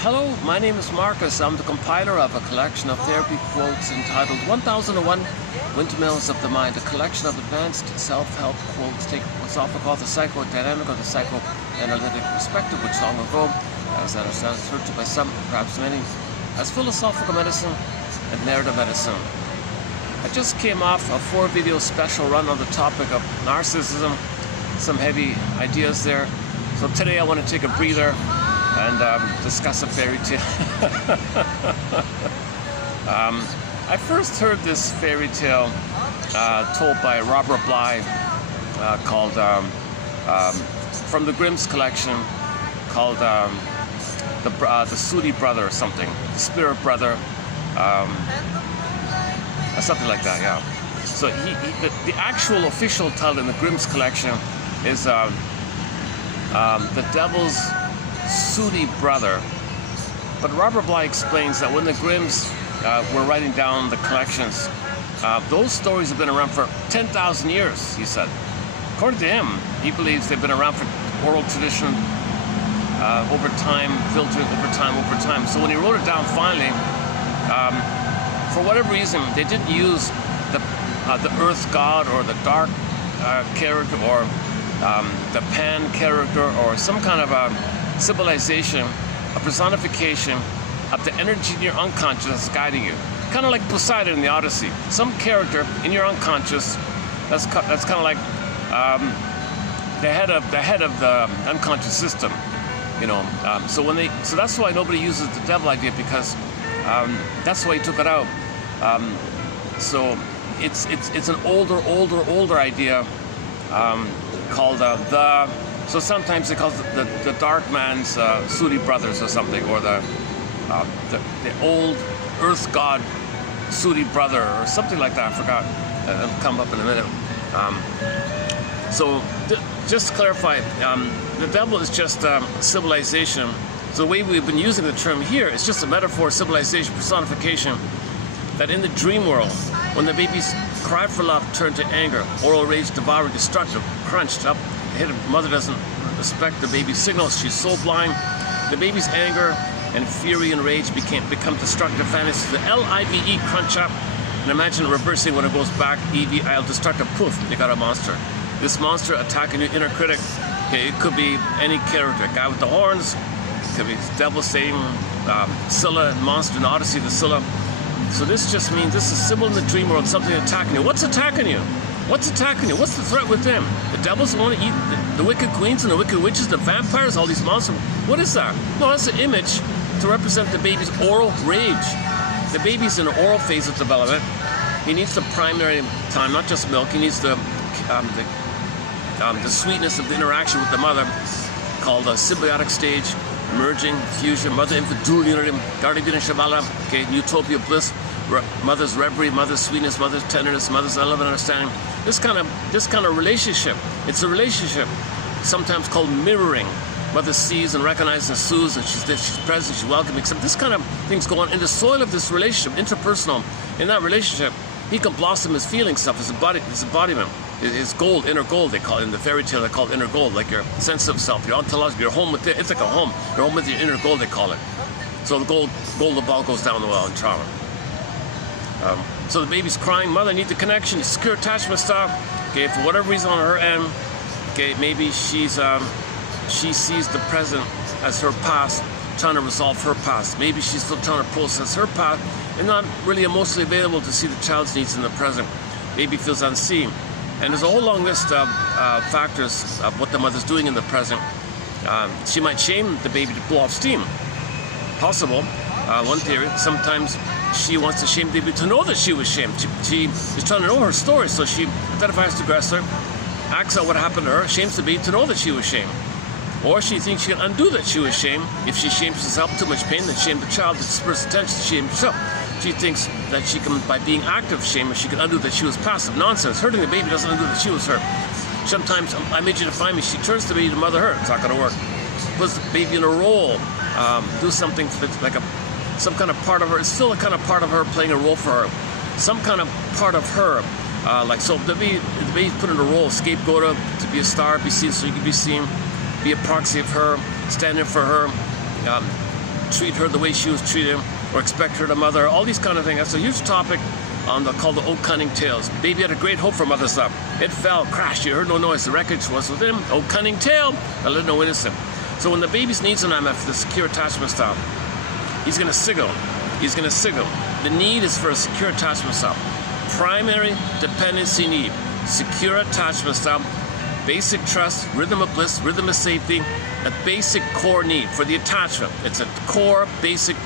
Hello, my name is Marcus. I'm the compiler of a collection of therapy quotes entitled 1001 Windmills of the Mind, a collection of advanced self-help quotes take what's often called the psychodynamic or the psychoanalytic perspective, which long ago, as I understand, is referred to by some, perhaps many, as philosophical medicine and narrative medicine. I just came off a 4-video special run on the topic of narcissism, some heavy ideas there. So today I want to take a breather and discuss a fairy tale. I first heard this fairy tale told by Robert Bly called, from the Grimm's collection, called the Sooty Brother or something, the Spirit Brother, something like that, yeah. So the actual official title in the Grimm's collection is the Devil's Sooty Brother. But Robert Bly explains that when the Grimms were writing down the collections, those stories have been around for 10,000 years, he said. According to him, he believes they've been around for oral tradition over time, filtered over time. So when he wrote it down finally, for whatever reason, they didn't use the Earth God or the Dark character or the Pan character or some kind of a civilization, a personification of the energy in your unconscious guiding you. Kind of like Poseidon in the Odyssey. Some character in your unconscious that's kind of like the head of the unconscious system, you know. So that's why nobody uses the devil idea, because that's why he took it out. So it's an older idea called so sometimes they call it the Dark Man's Sooty Brothers or something, or the old Earth God Sooty Brother or something like that. I forgot. It'll come up in a minute. So just to clarify, the devil is just civilization. So the way we've been using the term here, it's just a metaphor, civilization, personification, that in the dream world, when the babies cry for love, turn to anger, oral rage, devouring, destructive, crunched up, mother doesn't respect the baby's signals, she's so blind. The baby's anger and fury and rage become destructive fantasies. The L-I-V-E, crunch up, and imagine reversing when it goes back, E-V-I-L, destructive, poof, you got a monster. This monster attacking your inner critic. Okay, it could be any character, guy with the horns, it could be devil, Satan, Scylla, monster in Odyssey, the Scylla. So this just means this is similar in the dream world, something attacking you. What's attacking you? What's attacking you? What's the threat with them? The devils want to eat the wicked queens and the wicked witches, the vampires, all these monsters. What is that? No, that's an image to represent the baby's oral rage. The baby's in the oral phase of development. He needs the primary time, not just milk. He needs the sweetness of the interaction with the mother, called a symbiotic stage, merging, fusion, mother-infant dual unity, Gardivina Shabala, okay, utopia bliss, mother's reverie, mother's sweetness, mother's tenderness, mother's element understanding. This kind of relationship. It's a relationship, sometimes called mirroring. Mother sees and recognizes and soothes, and she's present, she's welcoming. Except this kind of things go on in the soil of this relationship, interpersonal. In that relationship, he can blossom his feeling stuff, his embodiment, his gold, inner gold, they call it in the fairy tale. They call it inner gold, like your sensitive self, your ontological, your home with it. It's like a home. Your home with your inner gold, they call it. So the gold the ball goes down the well in trauma. So the baby's crying, mother needs the connection, secure attachment stuff. Okay, for whatever reason on her end, okay, maybe she sees the present as her past, trying to resolve her past. Maybe she's still trying to process her past and not really emotionally available to see the child's needs in the present. Baby feels unseen. And there's a whole long list of factors of what the mother's doing in the present. She might shame the baby to blow off steam. Possible. One theory, sometimes she wants to shame the baby to know that she was shamed. She is trying to know her story, so she identifies the aggressor, acts out what happened to her, shames the baby to know that she was shamed. Or she thinks she can undo that she was shamed. If she shames herself too much pain, then shame the child, to disperse attention to shame herself. She thinks that she can, by being active shame, she can undo that she was passive. Nonsense. Hurting the baby doesn't undo that she was hurt. Sometimes, I made you to find me, she turns the baby to mother her. It's not going to work. Puts the baby in a role. Do something like some kind of part of her. It's still a kind of part of her playing a role for her. Some kind of part of her. So the baby's put in a role, scapegoat, to be a star, be seen so you can be seen, be a proxy of her, stand in for her. treat her the way she was treated, or expect her to mother, all these kind of things. That's a huge topic called the Old Cunning Tales. Baby had a great hope for mother's love. It fell, crashed, you heard no noise, the wreckage was within him. Old cunning tale, I lived no innocent. So when the baby's needs are not met for the secure attachment style, he's gonna siggle. He's gonna siggle. The need is for a secure attachment style. Primary dependency need, secure attachment style, basic trust, rhythm of bliss, rhythm of safety, a basic core need for the attachment. It's a core, basic,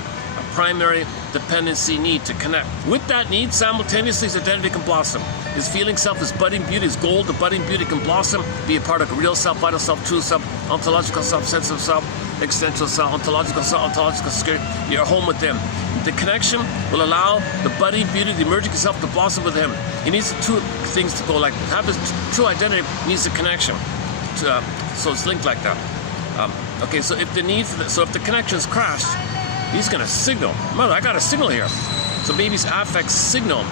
primary dependency need to connect. With that need, simultaneously his identity can blossom. His feeling self, his budding beauty, his goal, the budding beauty can blossom, be a part of a real self, vital self, true self, ontological self, sense of self, existential self, ontological security. You're home with them. The connection will allow the budding beauty, the emerging self to blossom with him. He needs two things to go, like have his true identity needs a connection. So it's linked like that. Okay, so if the need for if the connection's crashed, he's gonna signal. Mother, I got a signal here. So baby's affects signal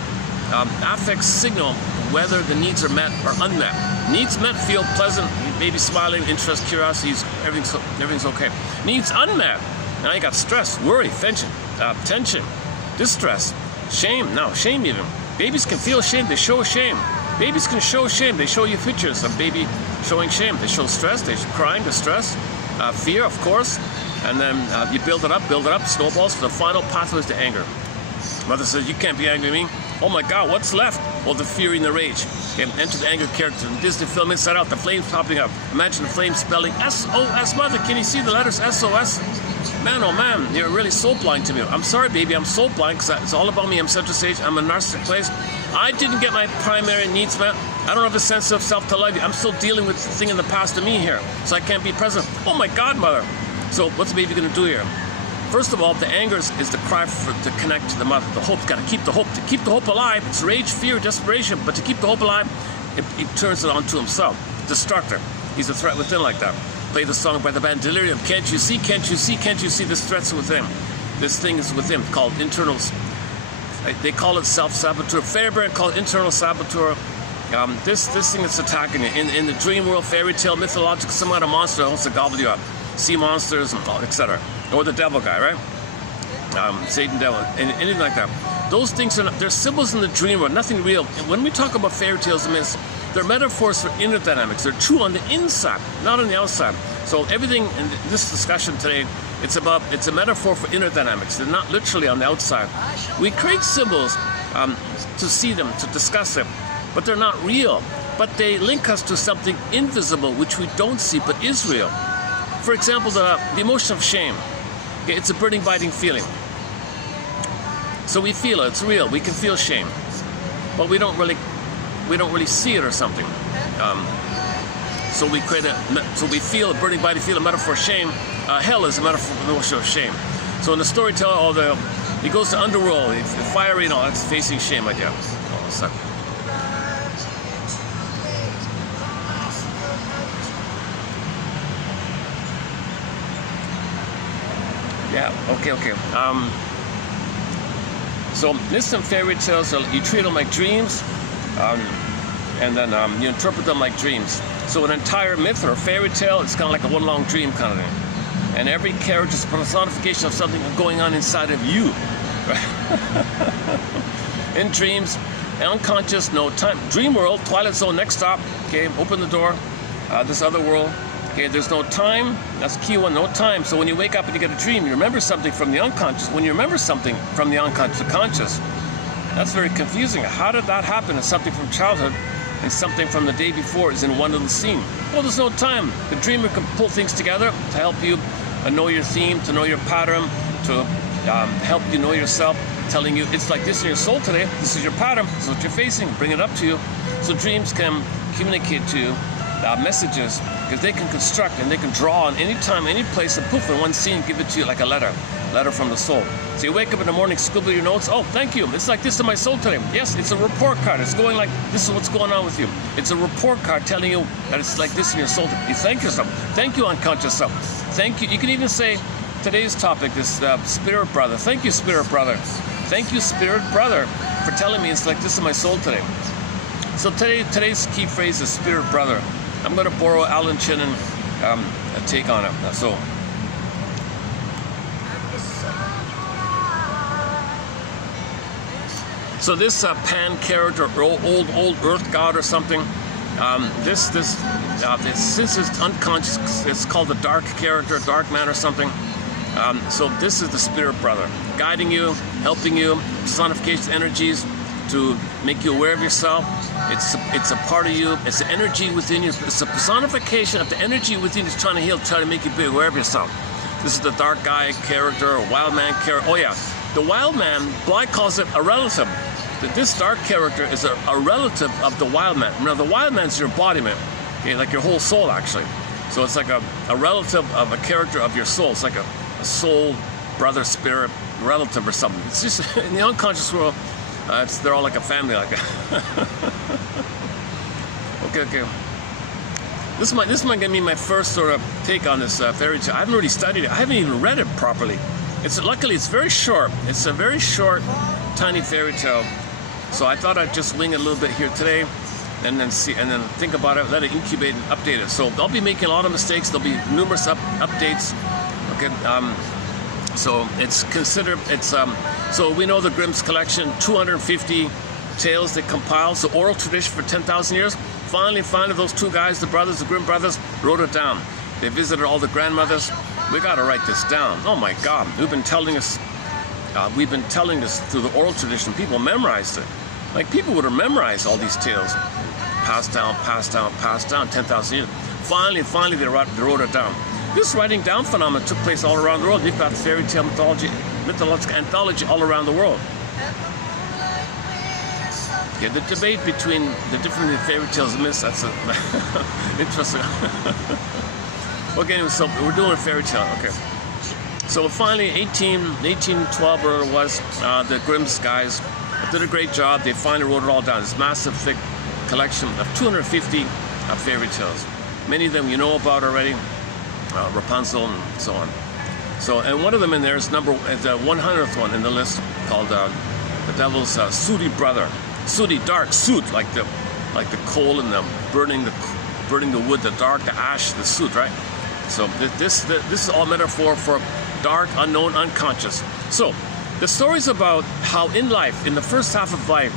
whether the needs are met or unmet. Needs met feel pleasant, baby smiling, interest, curiosity, everything's okay. Needs unmet, now you got stress, worry, tension, distress, shame. Now shame even. Babies can feel shame, they show shame. Babies can show shame, they show you pictures of baby showing shame. They show stress, they show crying, distress, fear, of course. And then you build it up, snowballs, for the final pathways to anger. Mother says, you can't be angry at me. Oh my God, what's left? Well, the fury and the rage. Okay, enter the anger character. In Disney film, Inside Out, the flames popping up. Imagine the flames spelling SOS. Mother, can you see the letters SOS? Man, oh man, you're really soul blind to me. I'm sorry, baby, I'm soul blind because it's all about me. I'm center stage, I'm a narcissistic place. I didn't get my primary needs met. I don't have a sense of self to love you. I'm still dealing with the thing in the past of me here, so I can't be present. Oh my God, mother. So what's the baby going to do here? First of all, the anger is the cry to connect to the mother. The hope's got to keep the hope. To keep the hope alive, it's rage, fear, desperation. But to keep the hope alive, it turns it onto himself. Destructor. He's a threat within like that. Play the song by the band Delirium. Can't you see, can't you see, can't you see this threat's within? This thing is within, called internals. They call it self-saboteur. Fairbairn called it internal saboteur. This thing that's attacking you. In the dream world, fairy tale, mythological, some kind of monster wants to gobble you up. Sea monsters, etc. Or the devil guy, right? Satan, devil, anything like that. Those things they're symbols in the dream world, nothing real. And when we talk about fairy tales and myths, they're metaphors for inner dynamics. They're true on the inside, not on the outside. So everything in this discussion today, it's a metaphor for inner dynamics. They're not literally on the outside. We create symbols to see them, to discuss them, but they're not real. But they link us to something invisible, which we don't see, but is real. For example, the emotion of shame. Okay, it's a burning, biting feeling. So we feel it, it's real. We can feel shame, but we don't really see it or something. So we feel a burning, biting feeling, a metaphor of shame. Hell is a metaphor for the emotion of shame. So in the storyteller, he goes to underworld, the fiery, that's facing shame idea. Yeah, okay. So listen, fairy tales, you treat them like dreams, and then you interpret them like dreams. So an entire myth or a fairy tale, it's kind of like a one long dream kind of thing. And every character is a personification of something going on inside of you. In dreams, unconscious, no time. Dream world, Twilight Zone, next stop. Okay, open the door. This other world. Okay, there's no time. That's key one, no time. So when you wake up and you get a dream, you remember something from the unconscious. When you remember something from the unconscious to conscious, that's very confusing. How did that happen? It's something from childhood and something from the day before is in one little scene. Well, there's no time. The dreamer can pull things together to help you know your theme, to know your pattern, to help you know yourself, telling you it's like this in your soul today. This is your pattern. This is what you're facing. Bring it up to you. So dreams can communicate to you messages, because they can construct and they can draw on any time, any place, and poof, in one scene, give it to you like a letter from the soul. So you wake up in the morning, scribble your notes. Oh, thank you. It's like this in my soul today. Yes, it's a report card. It's going like, this is what's going on with you. It's a report card telling you that it's like this in your soul today. You thank yourself. Thank you, unconscious self. Thank you. You can even say today's topic, this spirit brother. Thank you, spirit brother. Thank you, spirit brother, for telling me it's like this in my soul today. So today's key phrase is spirit brother. I'm going to borrow Alan Chin and take on it. So So this Pan character, old Earth god or something, since it's unconscious, it's called the dark character, dark man or something. So this is the spirit brother, guiding you, helping you, personification energies to make you aware of yourself. It's a part of you. It's the energy within you. It's a personification of the energy within you that's trying to heal, trying to make you be aware of yourself. This is the dark guy character, or wild man character. Oh yeah, the wild man, Bly calls it a relative. This dark character is a relative of the wild man. Now the wild man's your embodiment, okay, like your whole soul actually. So it's like a relative of a character of your soul. It's like a soul, brother, spirit, relative or something. It's just in the unconscious world, they're all like a family like that. Okay. This might give me my first sort of take on this fairy tale. I haven't really studied it. I haven't even read it properly. Luckily it's very short. It's a very short, tiny fairy tale. So I thought I'd just wing it a little bit here today, and then think about it, let it incubate and update it. So I'll be making a lot of mistakes. There'll be numerous updates. Okay. So it's considered. So we know the Grimm's collection, 250 tales they compiled. So oral tradition for 10,000 years. Finally, those two guys, the Grimm brothers, wrote it down. They visited all the grandmothers. We got to write this down. Oh my God, we've been telling this through the oral tradition. People memorized it. Like people would have memorized all these tales, passed down, 10,000 years. Finally, they wrote it down. This writing down phenomenon took place all around the world. We've got fairy tale mythological anthology all around the world. Yeah, the debate between the different fairy tales and myths, that's interesting. Okay, anyway, so we're doing a fairy tale, okay. So finally, 1812, whatever it was, the Grimm's guys did a great job. They finally wrote it all down. This massive, thick collection of 250 fairy tales. Many of them you know about already, Rapunzel and so on. So, and one of them in there is the 100th one in the list, called the Devil's sooty brother. Sooty, dark, soot, like the coal and the burning the wood, the dark, the ash, the soot, right? So this is all metaphor for dark, unknown, unconscious. So the story's about how in life, in the first half of life,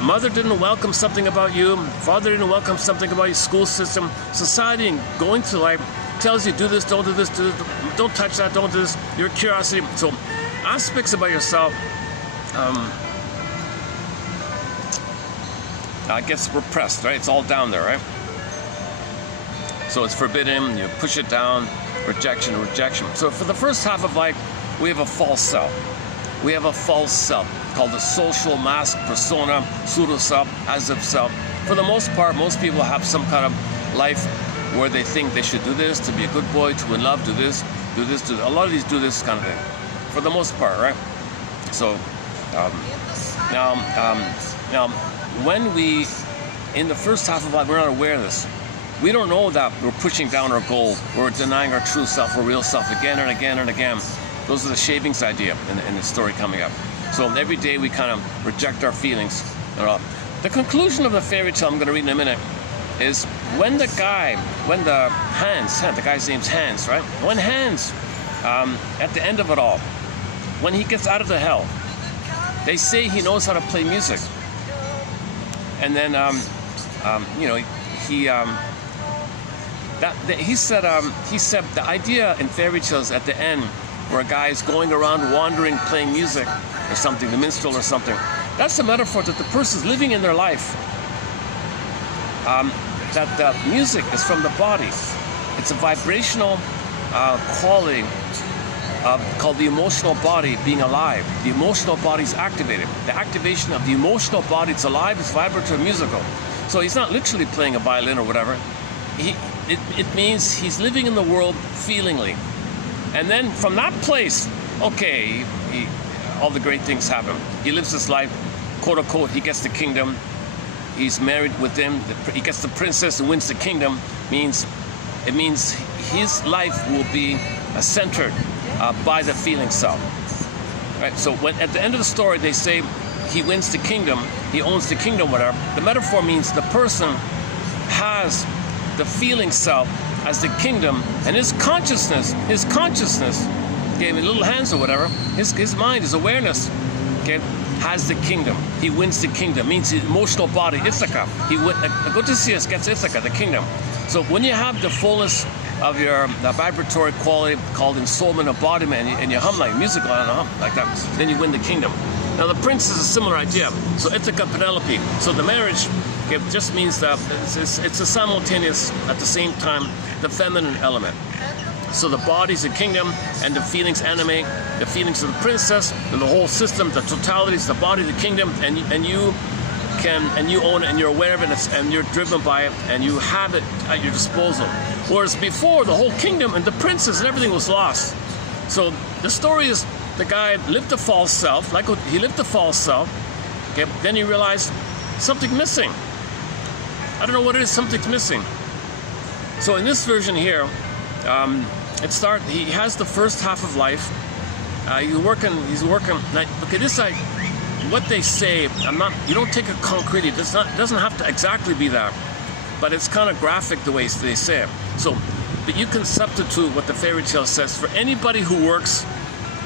mother didn't welcome something about you, father didn't welcome something about your school system, society, and going through life tells you do this, don't do this, don't touch that, don't do this, your curiosity. So aspects about yourself gets repressed, right? It's all down there, right? So it's forbidden, you push it down, rejection. So for the first half of life, we have a false self. We have a false self called the social mask, persona, pseudo-self, as-if self. For the most part, most people have some kind of life where they think they should do this, to be a good boy, to win love, do this. A lot of these do this kind of thing. For the most part, right? So now, when we, in the first half of life, we're not aware of this. We don't know that we're pushing down our goal, we're denying our true self, our real self again and again and again. Those are the shavings idea in the story coming up. So every day we kind of reject our feelings. The conclusion of the fairy tale I'm going to read in a minute is when the guy's name's Hans, right? When Hans, at the end of it all, when he gets out of the hell, they say he knows how to play music. And then, he said the idea in fairy tales at the end, where a guy is going around wandering, playing music or something, the minstrel or something, that's a metaphor that the person's living in their life. That the music is from the body. It's a vibrational quality called the emotional body being alive. The emotional body's activated. The activation of the emotional body, it's alive, it's vibratory, musical. So he's not literally playing a violin or whatever. It means he's living in the world feelingly. And then from that place, okay, all the great things happen. He lives his life, quote unquote, he gets the kingdom. He's married with them. He gets the princess and wins the kingdom. It means his life will be centered by the feeling self. Right? So when at the end of the story they say he wins the kingdom, he owns the kingdom, whatever. The metaphor means the person has the feeling self as the kingdom, and his consciousness, gave me little hands or whatever, his mind, his awareness, okay, has the kingdom. He wins the kingdom. Means the emotional body, Ithaca. Odysseus gets Ithaca, the kingdom. So when you have the fullness of your vibratory quality called ensoulment embodiment, and you hum like musical and hum like that, then you win the kingdom. Now the prince is a similar idea. So Ithaca, Penelope. So the marriage, it just means that it's a simultaneous, at the same time, the feminine element. So the body's the kingdom, and the feelings animate the feelings of the princess, and the whole system, the totality is the body, the kingdom, and you own it, and you're aware of it, and you're driven by it, and you have it at your disposal. Whereas before, the whole kingdom and the princess and everything was lost. So the story is the guy lived a false self, he lived a false self. Okay, then he realized something missing. I don't know what it is. Something's missing. So in this version here, he has the first half of life. He's working. Okay, this side, what they say, you don't take it concrete. It doesn't have to exactly be that, but it's kind of graphic the way they say it. So, but you can substitute what the fairy tale says for anybody who works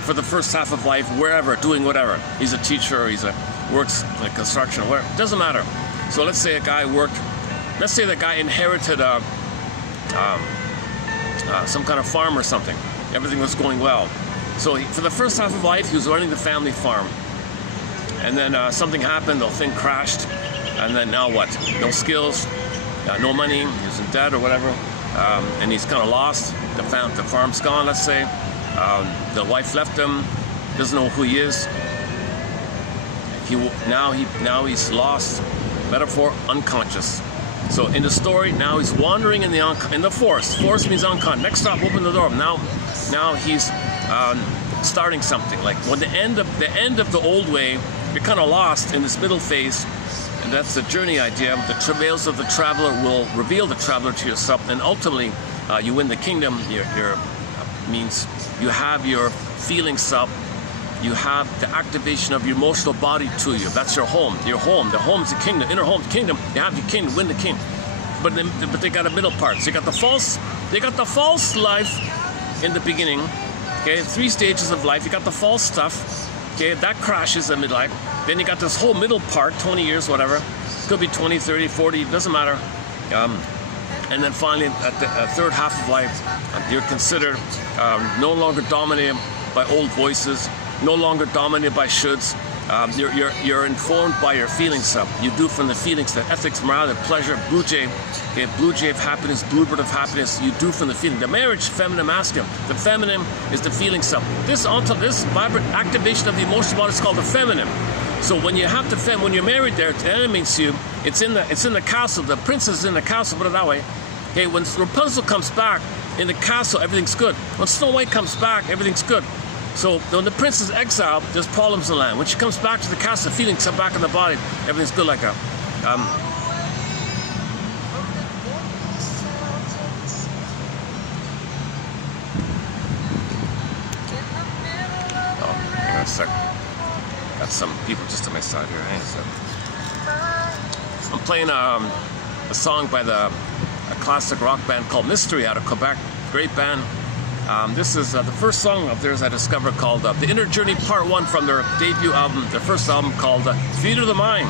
for the first half of life, wherever, doing whatever. He's a teacher, works in construction, whatever. It doesn't matter. So let's say let's say the guy inherited some kind of farm or something. Everything was going well. So for the first half of life, he was running the family farm. And then something happened, the thing crashed. And then now what? No skills, no money, he was in debt or whatever. And he's kind of lost. The farm's gone, let's say. The wife left him, doesn't know who he is. Now he's lost. Metaphor, unconscious. So in the story, now he's wandering in the forest. Forest means unconscious. Next stop, open the door. Now he's starting something. Like when the end of the old way, you're kind of lost in this middle phase, and that's the journey idea. The travails of the traveler will reveal the traveler to yourself, and ultimately, you win the kingdom. Means you have your feeling self. You have the activation of your emotional body to you. That's your home. Your home. The home's the kingdom. Inner home, the kingdom. You have your king, win the king. But they got a middle part. So you got the false. They got the false life in the beginning. Okay, 3 stages of life. You got the false stuff. Okay, that crashes in midlife. Then you got this whole middle part, 20 years, whatever. Could be 20, 30, 40. It doesn't matter. And then finally, at the third half of life, you're considered no longer dominated by old voices. No longer dominated by shoulds. You're informed by your feelings self. You do from the feelings, the ethics, morality, pleasure, blue jay of happiness, bluebird of happiness. You do from the feeling. The marriage, feminine, masculine. The feminine is the feeling self. This vibrant activation of the emotional body is called the feminine. So when you have when you're married, there, it animates you. It's in the castle. The princess is in the castle. Put it that way. Okay, when Rapunzel comes back in the castle, everything's good. When Snow White comes back, everything's good. So when the prince is exiled, there's problems in the land. When she comes back to the castle, feelings come back in the body. Everything's good like that. Hang on a sec. Got some people just on my side here. Hang on a sec. I'm playing a song by a classic rock band called Mystery out of Quebec. Great band. This is the first song of theirs I discovered called The Inner Journey Part 1 from their debut album, their first album called Theater of the Mind.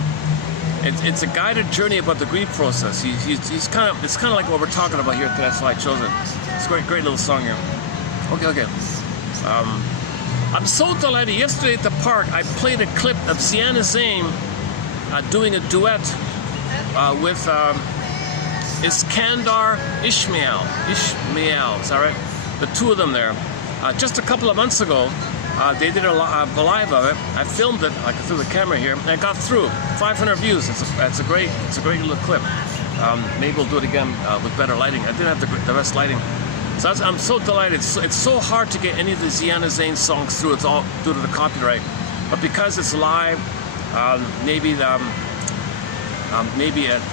It's a guided journey about the grief process. It's kind of like what we're talking about here today, that's why I chose it. It's a great little song here. Okay. I'm so delighted. Yesterday at the park, I played a clip of Sienna Zane doing a duet with Iskandar Ishmael. Is that right? The two of them there. Just a couple of months ago, they did a live of it. I filmed it through the camera here, and it got through 500 views. It's a great little clip. Maybe we'll do it again with better lighting. I didn't have the best lighting, so I'm so delighted. It's so hard to get any of the Sienna Zane songs through. It's all due to the copyright, but because it's live, maybe a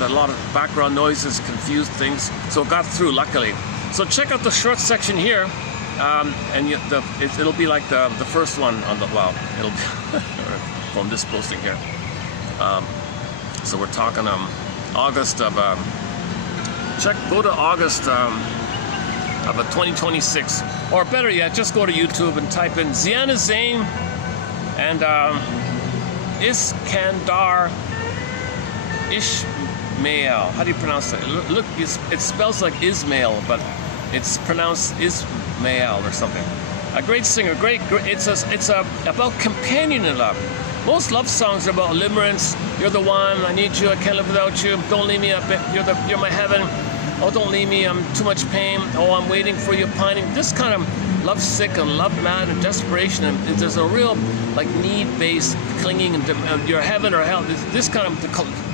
lot of background noises confused things, so it got through luckily. So check out the short section here, and it'll be like the first one on the, it'll be from this posting here. So we're talking August of, go to August of 2026, or better yet, just go to YouTube and type in Sienna Zane and Iskandar Ishmael. How do you pronounce that? Look, it spells like Ismail, but it's pronounced Ismael or something. A great singer, it's about companion in love. Most love songs are about limerence. You're the one, I need you, I can't live without you. Don't leave me up, you're my heaven. Oh, don't leave me, I'm too much pain. Oh, I'm waiting for you, pining. This kind of love sick and love mad and desperation. And there's a real like need-based clinging and your heaven or hell. This kind of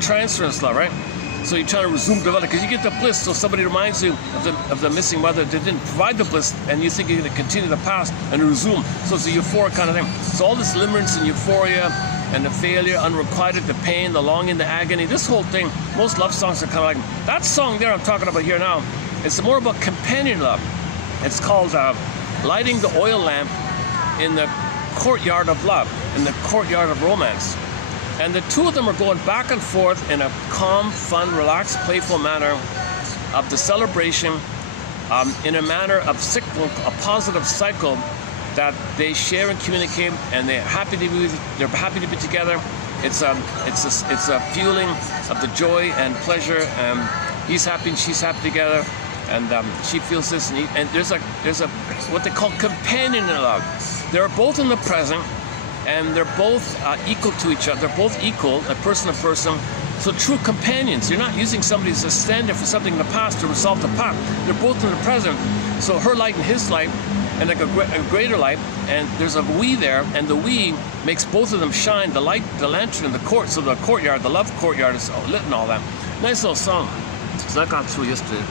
transference love, right? So you try to resume development because you get the bliss. So somebody reminds you of the missing mother that didn't provide the bliss, and you think you're going to continue the past and resume. So it's a euphoric kind of thing. So all this limerence and euphoria and the failure, unrequited, the pain, the longing, the agony. This whole thing. Most love songs are kind of like that song there I'm talking about here now. It's more about companion love. It's called lighting the oil lamp in the courtyard of love, in the courtyard of romance. And the two of them are going back and forth in a calm, fun, relaxed, playful manner of the celebration, in a manner of a positive cycle that they share and communicate, and they're happy to be together. It's a fueling of the joy and pleasure. He's happy and she's happy together, and she feels this, and there's a what they call companion in love. They're both in the present. And they're both equal to each other. They're both equal, a person to person. So true companions. You're not using somebody as a stand-in for something in the past to resolve the past. They're both in the present. So her light and his light, and like a greater light. And there's a we there, and the we makes both of them shine. The light, the lantern in the court. So the courtyard, the love courtyard is lit and all that. Nice little song. So that got through yesterday.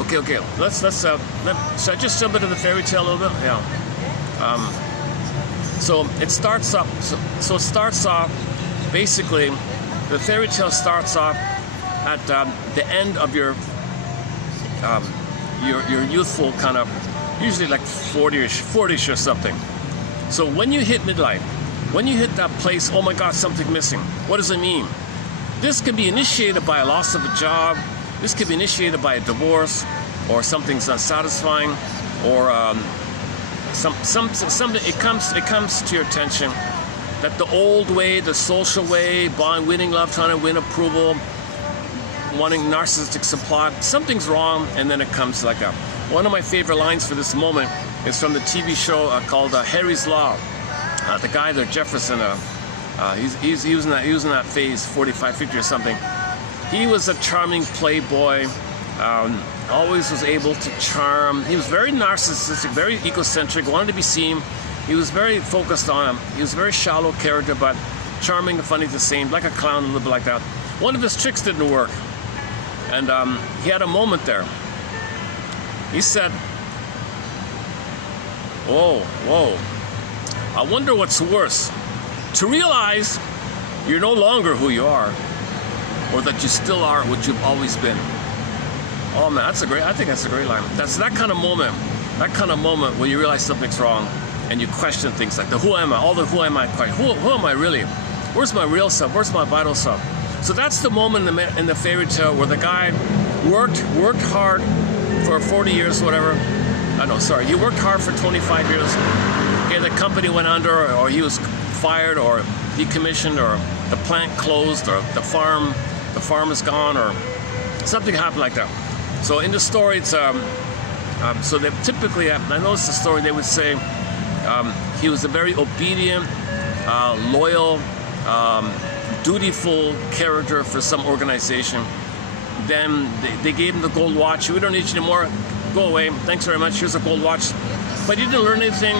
Okay. Should I just jump into the fairy tale a little bit? Yeah. So it starts off. So it starts off. Basically, the fairy tale starts off at the end of your youthful kind of, usually like 40ish or something. So when you hit midlife, when you hit that place, oh my God, something missing. What does it mean? This can be initiated by a loss of a job. This could be initiated by a divorce, or something's unsatisfying, or something. It comes to your attention that the old way, the social way, winning love, trying to win approval, wanting narcissistic supply, something's wrong, and then it comes like that. One of my favorite lines for this moment is from the TV show called Harry's Law. The guy there, Jefferson, he was in that phase, 45, 50 or something. He was a charming playboy, always was able to charm. He was very narcissistic, very egocentric, wanted to be seen. He was very focused on him. He was a very shallow character, but charming and funny the same, like a clown, a little bit like that. One of his tricks didn't work, and he had a moment there. He said, whoa, I wonder what's worse, to realize you're no longer who you are, or that you still are what you've always been. Oh man, I think that's a great line. That's that kind of moment when you realize something's wrong and you question things like who am I? All the who am I question. Who am I really? Where's my real self? Where's my vital self? So that's the moment in the fairy tale where the guy worked hard for 40 years, whatever. He worked hard for 25 years. Okay, the company went under, or he was fired, or decommissioned, or the plant closed, or the farm is gone, or something happened like that. So in the story, it's so they typically, I noticed the story, they would say he was a very obedient, loyal, dutiful character for some organization. Then they gave him the gold watch. We don't need you anymore. Go away. Thanks very much. Here's a gold watch. But he didn't learn anything.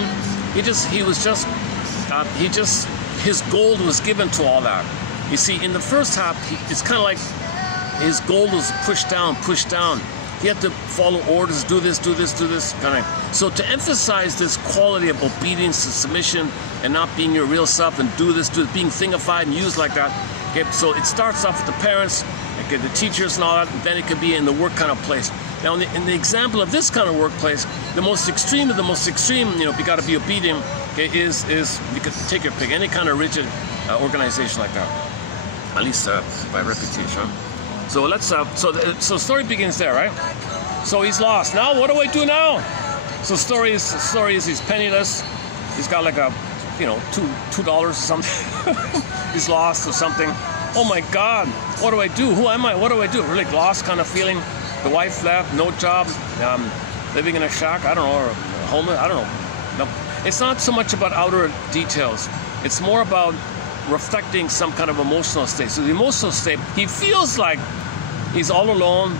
His gold was given to all that. You see, in the first half, it's kind of like his gold was pushed down. He had to follow orders, do this, kind of. So to emphasize this quality of obedience and submission and not being your real self and do this, being thingified and used like that. Okay, so it starts off with the parents, okay, the teachers and all that, and then it could be in the work kind of place. Now, in the example of this kind of workplace, the most extreme of the most extreme, you know, you got to be obedient, okay, is you could take your pick, any kind of rigid organization like that, at least by reputation. So let's so the story begins there, right? So he's lost. Now, what do I do now? So story is he's penniless. He's got like a, $2 or something. He's lost or something. Oh my God, what do I do? Who am I? What do I do? Really lost kind of feeling. The wife left, no job, living in a shack, I don't know, or homeless, I don't know. No. It's not so much about outer details. It's more about reflecting some kind of emotional state. So the emotional state, he feels like he's all alone,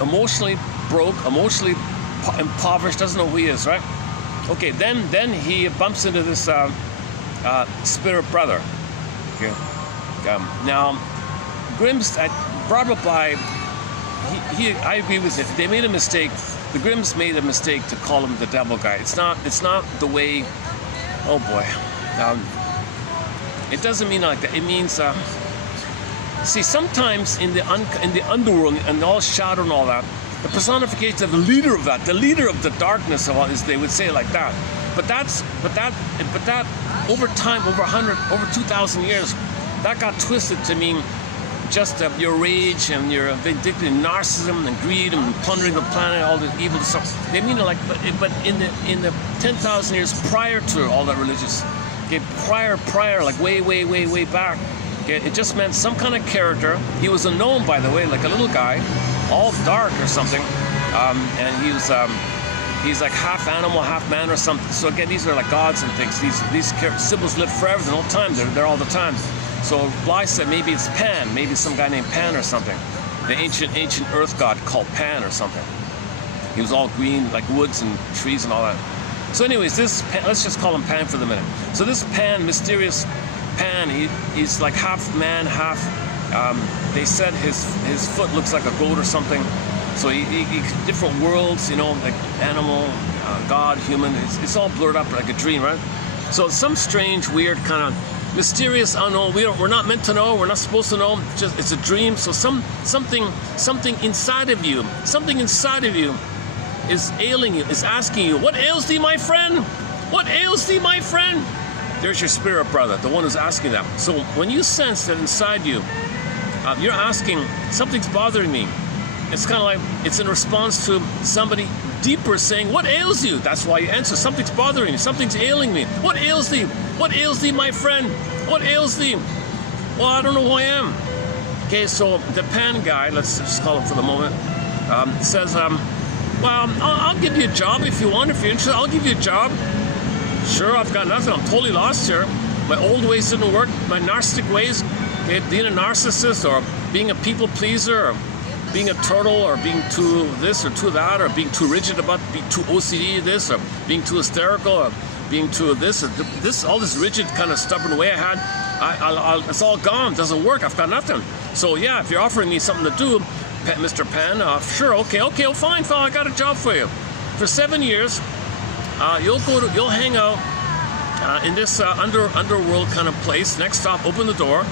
emotionally broke, emotionally impoverished, doesn't know who he is, right? Okay, then he bumps into this spirit brother. Okay. Now, Grimm's, Barbara Bly, I agree with it. They made a mistake. The Grimms made a mistake to call him the devil guy. It's not the way. Oh boy, it doesn't mean like that. It means see, sometimes in the underworld and all shadow and all that, the personification of the leader of that, the leader of the darkness of all, is they would say it like that. But that over time, over 2,000 years, that got twisted to mean just your rage and your vindictive narcissism and greed and plundering the planet, all the evil stuff. They mean it like, but in the 10,000 years prior to all that religious, okay, prior, like way back, okay, it just meant some kind of character. He was a gnome, by the way, like a little guy, all dark or something, and he's like half animal, half man or something. So again, these are like gods and things. These symbols live forever, the whole time. They're all the time. So Bly said maybe it's Pan, maybe some guy named Pan or something. The ancient earth god called Pan or something. He was all green, like woods and trees and all that. So anyways, this Pan, let's just call him Pan for the minute. So this Pan, mysterious Pan, he's like half man, half, they said his foot looks like a goat or something. So he different worlds, like animal, god, human, it's all blurred up like a dream, right? So some strange, weird kind of mysterious, unknown. We're not meant to know. We're not supposed to know. It's a dream. So something inside of you, is ailing you, is asking you, what ails thee, my friend? What ails thee, my friend? There's your spirit brother, the one who's asking that. So when you sense that inside you, you're asking, something's bothering me. It's kind of like it's in response to somebody deeper saying, what ails you? That's why you answer, something's bothering me, something's ailing me. What ails thee? What ails thee, my friend? What ails thee? Well, I don't know who I am. Okay, so the Pan guy, let's just call him for the moment, says, well, I'll give you a job if you want, if you're interested, I'll give you a job. Sure, I've got nothing, I'm totally lost here. My old ways didn't work, my narcissistic ways, okay, being a narcissist or being a people pleaser or being a turtle or being too this or too that or being too rigid about, being too OCD this or being too hysterical or being too this or this, all this rigid kind of stubborn way I had, it's all gone, doesn't work, I've got nothing. So yeah, if you're offering me something to do, Mr. Pan, sure, okay, well, fine, I got a job for you. For 7 years, you'll hang out in this underworld kind of place. Next stop, open the door.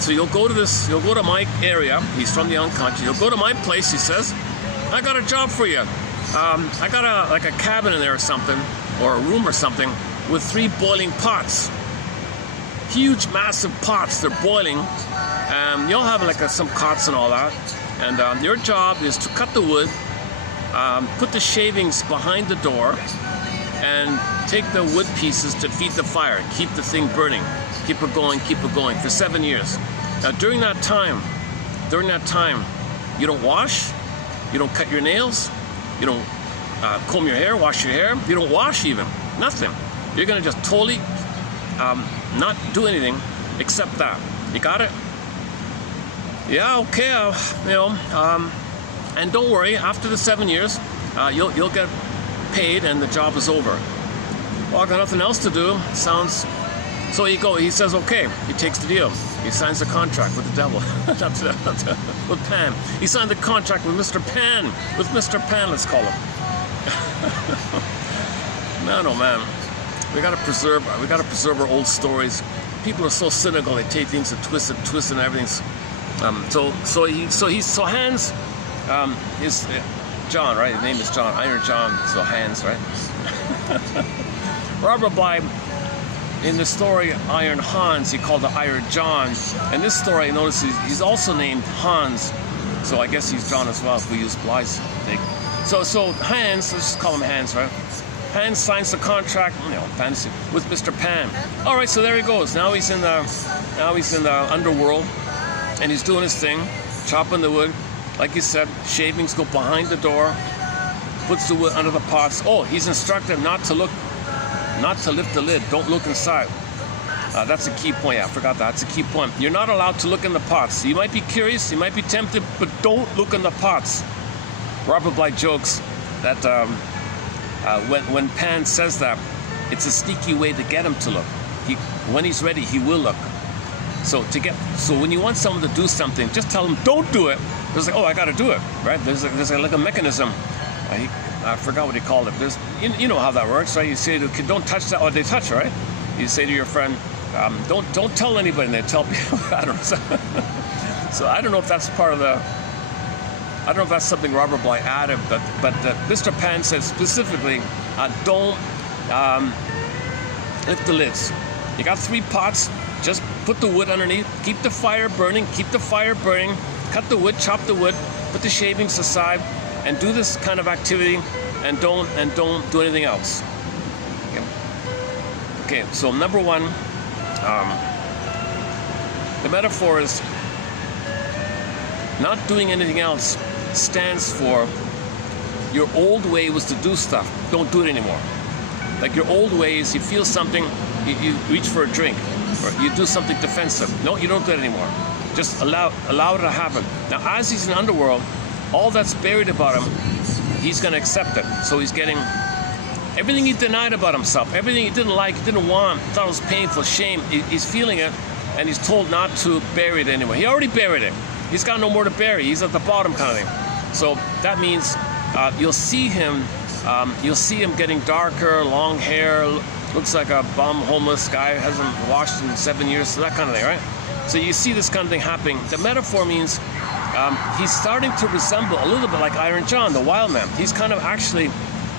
So you'll go to my area. He's from the unconscious. You'll go to my place, he says. I got a job for you. I got like a cabin in there or something, or a room or something, with 3 boiling pots. Huge, massive pots, they're boiling. You'll have like some cots and all that. And your job is to cut the wood, put the shavings behind the door, and take the wood pieces to feed the fire, keep the thing burning, keep it going for 7 years. Now during that time, you don't wash, you don't cut your nails, you don't comb your hair, wash your hair, you don't wash even, nothing. You're gonna just totally not do anything except that. You got it? Yeah, okay, and don't worry, after the 7 years, you'll get paid and the job is over. Well, I got nothing else to do, sounds, so he says okay, he takes the deal. He signs the contract with the devil, with Pan. He signed the contract with Mr. Pan, let's call him. Man, oh man, we gotta preserve our old stories. People are so cynical, they take things and twist and everything. So Hans is John, right? His name is John, Iron John, so Hans, right? Robert Bly, in the story Iron Hans, he called the Iron John. And this story, I notice he's also named Hans, so I guess he's John as well if we use Bly's thing. So Hans, let's just call him Hans, right? Hans signs the contract, fantasy, with Mr. Pan. All right, so there he goes. Now he's in the underworld, and he's doing his thing, chopping the wood. Like you said, shavings go behind the door, puts the wood under the pots. Oh, he's instructed not to lift the lid. Don't look inside. That's a key point. Yeah, I forgot that. That's a key point. You're not allowed to look in the pots. You might be curious, you might be tempted, but don't look in the pots. Robert Bly jokes that when Pan says that, it's a sneaky way to get him to look. When he's ready, he will look. So when you want someone to do something, just tell them don't do it. It's like, oh, I got to do it, right? There's like a mechanism. I forgot what he called it. You know how that works, right? You say to the kid, don't touch that, or they touch, right? You say to your friend, don't tell anybody, and they tell people. I don't know. So I don't know if that's part of the. I don't know if that's something Robert Bly added, but Mr. Pan said specifically, don't lift the lids. You got 3 pots. Just put the wood underneath. Keep the fire burning. Cut the wood. Chop the wood. Put the shavings aside, and do this kind of activity, and don't do anything else. Okay, so number 1, the metaphor is not doing anything else stands for your old way was to do stuff. Don't do it anymore. Like your old ways, you feel something, you reach for a drink, or you do something defensive. No, you don't do it anymore. Just allow it to happen. Now, as he's in the underworld, all that's buried about him, he's going to accept it. So he's getting everything he denied about himself, everything he didn't like, he didn't want, thought it was painful, shame, he's feeling it, and he's told not to bury it anyway. He already buried it. He's got no more to bury. He's at the bottom kind of thing. So that means you'll see him getting darker, long hair, looks like a bum, homeless guy, hasn't washed in 7 years, so that kind of thing, right? So you see this kind of thing happening. The metaphor means he's starting to resemble a little bit like Iron John, the wild man. He's kind of actually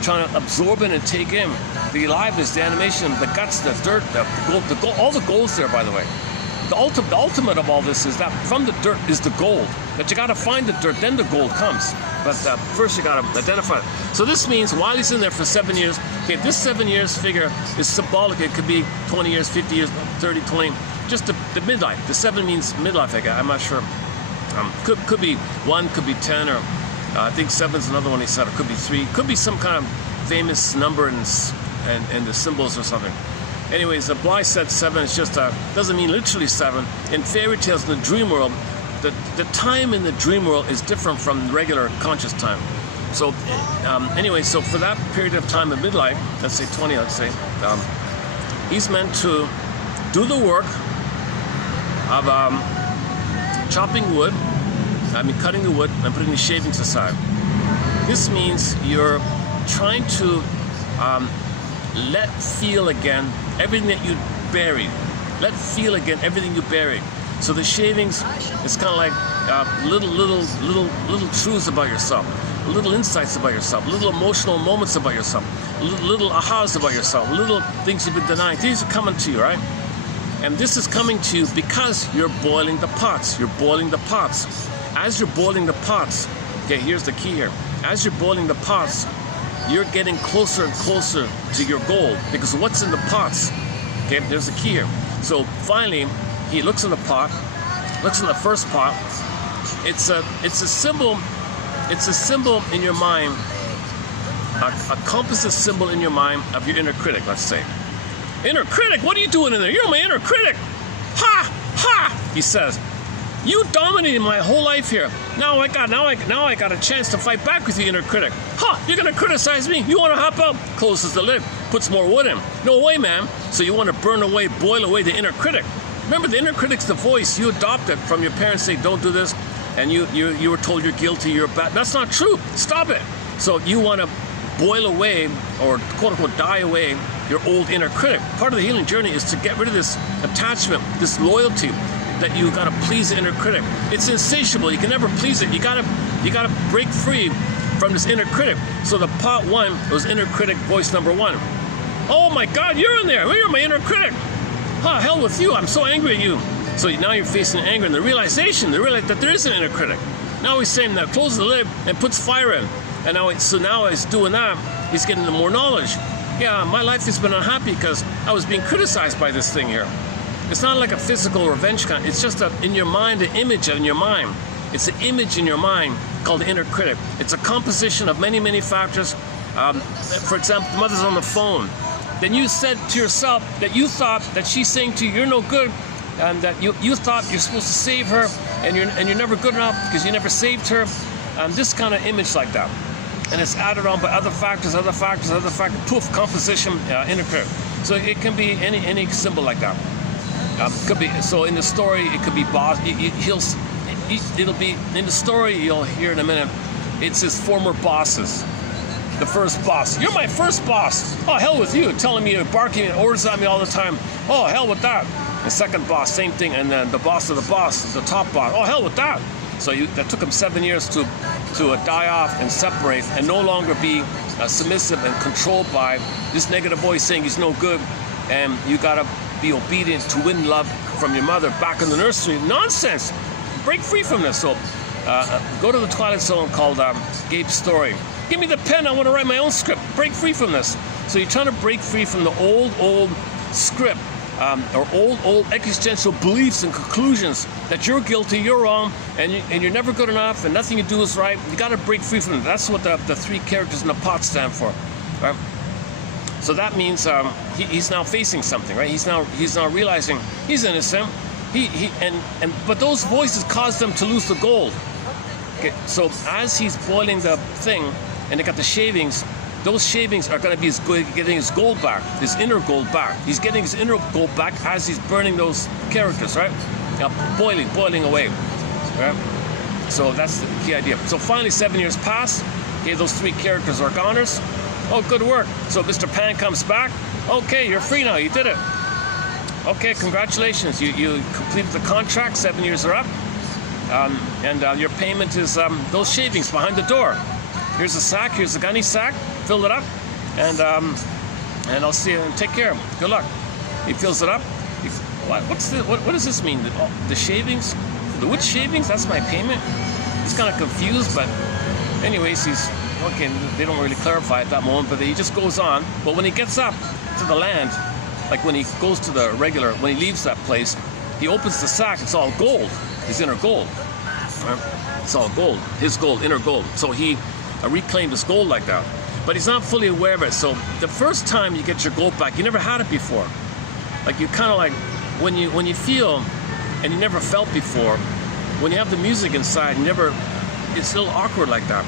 trying to absorb in and take in the aliveness, the animation, the guts, the dirt, the gold, all the gold's there, by the way. The ultimate of all this is that from the dirt is the gold. But you got to find the dirt, then the gold comes. But first you got to identify it. So this means while he's in there for 7 years, okay, this 7 years figure is symbolic. It could be 20 years, 50 years, 30, 20, just the midlife. The 7 means midlife, I guess. I'm not sure. Could be 1, could be 10, or I think 7's another one he said. It could be 3. Could be some kind of famous number and the symbols or something. Anyways, Bly said 7 is just doesn't mean literally 7. In fairy tales, in the dream world, the time in the dream world is different from regular conscious time. So anyway, so for that period of time in midlife, let's say 20, let's say, he's meant to do the work of chopping wood, cutting the wood and putting the shavings aside. This means you're trying to feel again everything that you buried. Let feel again everything you buried. So the shavings is kind of like little truths about yourself, little insights about yourself, little emotional moments about yourself, little ahas about yourself, little things you've been denying. These are coming to you, right? And this is coming to you because you're boiling the pots. You're boiling the pots. As you're boiling the pots, okay, here's the key here. As you're boiling the pots, you're getting closer and closer to your goal, because what's in the pots? Okay, there's the key here. So finally, he looks in the pot, looks in the first pot. It's a symbol. It's a symbol in your mind, a composite symbol in your mind of your inner critic. Let's say, inner critic, what are you doing in there? You're my inner critic. Ha ha! He says. You dominated my whole life here. Now I got a chance to fight back with the inner critic. Ha! You're gonna criticize me? You wanna hop out? Closes the lid, puts more wood in. No way, man. So you wanna burn away, boil away the inner critic. Remember, the inner critic's the voice you adopted from your parents. Say, don't do this, and you were told you're guilty, you're bad. That's not true. Stop it. So you wanna boil away, or quote unquote die away, your old inner critic. Part of the healing journey is to get rid of this attachment, this loyalty, that you gotta please the inner critic. It's insatiable. You can never please it. You gotta break free from this inner critic. So the pot 1 was inner critic voice number 1. Oh my God, you're in there. You're my inner critic. Huh, hell with you. I'm so angry at you. So now you're facing anger and the realize that there is an inner critic. Now he's saying that closes the lid and puts fire in. And now he's doing that, he's getting more knowledge. Yeah, my life has been unhappy because I was being criticized by this thing here. It's not like a physical revenge kind. It's just in your mind, an image in your mind. It's an image in your mind called the inner critic. It's a composition of many, many factors. For example, the mother's on the phone. Then you said to yourself that you thought that she's saying to you, you're no good, and that you thought you're supposed to save her, and you're never good enough because you never saved her. This kind of image like that. And it's added on by other factors, poof, composition, inner critic. So it can be any symbol like that. Could be, so in the story, it could be boss. It'll be in the story. You'll hear in a minute. It's his former bosses. The first boss. You're my first boss. Oh, hell with you. Telling me, barking orders at me all the time. Oh, hell with that. The second boss, same thing. And then the boss of the boss, the top boss. Oh, hell with that. So that took him 7 years to die off and separate and no longer be submissive and controlled by this negative voice saying he's no good, and you gotta be obedient to win love from your mother back in the nursery. Nonsense. Break free from this. So go to the Twilight Zone called Gabe's story. Give me the pen. I want to write my own script. Break free from this. So you're trying to break free from the old script or old existential beliefs and conclusions that you're guilty, you're wrong, and you're never good enough, and nothing you do is right. You got to break free from it. That's what the three characters in the pot stand for, right? So that means he's now facing something, right? He's now realizing he's innocent. But those voices caused him to lose the gold. Okay, so as he's boiling the thing, and they got the shavings, those shavings are going to be getting his gold back, his inner gold back. He's getting his inner gold back as he's burning those characters, right? Boiling away, right? So that's the key idea. So finally, 7 years pass. Okay, those three characters are goners. Oh, good work. So Mr. Pan comes back. Okay, you're free now. You did it. Okay, congratulations. You completed the contract. 7 years are up. And your payment is those shavings behind the door. Here's a sack. Here's the gunny sack. Fill it up. And I'll see you and take care. Good luck. He fills it up. What does this mean? The shavings? The wood shavings? That's my payment? He's kind of confused, but anyways, he's... Okay, they don't really clarify at that moment, but he just goes on. But when he gets up to the land, like when he goes to the regular, when he leaves that place, he opens the sack, it's all gold, his inner gold. It's all gold, his gold, inner gold. So he reclaimed his gold like that. But he's not fully aware of it. So the first time you get your gold back, you never had it before. Like you kind of like, when you feel, and you never felt before, when you have the music inside, it's a little awkward like that.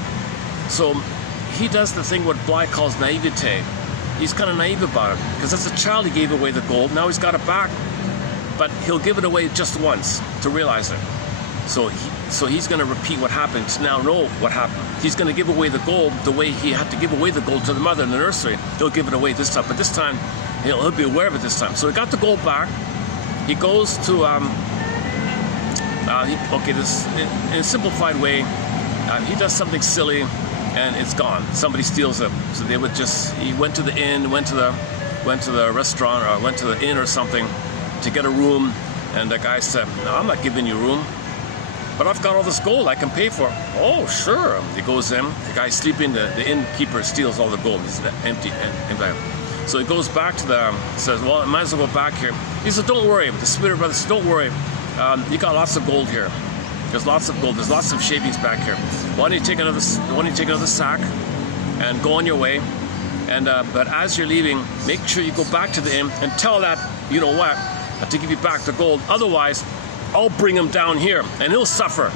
So he does the thing what Bly calls naivete. He's kind of naive about it because as a child he gave away the gold. Now he's got it back, but he'll give it away just once to realize it. So he's going to repeat what happened to now know what happened. He's going to give away the gold the way he had to give away the gold to the mother in the nursery. He'll give it away this time, but this time he'll be aware of it this time. So he got the gold back. He goes to this in a simplified way. He does something silly. And it's gone. Somebody steals it. So he went to the inn, went to the restaurant, or went to the inn or something to get a room. And the guy said, "No, I'm not giving you a room, but I've got all this gold I can pay for." "Oh, sure." He goes in. The guy's sleeping. The innkeeper steals all the gold. He's empty. So he goes back to says, "Well, I might as well go back here." He said, "Don't worry." The spirit brother said, "Don't worry. You got lots of gold here. There's lots of gold. There's lots of shavings back here. Why don't you take another sack and go on your way? And but as you're leaving, make sure you go back to the inn and tell that you know what to give you back the gold. Otherwise, I'll bring him down here and he'll suffer."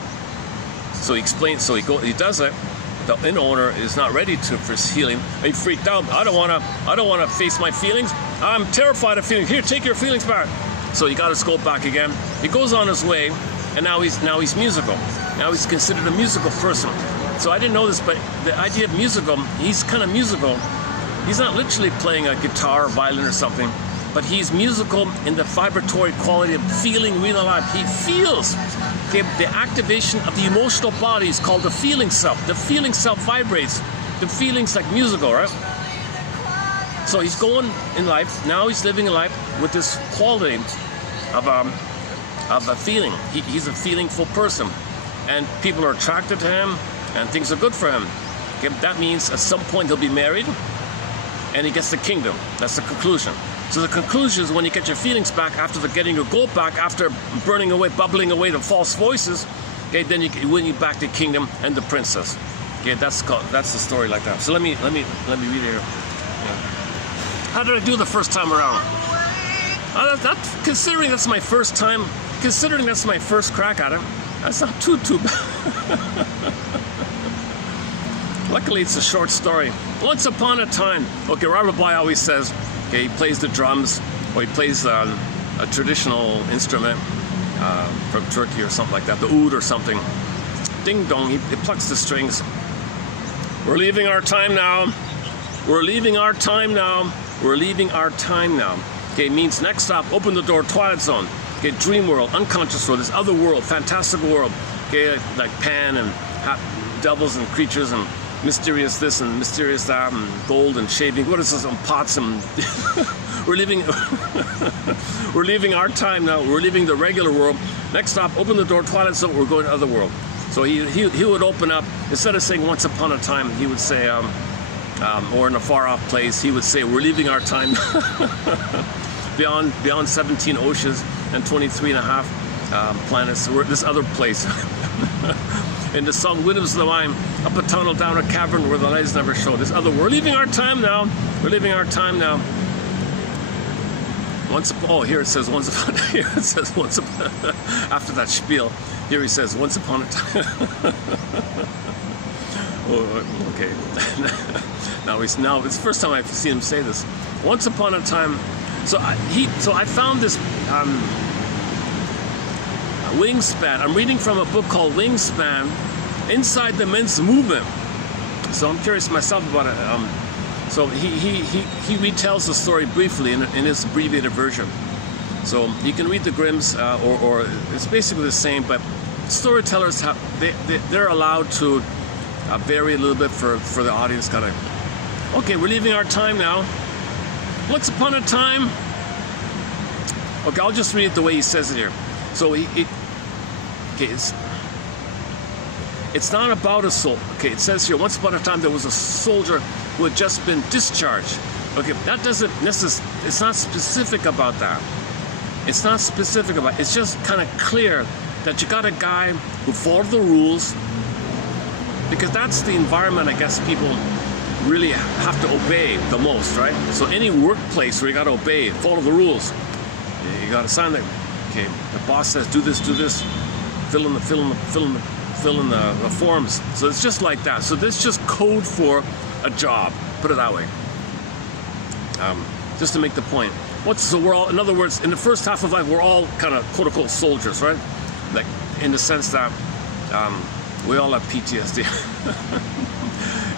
So he explains. So he does it. The inn owner is not ready for his healing. He freaked out. I don't want to face my feelings. I'm terrified of feelings. Here, take your feelings back. So he got his gold back again. He goes on his way. And now he's musical. Now he's considered a musical person. So I didn't know this, but the idea of musical, he's kind of musical. He's not literally playing a guitar or violin or something, but he's musical in the vibratory quality of feeling real alive. He feels. Okay, the activation of the emotional body is called the feeling self. The feeling self vibrates. The feeling's like musical, right? So he's going in life. Now he's living a life with this quality of a feeling. He's a feelingful person, and people are attracted to him, and things are good for him. Okay, that means at some point he'll be married and he gets the kingdom. That's the conclusion. So the conclusion is when you get your feelings back after getting your gold back, after burning away, bubbling away the false voices, okay, then you win you back the kingdom and the princess. Okay, that's the story like that. So let me read it here. Yeah. How did I do the first time around? Considering that's my first time, considering that's my first crack at it, that's not too bad. Luckily, it's a short story. Once upon a time, okay, Robert Bly always says, okay, he plays the drums, or he plays a traditional instrument from Turkey or something like that, the oud or something. Ding dong, he plucks the strings. We're leaving our time now. We're leaving our time now. We're leaving our time now. Okay, means next stop, open the door, Twilight Zone. Okay, dream world, unconscious world, this other world, fantastic world. Okay, like Pan and devils and creatures and mysterious this and mysterious that and gold and shaving. What is this? And pots and we're leaving our time now. We're leaving the regular world. Next stop, open the door, Twilight Zone. We're going to other world. So he would open up, instead of saying once upon a time, he would say, or in a far off place, he would say, we're leaving our time beyond 17 oceans and 23 and a half planets. We're at this other place. In the song Windmills of the Mind, up a tunnel, down a cavern where the lights never show. This other, we're leaving our time now. We're leaving our time now. Here it says once upon. Here it says once upon. After that spiel, here he says once upon a time. Oh, okay. now it's the first time I've seen him say this. Once upon a time. So I found this. Wingspan. I'm reading from a book called Wingspan, Inside the Men's Movement. So I'm curious myself about it. So he retells the story briefly in his abbreviated version. So you can read the Grimms, or it's basically the same, but storytellers they're allowed to vary a little bit for the audience. Kind of. Okay, we're leaving our time now. Once upon a time. Okay, I'll just read it the way he says it here. So it's not about a soul. Okay, it says here, once upon a time there was a soldier who had just been discharged. Okay, that doesn't necessarily, it's not specific about that. It's not specific about, it's just kind of clear that you got a guy who followed the rules, because that's the environment I guess people really have to obey the most, right? So any workplace where you got to obey, follow the rules, you got to sign the, okay, the boss says do this, fill in the forms. So it's just like that. So this is just code for a job. Put it that way. Just to make the point. So we're all, in other words, in the first half of life, we're all kind of quote unquote soldiers, right? Like in the sense that we all have PTSD.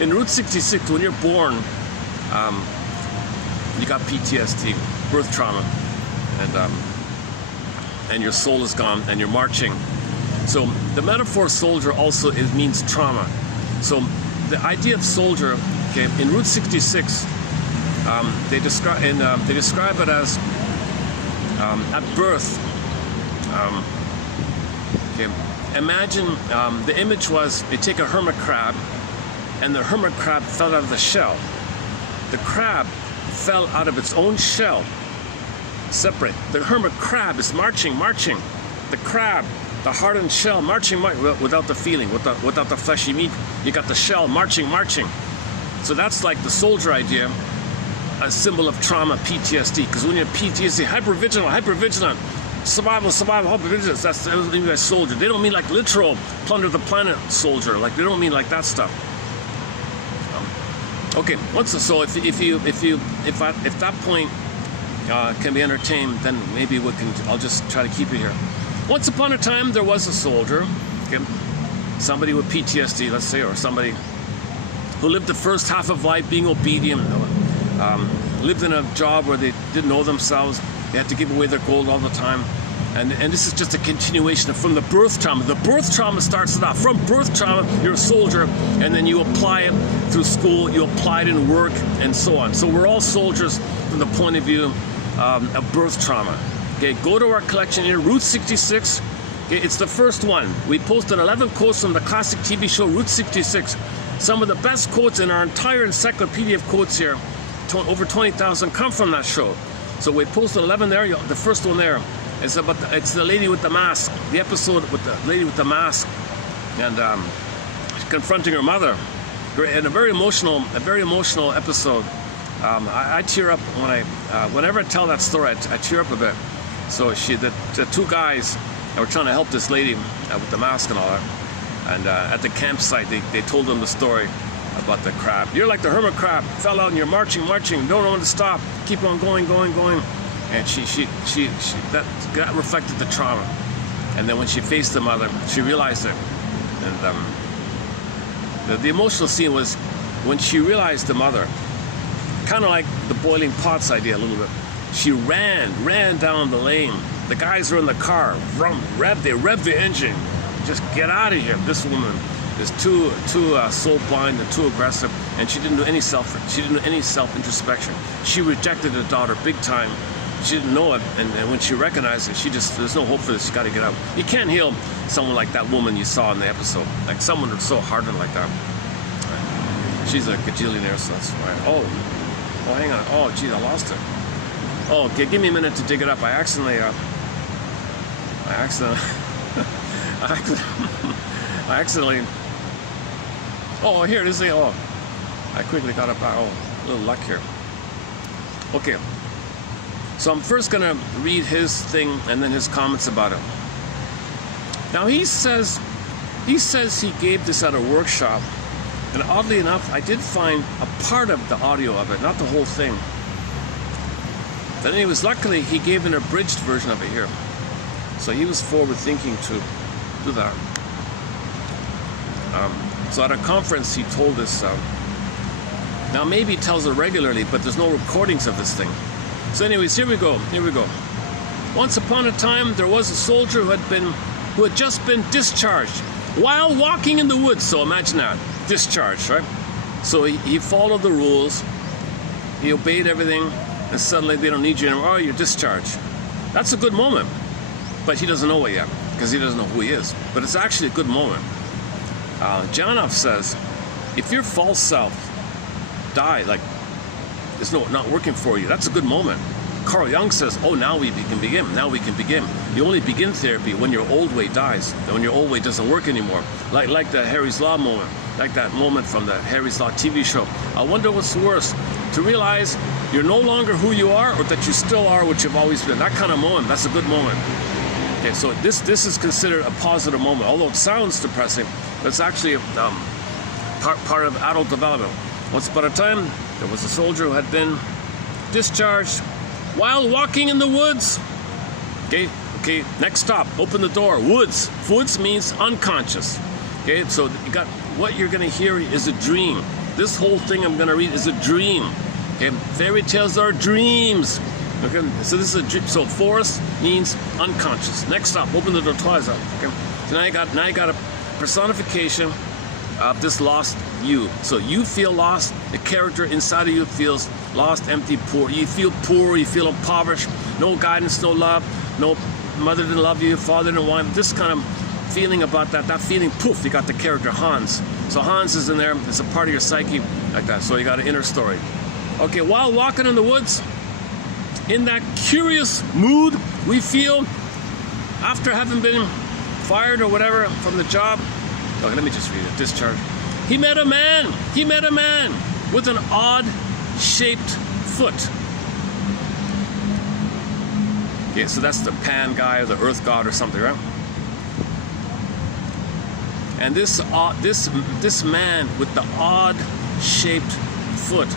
In Route 66, when you're born, you got PTSD, birth trauma, and your soul is gone, and you're marching. So the metaphor soldier also means trauma. So the idea of soldier, okay, in Route 66, they describe it as at birth. Okay, imagine the image was they take a hermit crab, and the hermit crab fell out of the shell. The crab fell out of its own shell. Separate. The hermit crab is marching. The crab, the hardened shell, marching without the feeling, without the fleshy meat. You got the shell marching. So that's like the soldier idea, a symbol of trauma, PTSD. Because when you're PTSD, hypervigilant, survival, hypervigilance. That's what they mean by soldier. They don't mean like literal plunder the planet soldier. Like they don't mean like that stuff. Okay. So if that point can be entertained, then maybe I'll just try to keep it here. Once upon a time, there was a soldier, okay, somebody with PTSD, let's say, or somebody who lived the first half of life being obedient, lived in a job where they didn't know themselves, they had to give away their gold all the time, and this is just a continuation from the birth trauma. The birth trauma starts it off. From birth trauma, you're a soldier, and then you apply it through school, you apply it in work, and so on. So we're all soldiers from the point of view of birth trauma. Okay, go to our collection here, Route 66. Okay, it's the first one. We posted 11 quotes from the classic TV show Route 66. Some of the best quotes in our entire encyclopedia of quotes here, over 20,000, come from that show. So we posted 11 there. The first one there is about it's the lady with the mask. The episode with the lady with the mask and confronting her mother. And a very emotional episode. I tear up whenever I tell that story. I tear up a bit. So the two guys that were trying to help this lady with the mask and all that. And at the campsite, they told them the story about the crab. You're like the hermit crab, fell out and you're marching, don't know when to stop, keep on going. And that reflected the trauma. And then when she faced the mother, she realized it. And the emotional scene was when she realized the mother, kind of like the boiling pots idea a little bit. She ran down the lane. The guys were in the car, they revved the engine. Just get out of here. This woman is too soul blind and too aggressive, and she didn't do any self-introspection. She rejected her daughter big time. She didn't know it, and when she recognized it, there's no hope for this. She got to get out. You can't heal someone like that woman you saw in the episode, like someone who's so hardened like that. She's a gajillionaire, so that's why. Oh, hang on. Oh, geez, I lost it. Oh, okay, give me a minute to dig it up. I accidentally. Oh, here it is. Oh, I quickly got it back. Oh, a little luck here. Okay. So I'm first going to read his thing and then his comments about it. Now he says he gave this at a workshop, and oddly enough, I did find a part of the audio of it, not the whole thing. But anyways, luckily he gave an abridged version of it here. So he was forward thinking to do that. So at a conference he told us, now maybe he tells it regularly, but there's no recordings of this thing. So anyways, here we go. Once upon a time, there was a soldier who had just been discharged while walking in the woods. So imagine that, discharged, right? So he followed the rules, he obeyed everything, and suddenly they don't need you anymore. Oh, you're discharged. That's a good moment, but he doesn't know it yet because he doesn't know who he is. But it's actually a good moment. Janov says, if your false self died, like it's not working for you, that's a good moment. Carl Jung says, oh, now we can begin. You only begin therapy when your old way dies, when your old way doesn't work anymore. Like the Harry's Law moment, like that moment from the Harry's Law TV show. I wonder what's worse, to realize you're no longer who you are, or that you still are what you've always been. That kind of moment, that's a good moment. Okay, so this is considered a positive moment, although it sounds depressing, but it's actually part of adult development. Once upon a time, there was a soldier who had been discharged while walking in the woods. Okay, next stop, open the door, woods. Woods means unconscious. Okay, so what you're gonna hear is a dream. This whole thing I'm gonna read is a dream. Okay, fairy tales are dreams. Okay, so this is a dream. So forest means unconscious. Next stop, open the door, twice up. Okay, so now you got a personification of this lost you. So you feel lost. The character inside of you feels lost, empty, poor. You feel impoverished. No guidance, no love. No mother didn't love you, father didn't want you. This kind of feeling about that feeling, poof, you got the character Hans. So Hans is in there. It's a part of your psyche like that. So you got an inner story. Okay, while walking in the woods, in that curious mood we feel after having been fired or whatever from the job. Okay, let me just read it. Discharge. He met a man with an odd-shaped foot. Okay, so that's the Pan guy or the Earth God or something, right? And this man with the odd-shaped foot.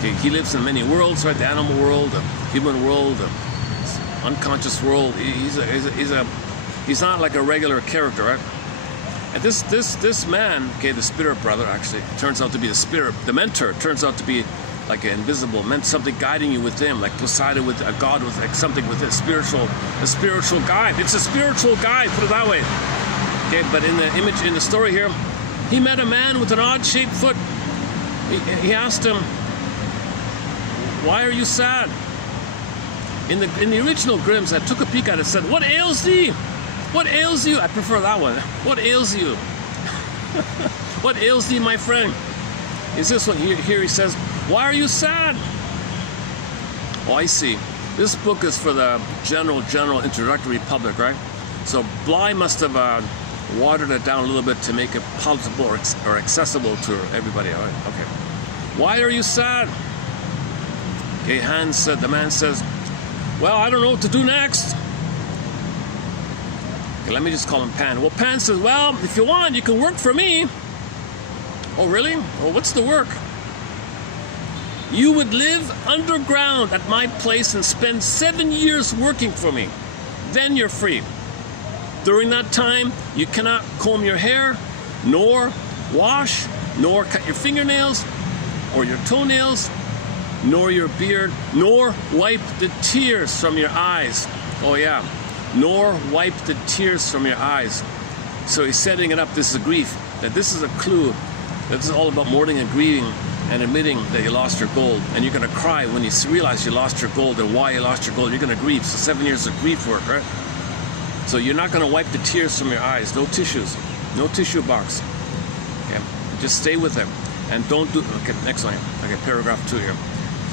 Okay, he lives in many worlds, right? The animal world, the human world, the unconscious world. He's not like a regular character, right? And this man, okay, the spirit brother actually turns out to be the spirit. The mentor turns out to be like an invisible, meant something guiding you with him, like Poseidon with a god with like something with a spiritual guide. It's a spiritual guide, put it that way. Okay, but in the image, in the story here, he met a man with an odd-shaped foot. He asked him, "Why are you sad?" In the original Grimm's, I took a peek at it. Said, "What ails thee? What ails you?" I prefer that one. What ails you? What ails thee, my friend? Is this one here? He says, why are you sad? Oh, I see. This book is for the general introductory public, right? So Bly must have watered it down a little bit to make it palatable or accessible to everybody. All right, okay. Why are you sad? Okay, the man says, well, I don't know what to do next. Okay, let me just call him Pan. Well, Pan says, well, if you want, you can work for me. Oh, really? Well, what's the work? You would live underground at my place and spend 7 years working for me. Then you're free. During that time, you cannot comb your hair, nor wash, nor cut your fingernails, or your toenails, nor your beard, nor wipe the tears from your eyes. Oh yeah, nor wipe the tears from your eyes. So he's setting it up, this is grief, that this is a clue, that this is all about mourning and grieving and admitting that you lost your gold. And you're gonna cry when you realize you lost your gold and why you lost your gold. You're gonna grieve, so 7 years of grief work, right? So you're not gonna wipe the tears from your eyes, no tissues, no tissue box. Okay, just stay with him and don't do, okay, next line, okay, paragraph 2 here.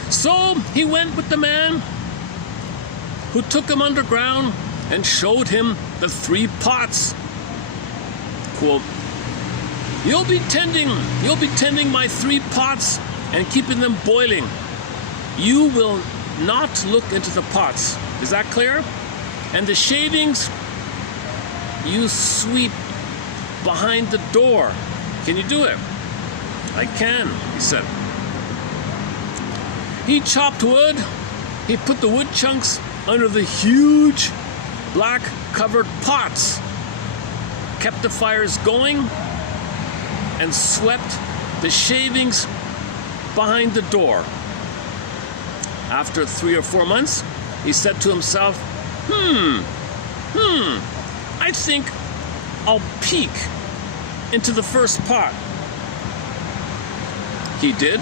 So he went with the man who took him underground and showed him the 3 pots. Quote, you'll be tending my 3 pots and keeping them boiling. You will not look into the pots. Is that clear? And the shavings you sweep behind the door. Can you do it? I can, he said. He chopped wood. He put the wood chunks under the huge black covered pots, kept the fires going, and swept the shavings behind the door. After 3 or 4 months, he said to himself, I think I'll peek into the first pot. He did,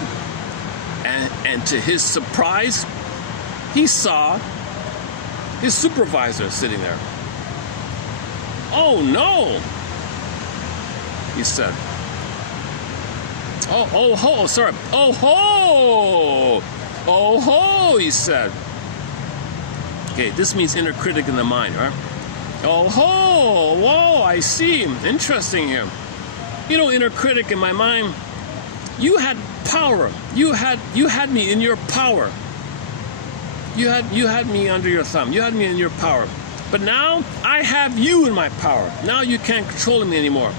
and to his surprise, he saw his supervisor sitting there. Oh no, he said. Oh ho, he said. Okay, this means inner critic in the mind, right? Oh ho, whoa, I see. Interesting here. You know, inner critic in my mind, you had power. You had me in your power. You had me under your thumb. You had me in your power. But now I have you in my power. Now you can't control me anymore.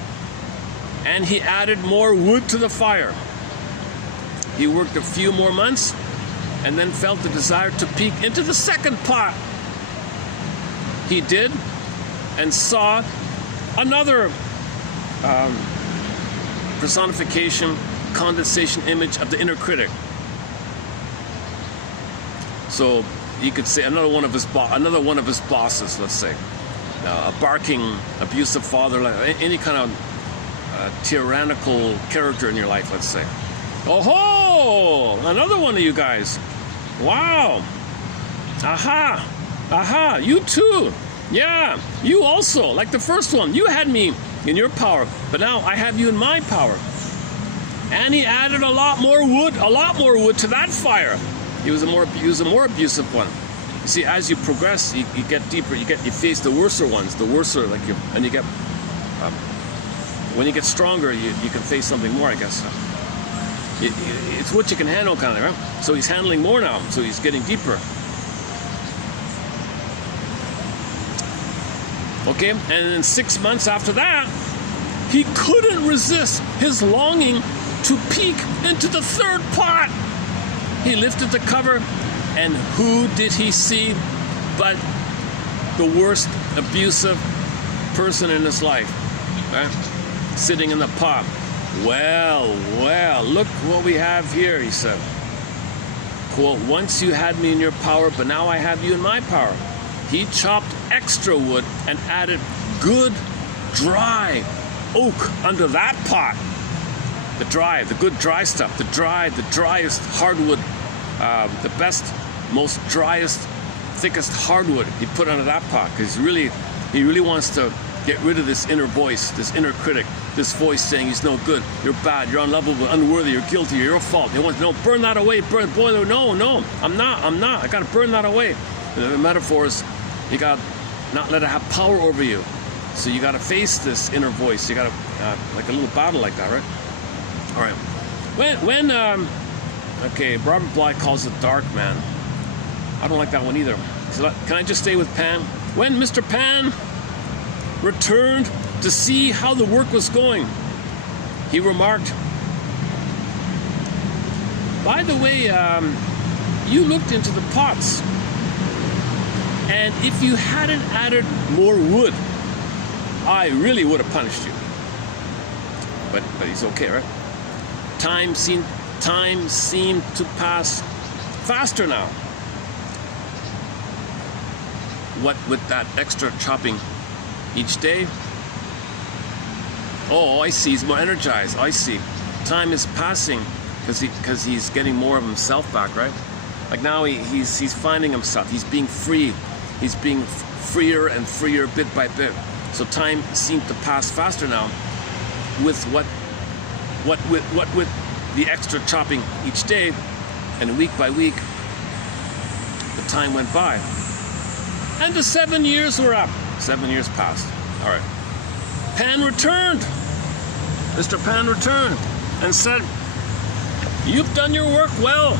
And he added more wood to the fire. He worked a few more months and then felt the desire to peek into the second pot. He did, and saw another personification, condensation image of the inner critic. So you could say another one of his bosses, let's say, a barking, abusive father, like any kind of tyrannical character in your life, let's say. Oh ho! Another one of you guys. Wow. Aha, you too. Yeah, you also, like the first one. You had me in your power, but now I have you in my power. And he added a lot more wood to that fire. He was a more abusive one. You see, as you progress, you get deeper. You face the worser ones, and you get. When you get stronger, you can face something more, I guess. It's what you can handle, kind of, right? So he's handling more now. So he's getting deeper. Okay, and then 6 months after that, he couldn't resist his longing to peek into the third pot. He lifted the cover, and who did he see but the worst abusive person in his life, right? Sitting in the pot. Well, look what we have here, he said. Quote, once you had me in your power, but now I have you in my power. He chopped extra wood and added good, dry oak under that pot. The good dry stuff, the driest hardwood, the best, most driest, thickest hardwood he put under that pot, because he really wants to Get rid of this inner voice, this inner critic, this voice saying he's no good, you're bad, you're unlovable, unworthy, you're guilty, you're your fault. You want to burn that away, burn, boy, no, I'm not. I got to burn that away. The metaphor is you got to not let it have power over you. So you got to face this inner voice. You got to, like a little battle like that, right? All right. Okay, Robert Bly calls it dark, man. I don't like that one either. So can I just stay with Pan? When Mr. Pan returned to see how the work was going, he remarked, by the way, you looked into the pots, and if you hadn't added more wood, I really would have punished you. But he's okay, right? Time seemed to pass faster now. What with that extra chopping each day? Oh, I see. He's more energized. I see. Time is passing because he's getting more of himself back, right? Like now he's finding himself. He's being free. He's being freer and freer bit by bit. So time seemed to pass faster now. With what with the extra chopping each day, and week by week, the time went by. And the 7 years were up. 7 years passed. All right. Pan returned. Mr. Pan returned and said, "You've done your work well."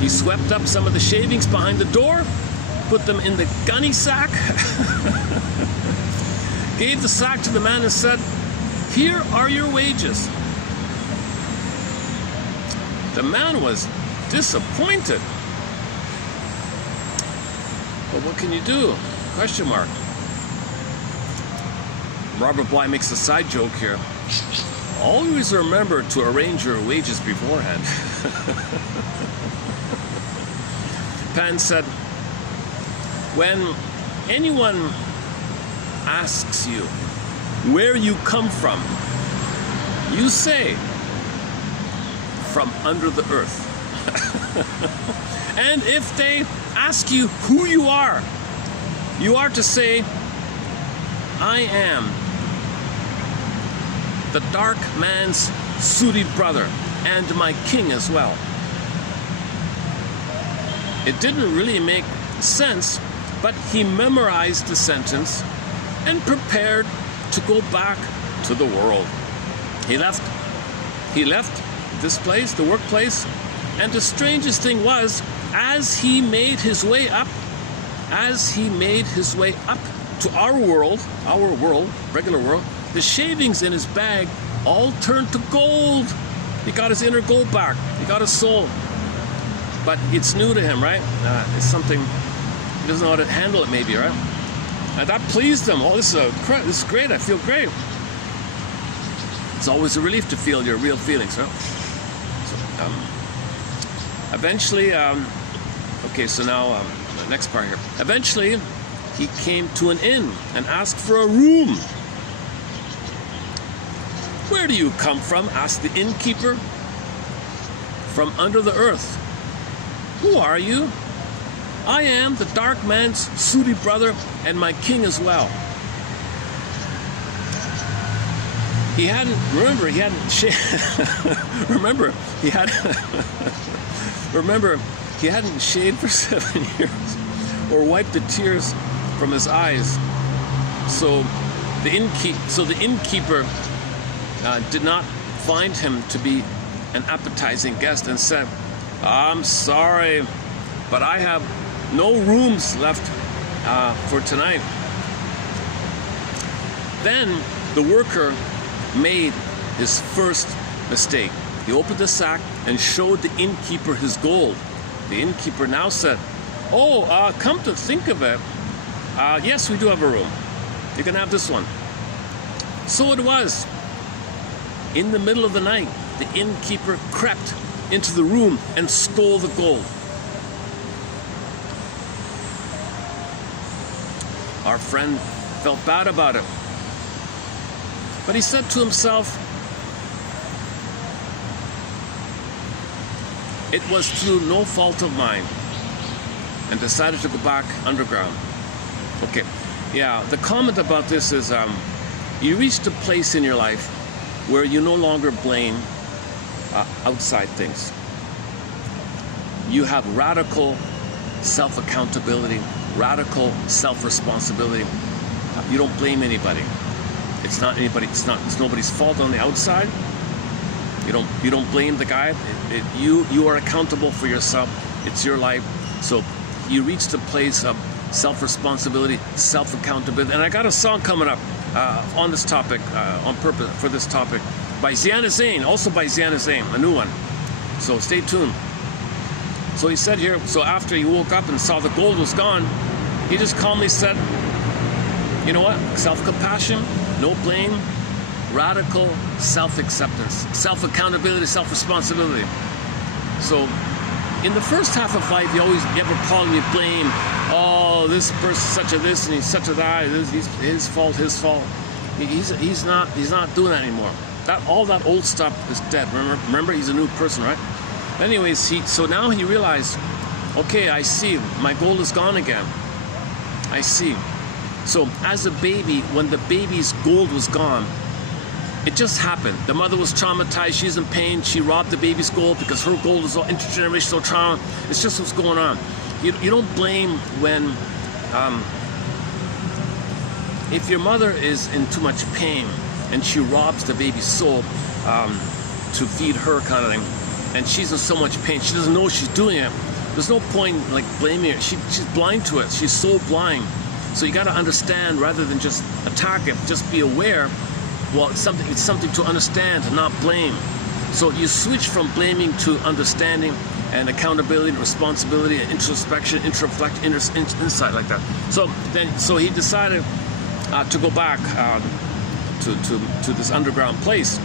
He swept up some of the shavings behind the door, put them in the gunny sack, gave the sack to the man and said, "Here are your wages." The man was disappointed. But what can you do? Question mark. Robert Bly makes a side joke here. Always remember to arrange your wages beforehand. Pan said, when anyone asks you where you come from, you say, from under the earth. And if they ask you who you are to say, I am the dark man's sooty brother and my king as well. It didn't really make sense, but he memorized the sentence and prepared to go back to the world. He left this place, the workplace, and the strangest thing was, as he made his way up to our world, regular world, the shavings in his bag all turned to gold. He got his inner gold back. He got his soul. But it's new to him, right? It's something, he doesn't know how to handle it maybe, right? And that pleased him. Oh, this is great. I feel great. It's always a relief to feel your real feelings, right? So, eventually, okay, so now, the next part here. Eventually, he came to an inn and asked for a room. Where do you come from? Asked the innkeeper. From under the earth. Who are you? I am the dark man's sooty brother and my king as well. He hadn't shaved for 7 years or wiped the tears from his eyes. So the innkeeper did not find him to be an appetizing guest and said, I'm sorry, but I have no rooms left for tonight. Then the worker made his first mistake. He opened the sack and showed the innkeeper his gold. The innkeeper now said, oh, come to think of it, yes, we do have a room. You can have this one. So it was. In the middle of the night, the innkeeper crept into the room and stole the gold. Our friend felt bad about it. But he said to himself, it was through no fault of mine, and decided to go back underground. Okay, yeah, the comment about this is you reached a place in your life where you no longer blame outside things. You have radical self-accountability, radical self-responsibility. You don't blame anybody. It's nobody's fault on the outside. You don't blame the guy. You are accountable for yourself. It's your life. So you reach the place of self-responsibility, self-accountability. And I got a song coming up on this topic, on purpose for this topic, by Ziana Zain, also by Ziana Zain, a new one. So stay tuned. So he said here, so after he woke up and saw the gold was gone, he just calmly said, you know what? Self-compassion, no blame, radical self-acceptance, self-accountability, self-responsibility. So in the first half of life, you have a problem, you blame, oh, this person's such a this and he's such a that, he's his fault. He's not doing that anymore. All that old stuff is dead. Remember, he's a new person, right? Anyways, so now he realized, okay, I see, my gold is gone again. I see. So as a baby, when the baby's gold was gone, it just happened. The mother was traumatized, she's in pain, she robbed the baby's gold because her gold is all intergenerational trauma. It's just what's going on. You don't blame when, if your mother is in too much pain and she robs the baby's soul to feed her kind of thing, and she's in so much pain, she doesn't know she's doing it. There's no point like blaming her. She's blind to it. She's so blind. So you got to understand rather than just attack it. Just be aware. Well, it's something to understand, and not blame. So you switch from blaming to understanding and accountability, and responsibility, and introspection, insight like that. So he decided to go back to this underground place.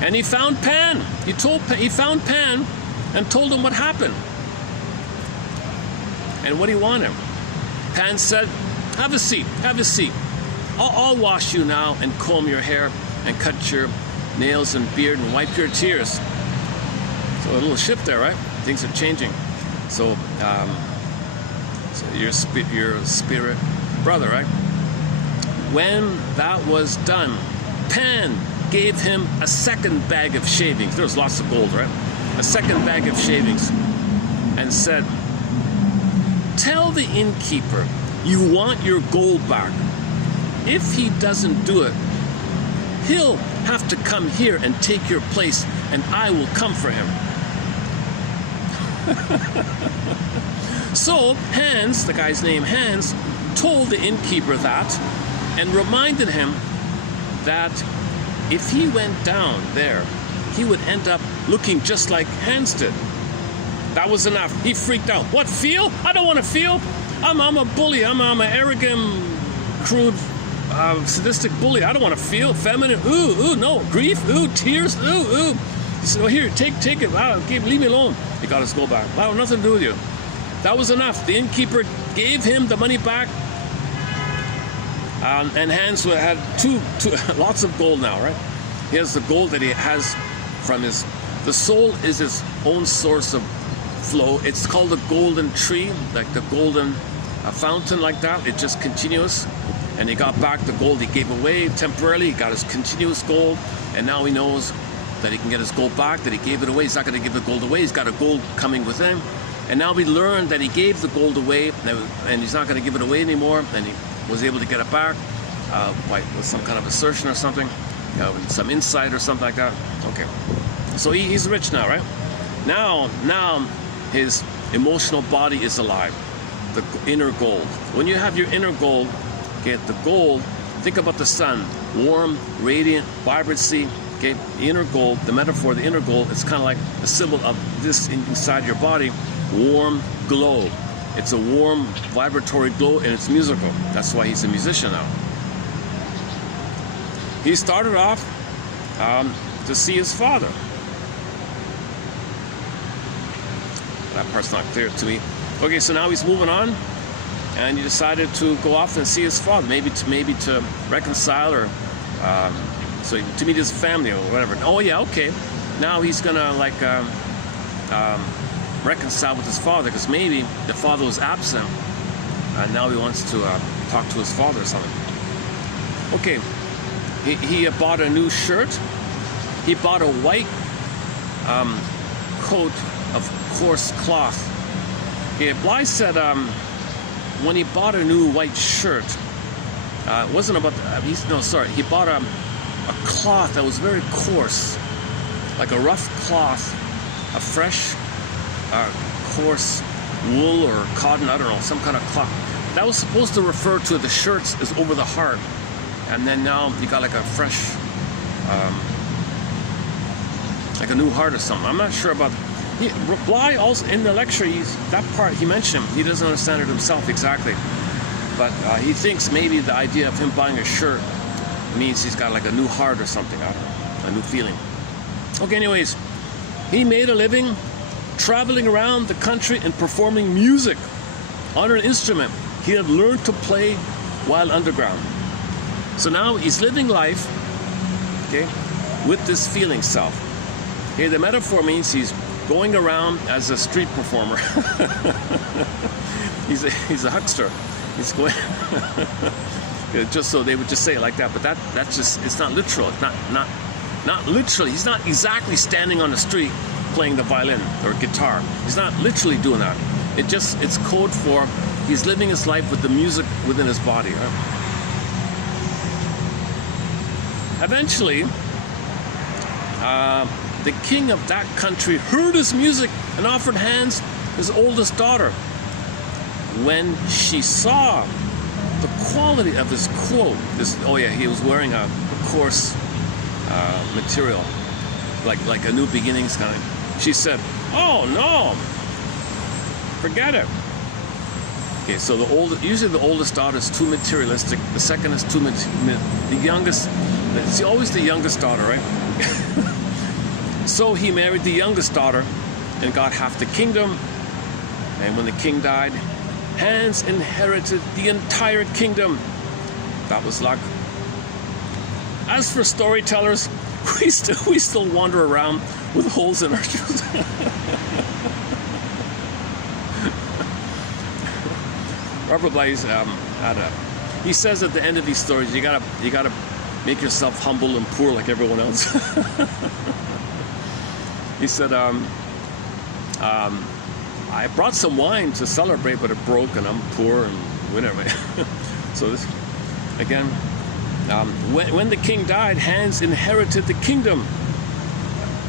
And he found Pan. He found Pan and told him what happened and what he wanted. Pan said, have a seat. I'll wash you now and comb your hair and cut your nails and beard and wipe your tears. So a little shift there, right? Things are changing. So your spirit brother, right? When that was done, Pan gave him a second bag of shavings. There was lots of gold, right? A second bag of shavings, and said, tell the innkeeper you want your gold back. If he doesn't do it, he'll have to come here and take your place, and I will come for him. So Hans, the guy's name Hans, told the innkeeper that and reminded him that if he went down there, he would end up looking just like Hans did. That was enough. He freaked out. What, feel? I don't want to feel. I'm a bully. I'm an arrogant, crude, sadistic bully. I don't want to feel. Feminine. Ooh, no. Grief. Ooh, tears. Ooh. He said, well, here, take it. Leave me alone. He got his gold back. I have nothing to do with you. That was enough. The innkeeper gave him the money back. And Hans had two lots of gold now, right? He has the gold that he has from the soul is his own source of flow. It's called the golden tree, like the golden fountain like that. It just continuous. And he got back the gold he gave away temporarily. He got his continuous gold. And now he knows that he can get his gold back, that he gave it away. He's not going to give the gold away. He's got a gold coming with him. And now we learned that he gave the gold away, and he's not going to give it away anymore. And he was able to get it back with some kind of assertion or something, some insight or something like that. Okay, so he's rich now, right? Now his emotional body is alive, the inner gold. When you have your inner gold, get the gold, think about the sun, warm, radiant, vibrancy. Okay, the inner gold, the metaphor, the inner gold, it's kind of like a symbol of this inside your body, warm glow. It's a warm, vibratory glow, and it's musical. That's why he's a musician now. He started off to see his father. That part's not clear to me. Okay, so now he's moving on, and he decided to go off and see his father, maybe to reconcile or so to meet his family or whatever. Oh yeah, okay. Now he's gonna reconcile with his father, because maybe the father was absent, and now he wants to talk to his father or something. Okay, he bought a new shirt. He bought a white coat of coarse cloth. Okay, Bly said when he bought a new white shirt, it wasn't about, he bought a cloth that was very coarse, like a rough cloth, a fresh, coarse wool or cotton, I don't know, some kind of cloth. That was supposed to refer to the shirts is over the heart. And then now you got like a fresh, like a new heart or something. I'm not sure about Bly also in the lecture, that part he mentioned, he doesn't understand it himself exactly. But he thinks maybe the idea of him buying a shirt means he's got like a new heart or something, I don't know, a new feeling. Okay, anyways, he made a living traveling around the country and performing music on an instrument he had learned to play while underground. So now he's living life, okay, with this feeling self. Okay, the metaphor means he's going around as a street performer. he's a huckster. He's going just so they would just say it like that, but that's just, it's not literal. It's not literally. He's not exactly standing on the street playing the violin or guitar. He's not literally doing that. It's code for he's living his life with the music within his body. Right? Eventually, the king of that country heard his music and offered Hans his oldest daughter. When she saw the quality of his cloak, he was wearing a coarse material, like a New Beginnings kind of. She said, "Oh no, forget it." Okay, so usually the oldest daughter is too materialistic. The second is too the youngest. It's always the youngest daughter, right? So he married the youngest daughter and got half the kingdom. And when the king died, Hans inherited the entire kingdom. That was luck. As for storytellers, we still wander around with holes in our shoes. Robert Bly's he says at the end of these stories, you gotta make yourself humble and poor like everyone else. He said, I brought some wine to celebrate, but it broke and I'm poor and whatever. So this, again, when the king died, Hans inherited the kingdom.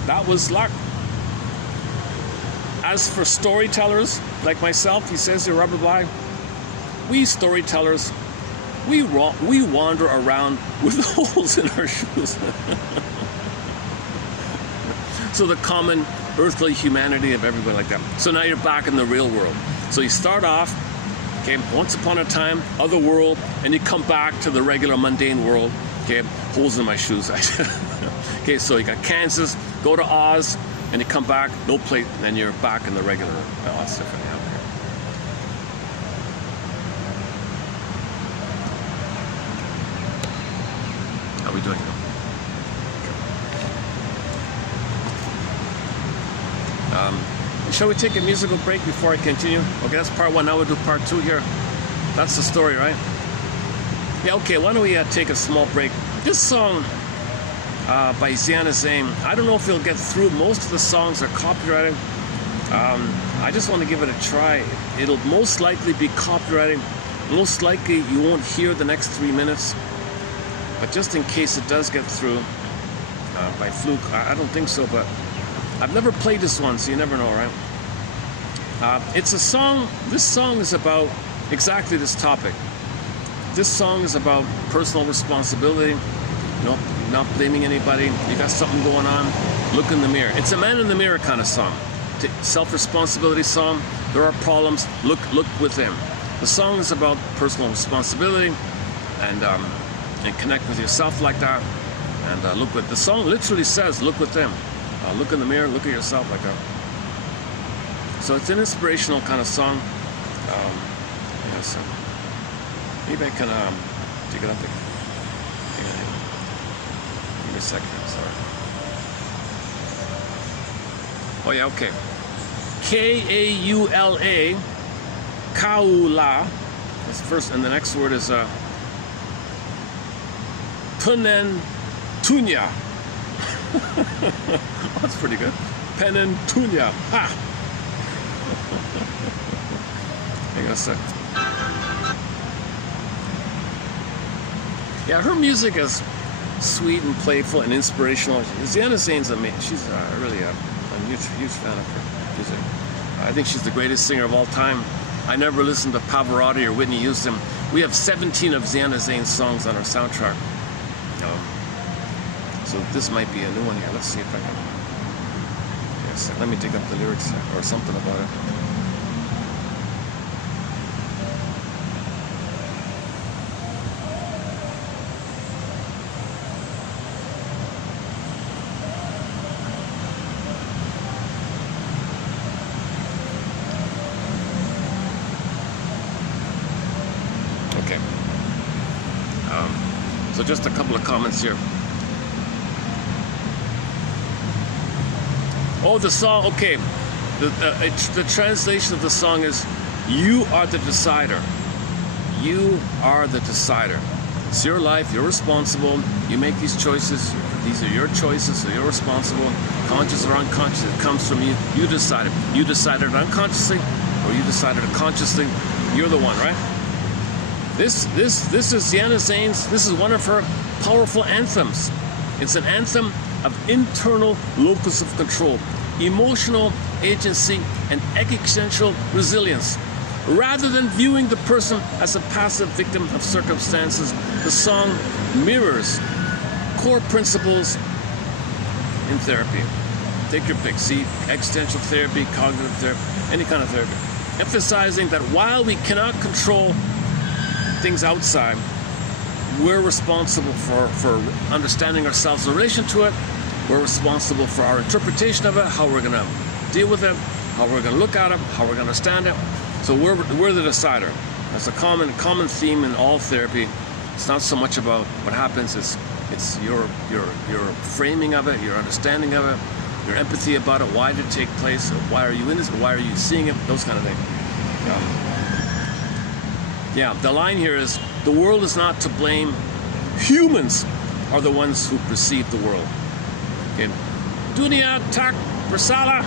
That was luck. As for storytellers like myself, he says to Robert Bly, we storytellers, we wander around with holes in our shoes. So the common earthly humanity of everybody like that. So now you're back in the real world. So you start off, okay, once upon a time, other world, and you come back to the regular mundane world. Okay, holes in my shoes. Okay, so you got Kansas, go to Oz, and you come back, no plate, and then you're back in the regular. Oh, that's different. How are we doing? Shall we take a musical break before I continue? Okay, that's part one. Now we'll do part two here. That's the story, right? Yeah, okay, why don't we take a small break. This song by Ziana Zain, I don't know if it'll get through. Most of the songs are copyrighted. I just want to give it a try. It'll most likely be copyrighted. Most likely you won't hear the next 3 minutes. But just in case it does get through by fluke, I don't think so, but I've never played this one, so you never know, right? It's a song, this song is about exactly this topic. This song is about personal responsibility, you know, not blaming anybody. You got something going on, look in the mirror. It's a man in the mirror kind of song. Self-responsibility song, there are problems, look within. The song is about personal responsibility and connect with yourself like that. And look what the song literally says, look within. Look in the mirror, look at yourself like that. So it's an inspirational kind of song. Yeah, so maybe I can take it up there. Give me a second, sorry. Oh yeah, okay. Kaula, This first, and the next word is Penentunya. That's pretty good. Penentunya. Ha! Hang on a sec. Yeah, her music is sweet and playful and inspirational. Ziana Zane's amazing. She's really a huge fan of her music. I think she's the greatest singer of all time. I never listened to Pavarotti or Whitney Houston. We have 17 of Ziana Zane's songs on our soundtrack. So this might be a new one here. Let's see if I can. Yes, let me dig up the lyrics or something about it. Okay. So just a couple of comments here. Oh, the song, okay. The translation of the song is, you are the decider. You are the decider. It's your life, you're responsible. You make these choices. These are your choices, so you're responsible. Conscious or unconscious, it comes from you. You decided. You decided unconsciously, or you decided consciously. You're the one, right? This is Ziana Zane's, this is one of her powerful anthems. It's an anthem of internal locus of control, emotional agency, and existential resilience. Rather than viewing the person as a passive victim of circumstances, the song mirrors core principles in therapy. Take your pick. See, existential therapy, cognitive therapy, any kind of therapy. Emphasizing that while we cannot control things outside, we're responsible for understanding ourselves in relation to it. We're responsible for our interpretation of it, how we're going to deal with it, how we're going to look at it, how we're going to understand it. So we're the decider. That's a common theme in all therapy. It's not so much about what happens, it's your framing of it, your understanding of it, your empathy about it, why did it take place, why are you in this, why are you seeing it, those kind of things. Yeah, the line here is, the world is not to blame. Humans are the ones who perceive the world. Okay. Dunia tak bersala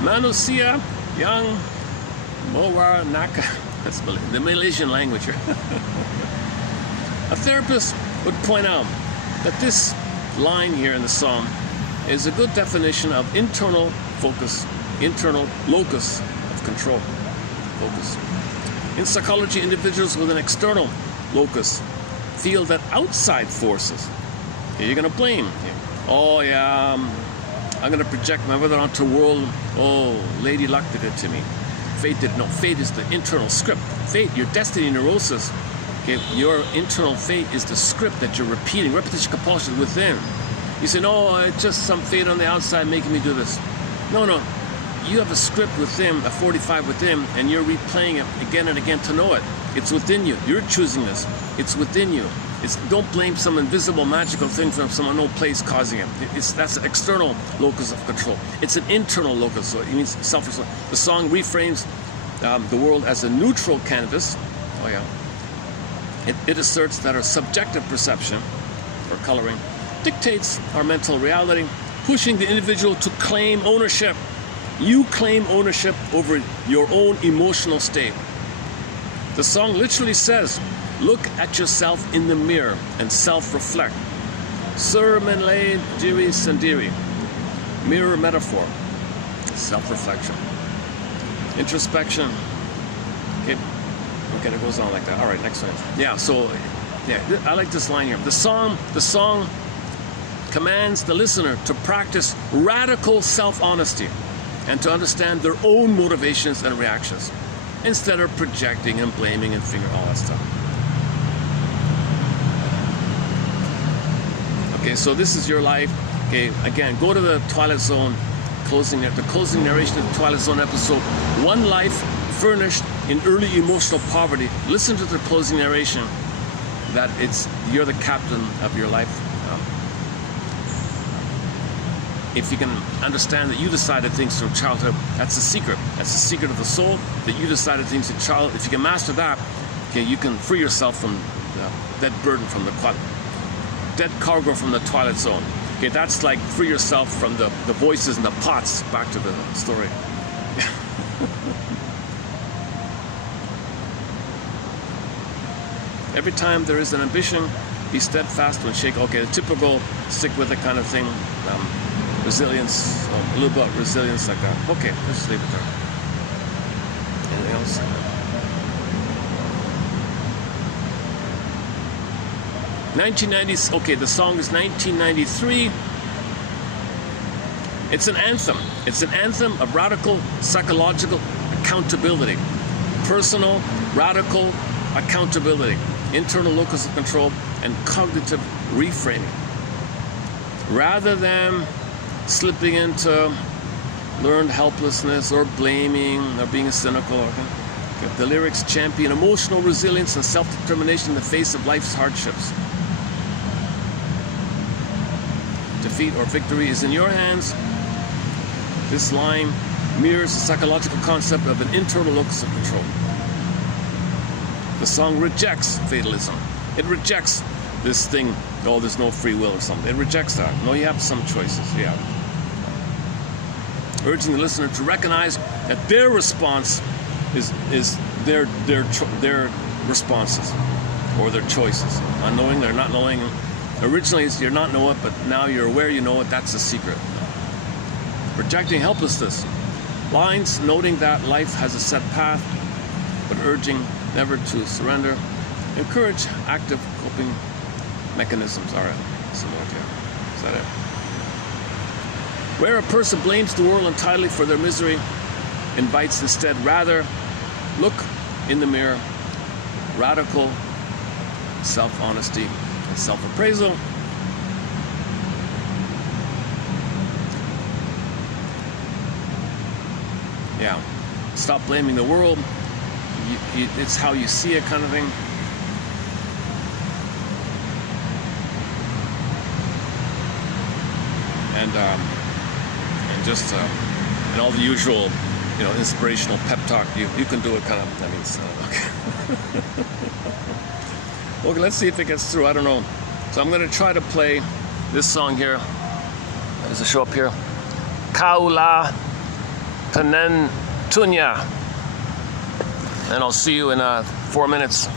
manusia yang mewarnakan. That's the Malaysian language here. A therapist would point out that this line here in the song is a good definition of internal focus, internal locus of control. Focus. In psychology, individuals with an external locus feel that outside forces, okay, you're going to blame. Oh yeah, I'm going to project my weather onto the world. Oh, Lady Luck did it to me. Fate did it. No, fate is the internal script. Fate, your destiny neurosis, okay, your internal fate is the script that you're repeating, repetition compulsion within. You say, no, it's just some fate on the outside making me do this. No. You have a script within, a 45 within, and you're replaying it again and again to know it. It's within you. You're choosing this. It's within you. Don't blame some invisible magical thing from some unknown place causing it. That's an external locus of control. It's an internal locus, so it means self-control. The song reframes the world as a neutral canvas. Oh yeah. It asserts that our subjective perception, or coloring, dictates our mental reality, pushing the individual to claim ownership. You claim ownership over your own emotional state. The song literally says, look at yourself in the mirror and self-reflect. Sur menlay diri sendiri. Mirror metaphor. Self-reflection. Introspection. Okay, it goes on like that. All right, next one. Yeah, so, yeah, I like this line here. The song commands the listener to practice radical self-honesty and to understand their own motivations and reactions, instead of projecting and blaming and figuring all that stuff. Okay, so this is your life. Okay, again, go to the Twilight Zone, the closing narration of the Twilight Zone episode, One Life Furnished in Early Emotional Poverty. Listen to the closing narration, that you're the captain of your life. If you can understand that you decided things from childhood, that's the secret. That's the secret of the soul, that you decided things in childhood. If you can master that, Okay, you can free yourself from that burden from the dead cargo from the twilight zone. Okay, that's like free yourself from the voices and the pots. Back to the story. Every time there is an ambition, be steadfast when shaken. Okay, the typical stick with it kind of thing. Resilience, a little bit of resilience like that. Okay, let's just leave it there. Anything else? Okay, the song is 1993. It's an anthem. It's an anthem of radical psychological accountability. Personal, radical accountability. Internal locus of control and cognitive reframing. Rather than slipping into learned helplessness or blaming or being cynical. Okay? The lyrics champion emotional resilience and self-determination in the face of life's hardships. Defeat or victory is in your hands. This line mirrors the psychological concept of an internal locus of control. The song rejects fatalism. It rejects this thing, oh, there's no free will or something. It rejects that. No, you have some choices. Yeah. Urging the listener to recognize that their response is their responses or their choices. Unknowing, they're not knowing. Originally, you're not know it, but now you're aware you know it. That's the secret. Rejecting helplessness. Lines noting that life has a set path, but urging never to surrender. Encourage active coping mechanisms. All right. Is that it? Where a person blames the world entirely for their misery, invites instead rather look in the mirror, radical self-honesty and self-appraisal. Yeah, stop blaming the world. It's how you see it, kind of thing. And just and all the usual, inspirational pep talk. You can do it, kind of. That means okay. Okay, let's see if it gets through. I don't know. So I'm going to try to play this song here. Does it show up here? Kaula Penentunya. And I'll see you in 4 minutes.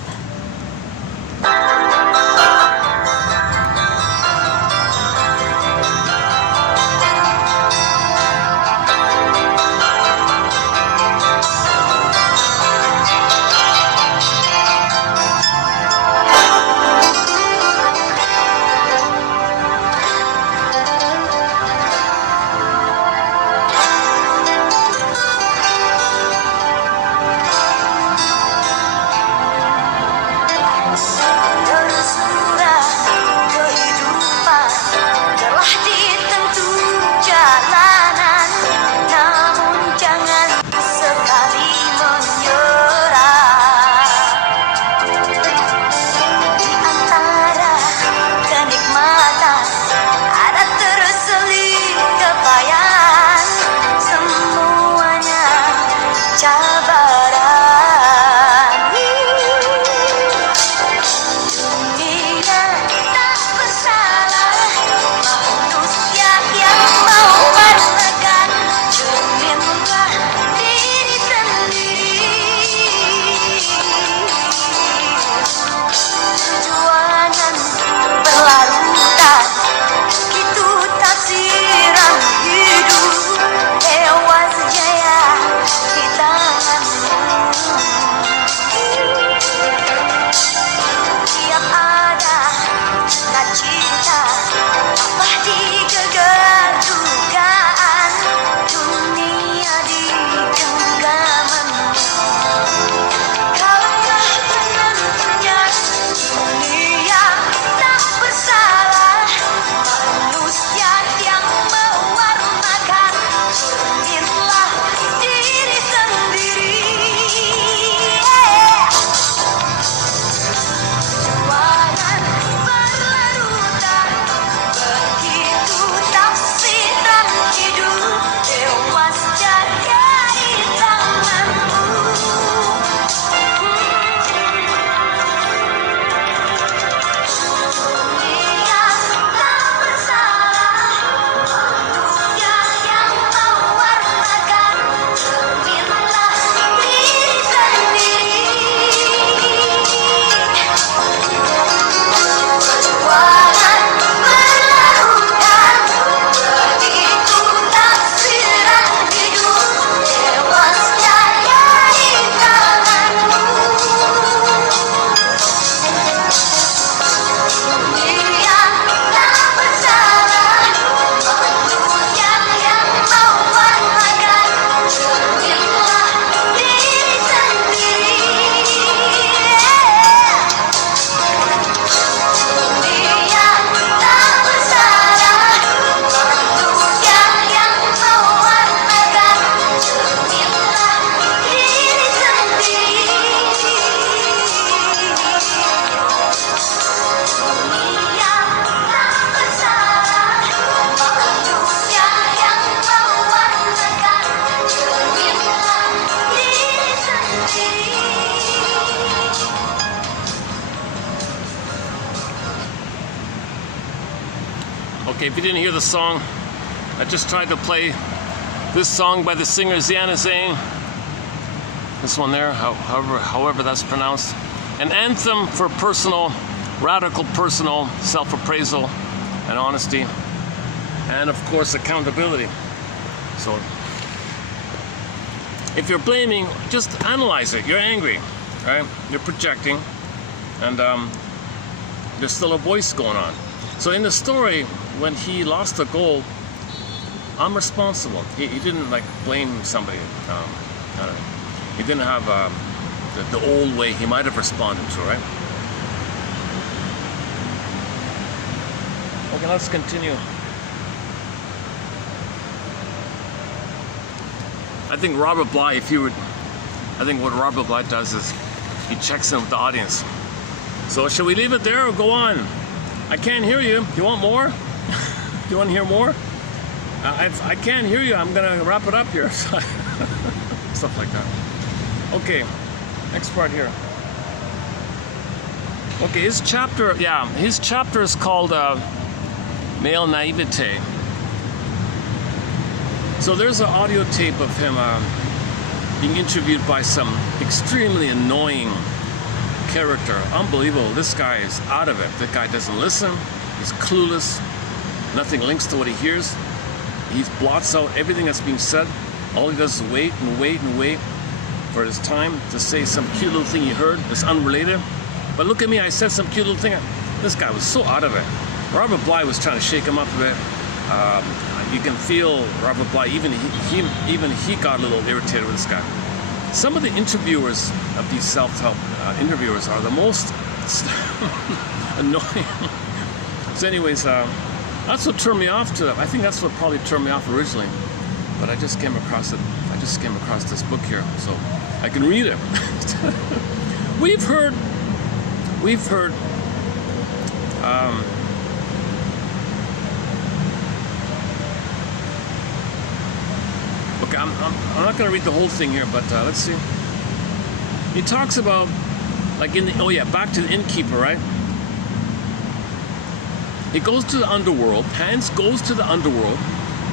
Okay, if you didn't hear the song, I just tried to play this song by the singer Ziana Zain. This one there, however that's pronounced. An anthem for radical personal self-appraisal and honesty. And of course, accountability. So, if you're blaming, just analyze it. You're angry, right? You're projecting, and there's still a voice going on. So in the story, when he lost the goal, I'm responsible. He didn't like blame somebody. I don't know. He didn't have the old way he might have responded to, right? Okay, let's continue. I think Robert Bly, I think what Robert Bly does is he checks in with the audience. So should we leave it there or go on? I can't hear you. Do you want more? Do you want to hear more? I can't hear you. I'm going to wrap it up here. Stuff like that. Okay, next part here. Okay, his chapter is called Male Naivete. So there's an audio tape of him being interviewed by some extremely annoying character. Unbelievable. This guy is out of it. That guy doesn't listen. He's clueless. Nothing links to what he hears. He blots out everything that's being said. All he does is wait and wait and wait for his time to say some cute little thing he heard that's unrelated. But look at me, I said some cute little thing. This guy was so out of it. Robert Bly was trying to shake him up a bit. You can feel Robert Bly, even he got a little irritated with this guy. Some of the interviewers of these self-help interviewers are the most annoying. So anyways, that's what turned me off to them. I think that's what probably turned me off originally. But I just came across it. I just came across this book here, so I can read it. We've heard. Okay, I'm not going to read the whole thing here, but let's see. He talks about, like back to the innkeeper, right? He goes to the underworld, Hans goes to the underworld,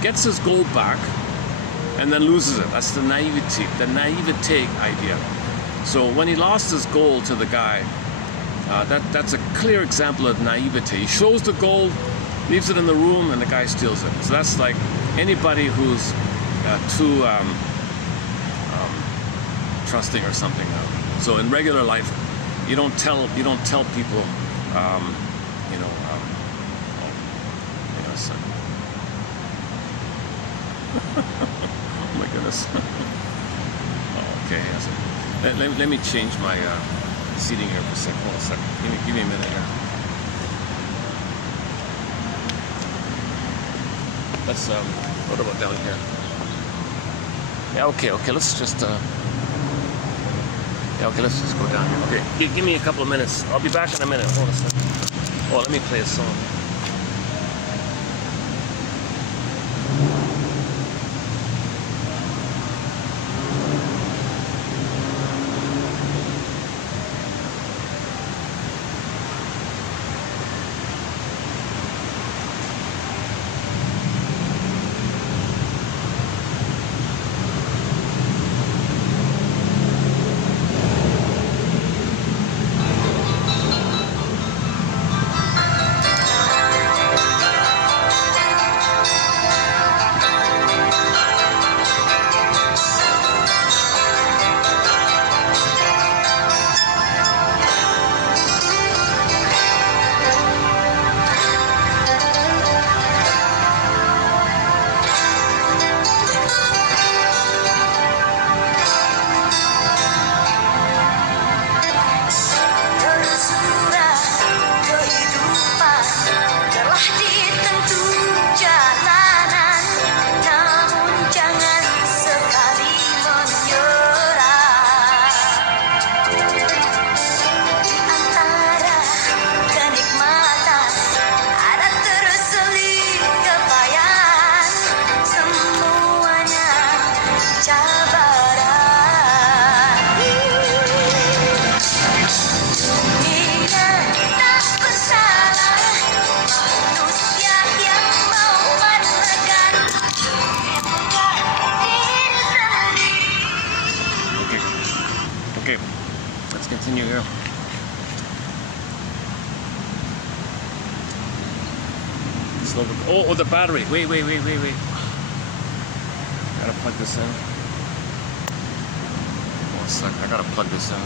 gets his gold back, and then loses it. That's the naivete idea. So when he lost his gold to the guy, that's a clear example of naivete. He shows the gold, leaves it in the room, and the guy steals it. So that's like anybody who's too trusting or something. So in regular life, you don't tell people, so. Oh my goodness. Oh, okay. Let me change my seating here for a second. Hold on a second. Give me a minute here. Let's what about down here? Yeah, okay, let's just let's just go down here. Okay, give me a couple of minutes. I'll be back in a minute. Hold on a second. Oh, let me play a song. Oh, the battery. Wait. Gotta plug this in. 1 sec, I gotta plug this in.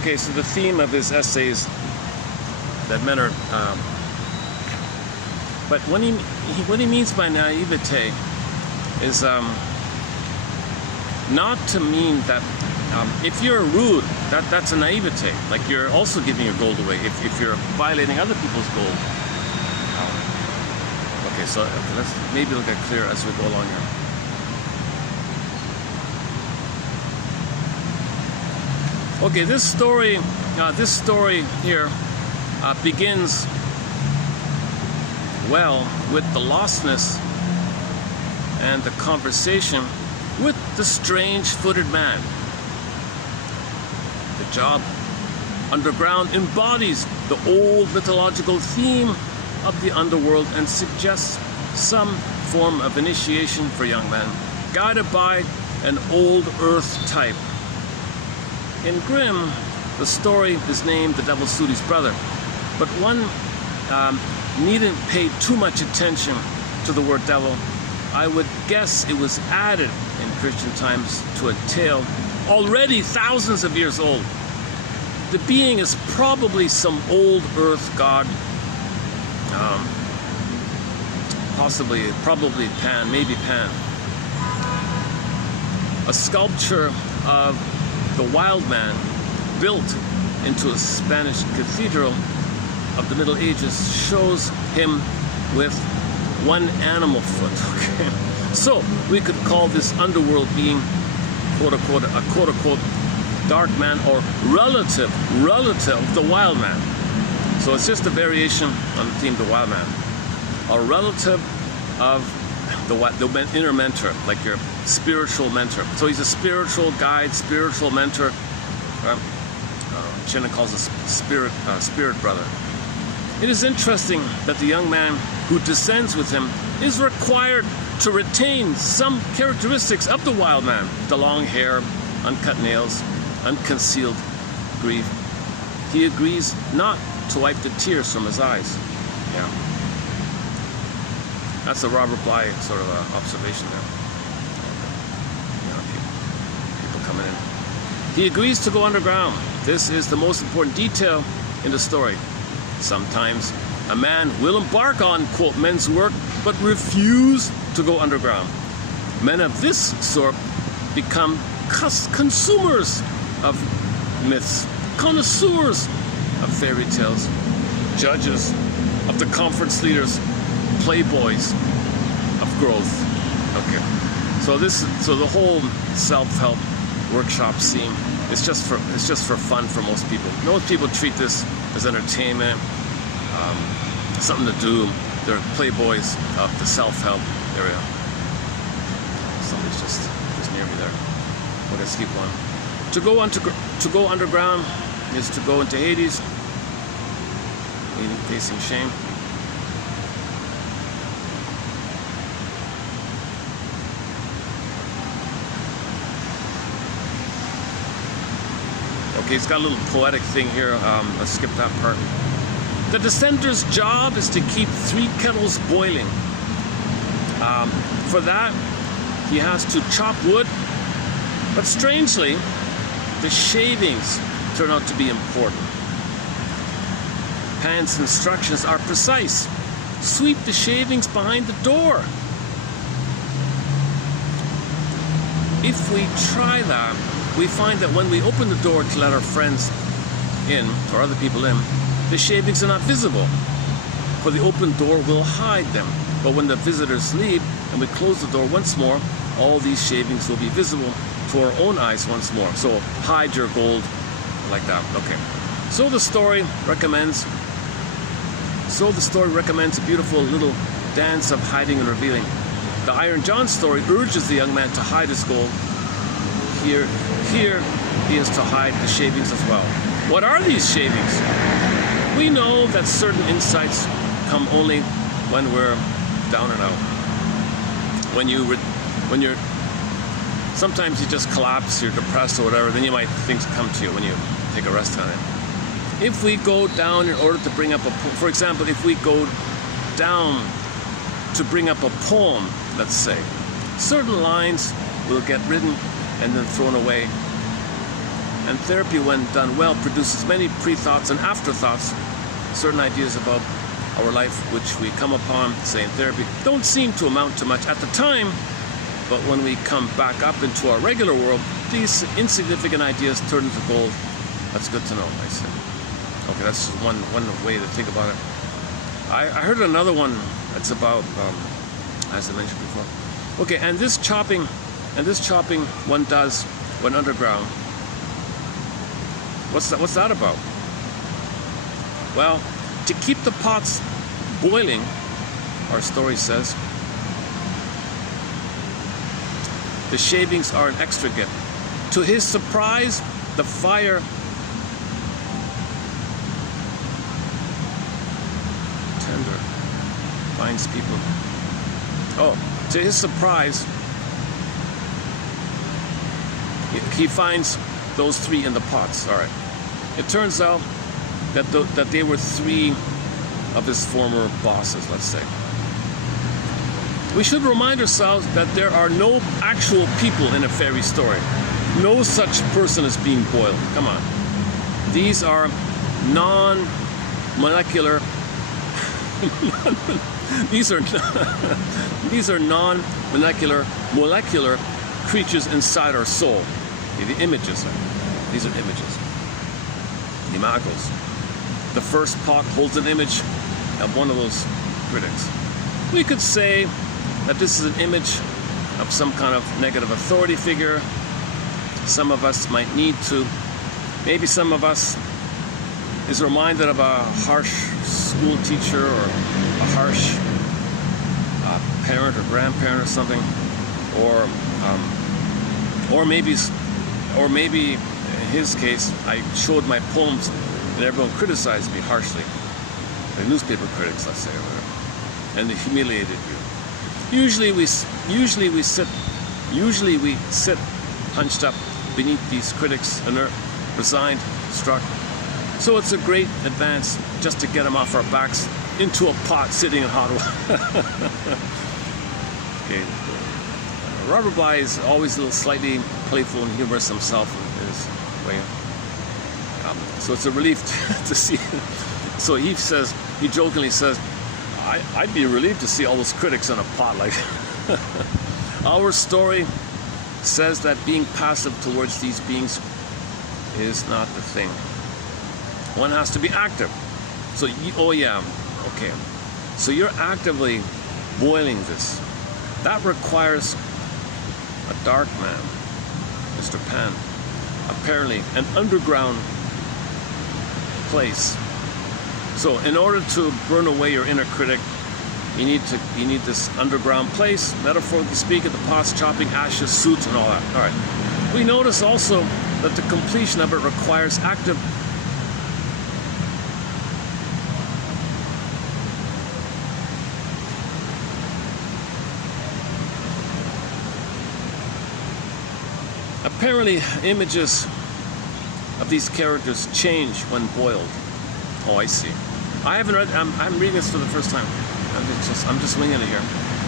Okay, so the theme of his essays that men are, but what he means by naivete is not to mean that if you're rude, that's a naivete. Like you're also giving your gold away if you're violating other people's gold. Okay, so let's maybe look at clear as we go along here. Okay, this story here begins well with the lostness and the conversation with the strange-footed man. The job underground embodies the old mythological theme of the underworld and suggests some form of initiation for young men, guided by an old earth type. In Grimm, the story is named The Devil's Studie's Brother, but one needn't pay too much attention to the word devil. I would guess it was added in Christian times to a tale already thousands of years old. The being is probably some old earth god, probably Pan, maybe Pan. A sculpture of the wild man built into a Spanish cathedral of the Middle Ages shows him with one animal foot. Okay? So we could call this underworld being quote-unquote a quote-unquote dark man or relative of the wild man. So it's just a variation on the theme of the wild man. A relative of the inner mentor, like your spiritual mentor. So he's a spiritual guide, spiritual mentor. Chinna calls us spirit brother. It is interesting that the young man who descends with him is required to retain some characteristics of the wild man: the long hair, uncut nails, unconcealed grief. He agrees not to wipe the tears from his eyes. Yeah. That's a Robert Bly sort of observation there. People coming in. He agrees to go underground. This is the most important detail in the story. Sometimes a man will embark on, quote, men's work, but refuse to go underground. Men of this sort become consumers of myths, connoisseurs of fairy tales, judges of the conference leaders, playboys of growth. Okay, so the whole self-help workshop scene is just for fun for most people. Most people treat this as entertainment, something to do. They're playboys of the self-help area. Somebody's just near me there. Okay, let's keep going. To go underground is to go into Hades, meaning facing shame. Okay, it's got a little poetic thing here. Let's skip that part. The descender's job is to keep 3 kettles boiling. For that, he has to chop wood, but strangely, the shavings turn out to be important. Pan's instructions are precise. Sweep the shavings behind the door. If we try that, we find that when we open the door to let our friends in, or other people in, the shavings are not visible, for the open door will hide them. But when the visitors leave and we close the door once more, all these shavings will be visible to our own eyes once more. So hide your gold like that. Okay. So the story recommends a beautiful little dance of hiding and revealing. The Iron John story urges the young man to hide his gold. Here he is to hide the shavings as well. What are these shavings? We know that certain insights come only when we're down and out. When you when you're, sometimes you just collapse, you're depressed or whatever, then you might, things come to you when you take a rest on it. If we go down in order to bring up a, for example, if we go down to bring up a poem, let's say, certain lines will get written and then thrown away. And therapy, when done well, produces many pre-thoughts and afterthoughts. Certain ideas about our life which we come upon, say in therapy, don't seem to amount to much at the time, but when we come back up into our regular world, these insignificant ideas turn into gold. That's good to know, I said. Okay, that's one way to think about it. I heard another one that's about, as I mentioned before. Okay, and this chopping one does when underground. What's that about? Well, to keep the pots boiling, our story says, the shavings are an extra gift. To his surprise, the fire tender finds people. Oh, to his surprise, he finds those three in the pots. All right. It turns out that they were three of his former bosses, let's say. We should remind ourselves that there are no actual people in a fairy story. No such person is being boiled. Come on. These are non-molecular these are non-molecular molecular creatures inside our soul. The images. These are images. The images. The first pot holds an image of one of those critics. We could say that this is an image of some kind of negative authority figure. Some of us might need to, maybe some of us is reminded of a harsh school teacher or a harsh parent or grandparent or something, or maybe in his case, I showed my poems and everyone criticized me harshly. The newspaper critics, let's say, or whatever, and they humiliated you. Usually we sit hunched up beneath these critics, inert, resigned, struck. So it's a great advance just to get them off our backs into a pot sitting in hot water. Okay. Robert Bly is always a little slightly playful and humorous himself in his way. So it's a relief to see. So he jokingly says, I'd be relieved to see all those critics in a pot like that. Our story says that being passive towards these beings is not the thing. One has to be active. So, oh yeah, okay. So you're actively boiling this. That requires a dark man, Mr. Pan, apparently an underground place. So in order to burn away your inner critic, you need this underground place, metaphorically speaking, the pots, chopping, ashes, suits, and all that. All right. We notice also that the completion of it requires active apparently images of these characters change when boiled. Oh, I see. I haven't read. I'm reading this for the first time. I'm just winging it here.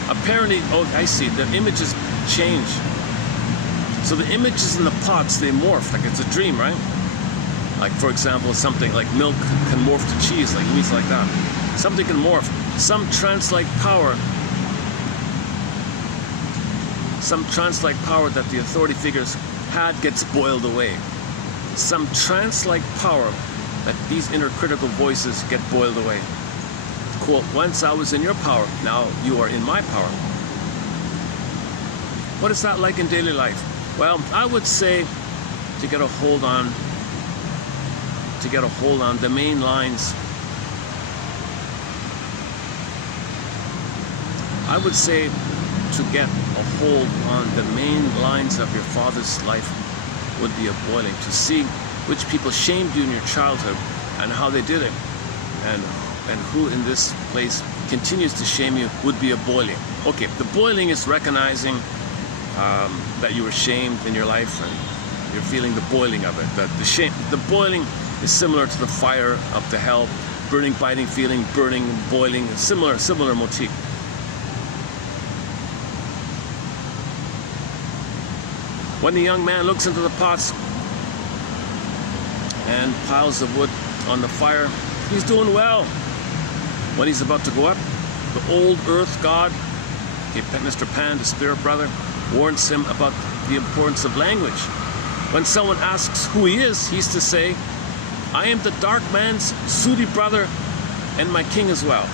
Apparently, oh, I see. The images change. So the images in the pots, they morph like it's a dream, right? Like, for example, something like milk can morph to cheese, like meats like that. Something can morph. Some trance-like power that the authority figures had gets boiled away. Some trance-like power that these inner critical voices get boiled away. Quote, once I was in your power, now you are in my power. What is that like in daily life? Well, I would say to get a hold on the main lines. I would say to get a hold on the main lines of your father's life would be a boiling. To see which people shamed you in your childhood and how they did it, and who in this place continues to shame you would be a boiling. Okay, the boiling is recognizing that you were shamed in your life, and you're feeling the boiling of it. The shame, the boiling is similar to the fire of the hell, burning, biting, feeling, burning, boiling, similar motif. When the young man looks into the pots and piles of wood on the fire, he's doing well. When he's about to go up, the old earth god, Mr. Pan, the spirit brother, warns him about the importance of language. When someone asks who he is, he's to say, I am the dark man's sooty brother and my king as well.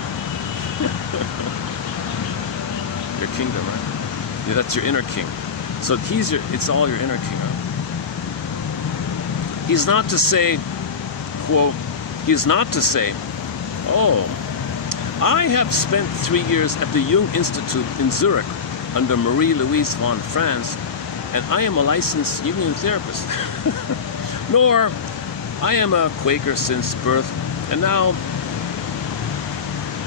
Your kingdom, right? Yeah, that's your inner king. So it's all your inner king. Right? He's not to say, quote, he's not to say, oh, I have spent 3 years at the Jung Institute in Zurich under Marie-Louise von Franz, and I am a licensed Jungian therapist. Nor, I am a Quaker since birth, and now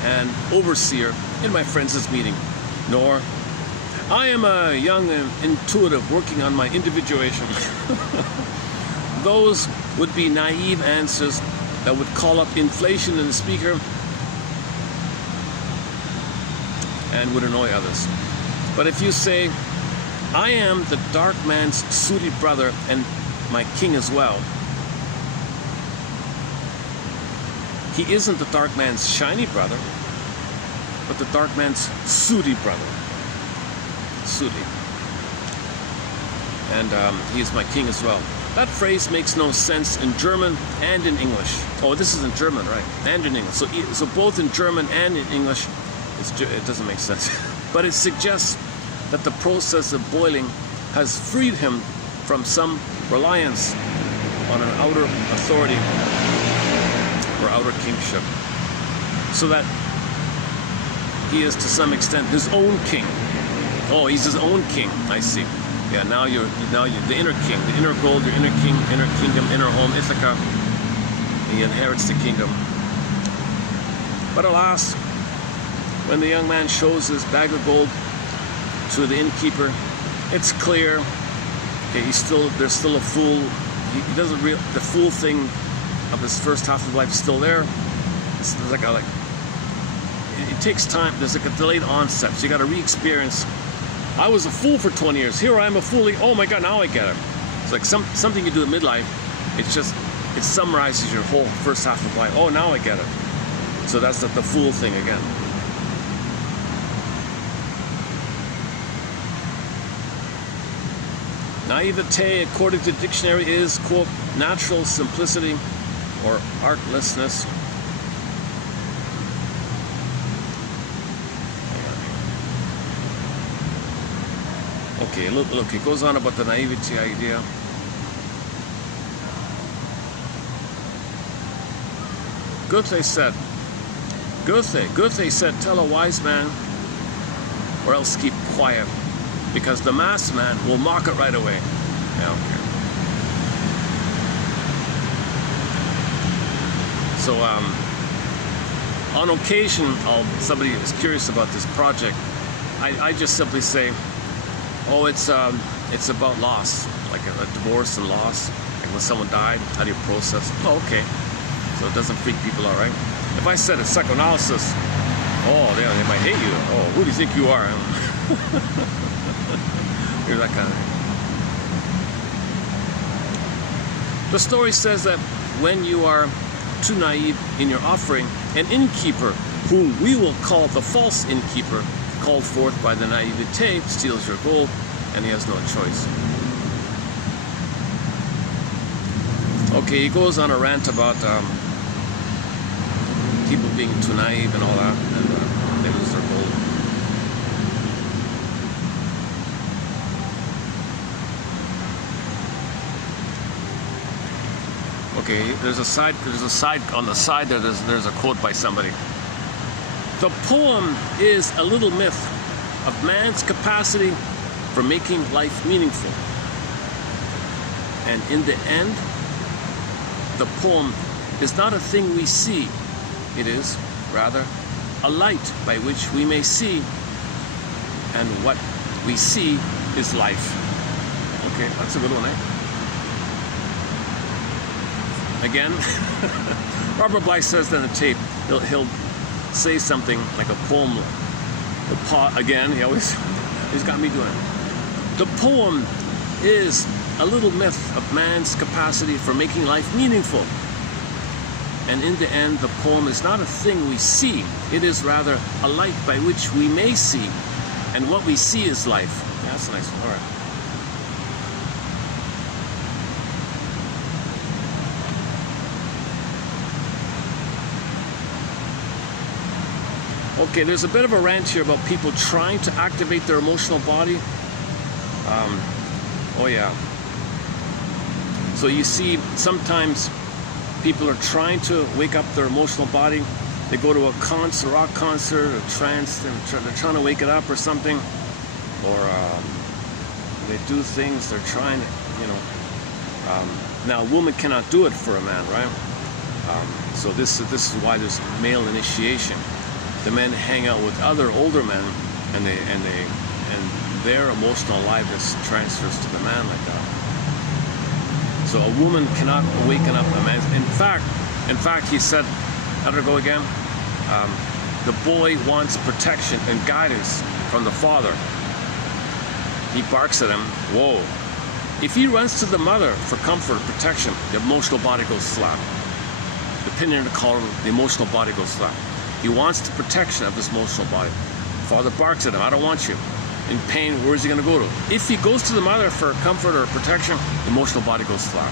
an overseer in my friends' meeting. Nor, I am a young intuitive working on my individuation. Those would be naive answers that would call up inflation in the speaker and would annoy others. But if you say, I am the dark man's sooty brother and my king as well, he isn't the dark man's shiny brother, but the dark man's sooty brother. Sooty. And he is my king as well. That phrase makes no sense in German and in English. Oh, this is in German, right? And in English. So both in German and in English, it doesn't make sense. But it suggests that the process of boiling has freed him from some reliance on an outer authority or outer kingship, so that he is to some extent his own king. Oh, he's his own king. I see. Yeah, now you're the inner king, the inner gold, your inner king, inner kingdom, inner home, Ithaca. He inherits the kingdom. But alas, when the young man shows his bag of gold to the innkeeper, it's clear. Okay, there's still a fool. He doesn't the fool thing of his first half of life is still there. It's like it takes time. There's like a delayed onset, so you got to re-experience. I was a fool for 20 years. Here I am a fool. Oh my God, now I get it. It's like something you do at midlife. It summarizes your whole first half of life. Oh, now I get it. So that's the fool thing again. Naivete, according to the dictionary, is, quote, natural simplicity or artlessness. Okay, look, it goes on about the naivety idea. Goethe said, tell a wise man, or else keep quiet, because the masked man will mock it right away. Yeah, okay. So, on occasion, somebody is curious about this project, I just simply say, oh, it's about loss, like a divorce and loss. Like when someone died, how do you process? Oh, okay. So it doesn't freak people out, right? If I said it's psychoanalysis, oh, they might hate you. Oh, who do you think you are? You're that kind of thing. The story says that when you are too naive in your offering, an innkeeper, whom we will call the false innkeeper, called forth by the naivete, steals your gold, and he has no choice. Okay, he goes on a rant about people being too naive and all that, and they lose their gold. Okay, there's a side on the side there. There's a quote by somebody. The poem is a little myth of man's capacity for making life meaningful. And in the end, the poem is not a thing we see. It is, rather, a light by which we may see. And what we see is life. Okay, that's a good one, eh? Again, Robert Bly says on the tape, he'll say something like a poem. Again, he's got me doing it. The poem is a little myth of man's capacity for making life meaningful. And in the end, the poem is not a thing we see. It is rather a light by which we may see. And what we see is life. Yeah, that's a nice one. All right. Okay, there's a bit of a rant here about people trying to activate their emotional body. Oh yeah. So you see, sometimes people are trying to wake up their emotional body. They go to a concert, rock concert, a trance, they're trying to wake it up or something. Or they do things, they're trying to, now a woman cannot do it for a man, right? So this is why there's male initiation. The men hang out with other older men, and their emotional aliveness transfers to the man like that. So a woman cannot awaken up a man. In fact, he said, let her go again. The boy wants protection and guidance from the father. He barks at him. Whoa! If he runs to the mother for comfort or protection, the emotional body goes flat. Depending on the color, the emotional body goes flat. He wants the protection of his emotional body. Father barks at him, I don't want you. In pain, where is he going to go to? If he goes to the mother for comfort or protection, the emotional body goes flat.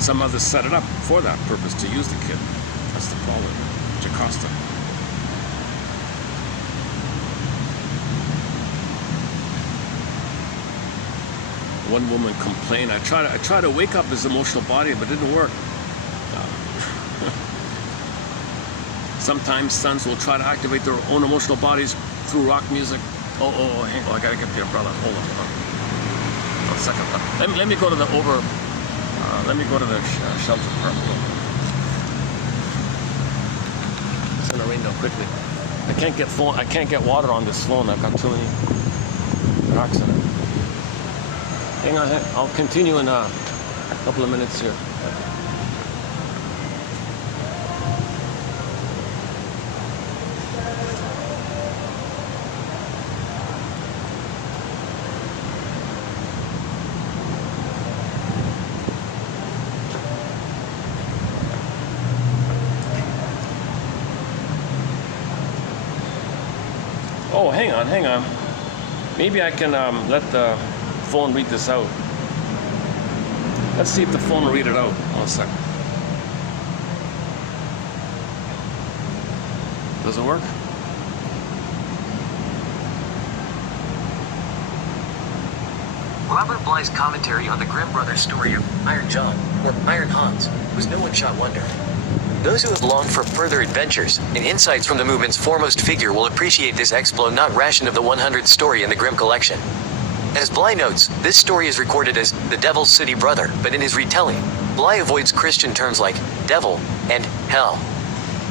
Some mothers set it up for that purpose, to use the kid. That's the problem. Jacosta. One woman complained, I tried to wake up his emotional body, but it didn't work. Sometimes sons will try to activate their own emotional bodies through rock music. Hang on, I gotta get the umbrella. Hold on. 1 second. Let me go to the shelter part. It's gonna rain down quickly. I can't get water on this phone. I've got too many rocks in it. Hang on, I'll continue in a couple of minutes here. Oh, hang on. Maybe I can let the phone read this out. Let's see if the phone will read it out. 1 second. Does it work? Robert Bly's commentary on the Grimm brothers' story of Iron John, or Iron Hans, was no one-shot wonder. Those who have longed for further adventures and insights from the movement's foremost figure will appreciate this explo not ration of the 100th story in the Grimm collection. As Bly notes, this story is recorded as the Devil's City Brother, but in his retelling, Bly avoids Christian terms like devil and hell.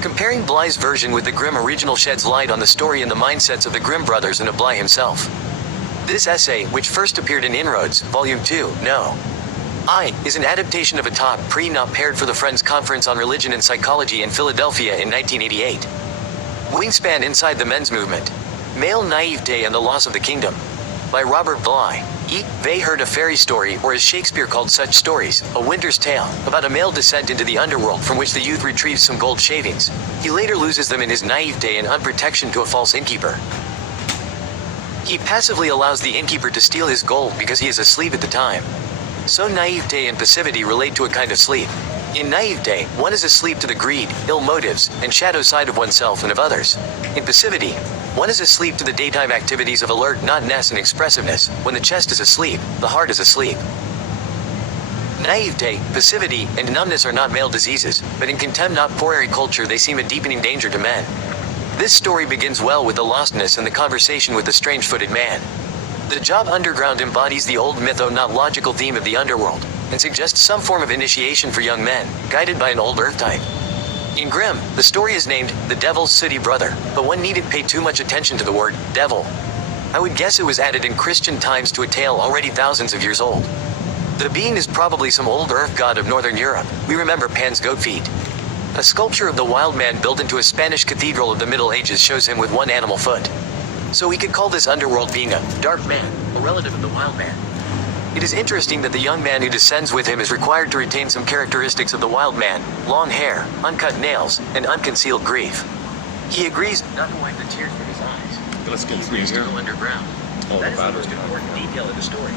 Comparing Bly's version with the Grimm original sheds light on the story and the mindsets of the Grimm brothers and of Bly himself. This essay, which first appeared in Inroads, Volume 2, No. I, is an adaptation of a talk not paired for the Friends Conference on Religion and Psychology in Philadelphia in 1988. Wingspan Inside the Men's Movement. Male Naivete and the Loss of the Kingdom. By Robert Bly. They heard a fairy story, or as Shakespeare called such stories, a winter's tale, about a male descent into the underworld from which the youth retrieves some gold shavings. He later loses them in his naivete and unprotection to a false innkeeper. He passively allows the innkeeper to steal his gold because he is asleep at the time. So naivete and passivity relate to a kind of sleep. In naivete, one is asleep to the greed, ill motives, and shadow side of oneself and of others. In passivity, one is asleep to the daytime activities of alert not-ness and expressiveness. When the chest is asleep, the heart is asleep. Naivete, passivity, and numbness are not male diseases, but in contemporary culture they seem a deepening danger to men. This story begins well with the lostness and the conversation with the strange-footed man. The job underground embodies the old mytho-not-logical theme of the underworld, and suggests some form of initiation for young men, guided by an old earth type. In Grimm, the story is named The Devil's Sooty Brother, but one needn't pay too much attention to the word devil. I would guess it was added in Christian times to a tale already thousands of years old. The being is probably some old earth god of northern Europe. We remember Pan's goat feet. A sculpture of the wild man built into a Spanish cathedral of the Middle Ages shows him with one animal foot. So we could call this underworld being a dark man, a relative of the wild man. It is interesting that the young man who descends with him is required to retain some characteristics of the wild man: long hair, uncut nails, and unconcealed grief. He agrees not to wipe the tears from his eyes. Let's He continue agrees to here. go underground. Oh, That is the battery. most important detail of the story.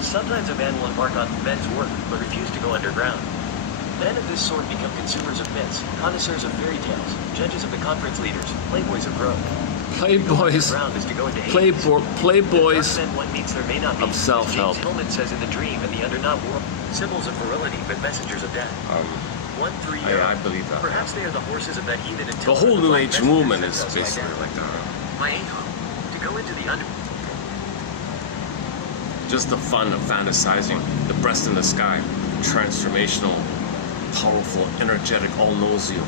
Sometimes a man will embark on men's work, but refuse to go underground. Men of this sort become consumers of myths, connoisseurs of fairy tales, judges of the conference leaders, playboys of growth. Playboys. Underground is to go into Hades. Playboys The dark men one meets there may not be, of self-help. James Hillman says in The Dream and the Undernot World, symbols of virility but messengers of death. 1 3 I believe that. Perhaps they are the horses of that heathen The until whole New Age messengers movement is themselves basically down. like that. My aim, to go into the under. Just the fun of fantasizing, the breast in the sky, transformational, powerful, energetic, all knows you.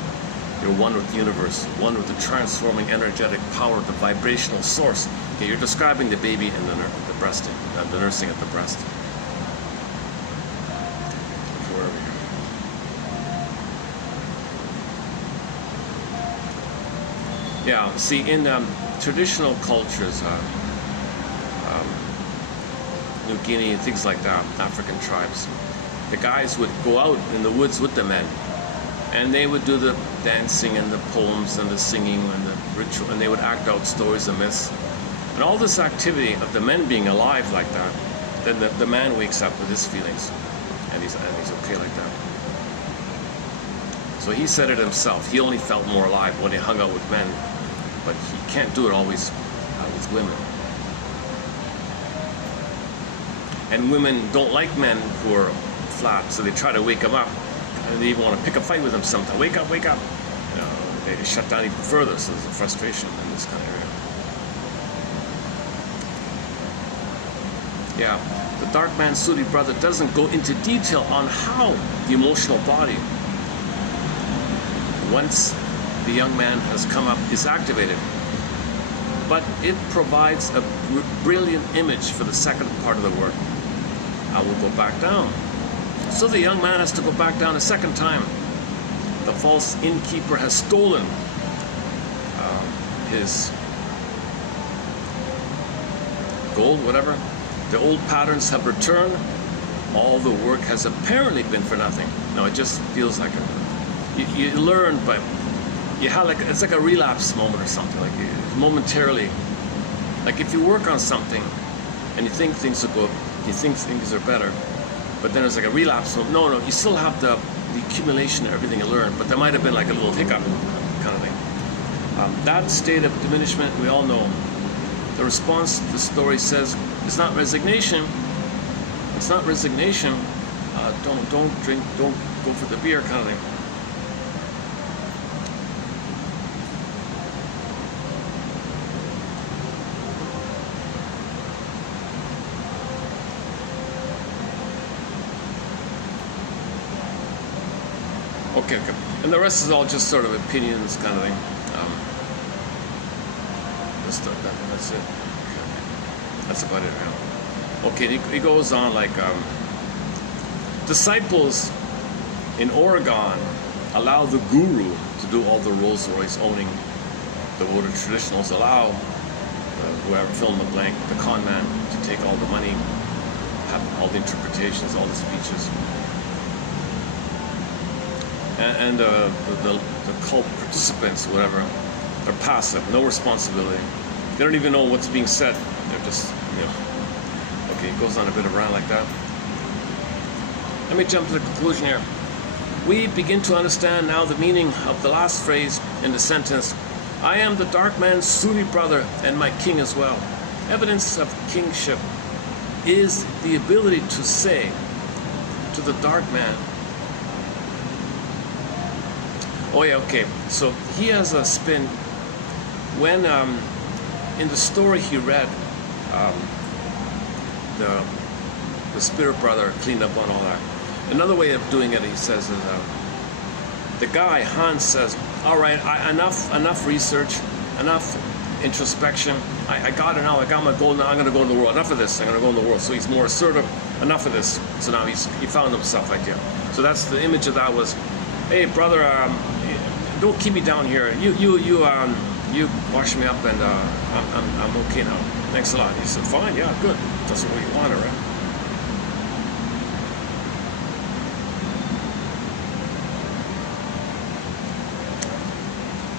You're one with the universe, one with the transforming, energetic power, the vibrational source. Okay, you're describing the baby and the breasting, the nursing at the breast. Where are we? Yeah, see, in traditional cultures, New Guinea, things like that, African tribes, the guys would go out in the woods with the men, and they would do the dancing and the poems and the singing and the ritual, and they would act out stories and myths. And all this activity of the men being alive like that, then the man wakes up with his feelings, and he's okay like that. So he said it himself. He only felt more alive when he hung out with men, but he can't do it always with women. And women don't like men who are flat, so they try to wake them up, and they even want to pick a fight with them sometimes. Wake up, wake up! You know, they shut down even further, so there's a frustration in this kind of area. Yeah, the dark man's sooty brother doesn't go into detail on how the emotional body, once the young man has come up, is activated. But it provides a brilliant image for the second part of the work. I will go back down. So the young man has to go back down a second time. The false innkeeper has stolen his gold, whatever. The old patterns have returned. All the work has apparently been for nothing. Now it just feels like you learn, but you have it's like a relapse moment or something. Like momentarily, like if you work on something and you think things will go, you think things are better, but then there's like a relapse. No, you still have the accumulation of everything you learned, but there might have been like a little hiccup kind of thing. That state of diminishment, we all know. The response to the story says, it's not resignation. It's not resignation. Don't drink, don't go for the beer kind of thing. Okay. And the rest is all just sort of opinions kind of thing. That's it. Okay. That's about it now. Okay, he goes on like, disciples in Oregon allow the guru to do all the Rolls Royce owning. The voter traditionals allow whoever fill in the blank, the con man, to take all the money, have all the interpretations, all the speeches. And the cult participants, whatever, they're passive, no responsibility. They don't even know what's being said. They're just, Okay, it goes on a bit of rant like that. Let me jump to the conclusion here. We begin to understand now the meaning of the last phrase in the sentence, I am the dark man's sooty brother and my king as well. Evidence of kingship is the ability to say to the dark man, oh yeah, okay, so he has a spin. When in the story he read, the spirit brother cleaned up on all that. Another way of doing it, he says, is The guy, Hans, says, all right, enough research, enough introspection. I got it now. I got my goal now. I'm going to go in the world. Enough of this. I'm going to go in the world. So he's more assertive. Enough of this. So now he found himself idea. So that's the image of that was, hey brother, don't keep me down here. You wash me up and I'm okay now. Thanks a lot. He said, fine, yeah, good. That's what you wanted, right?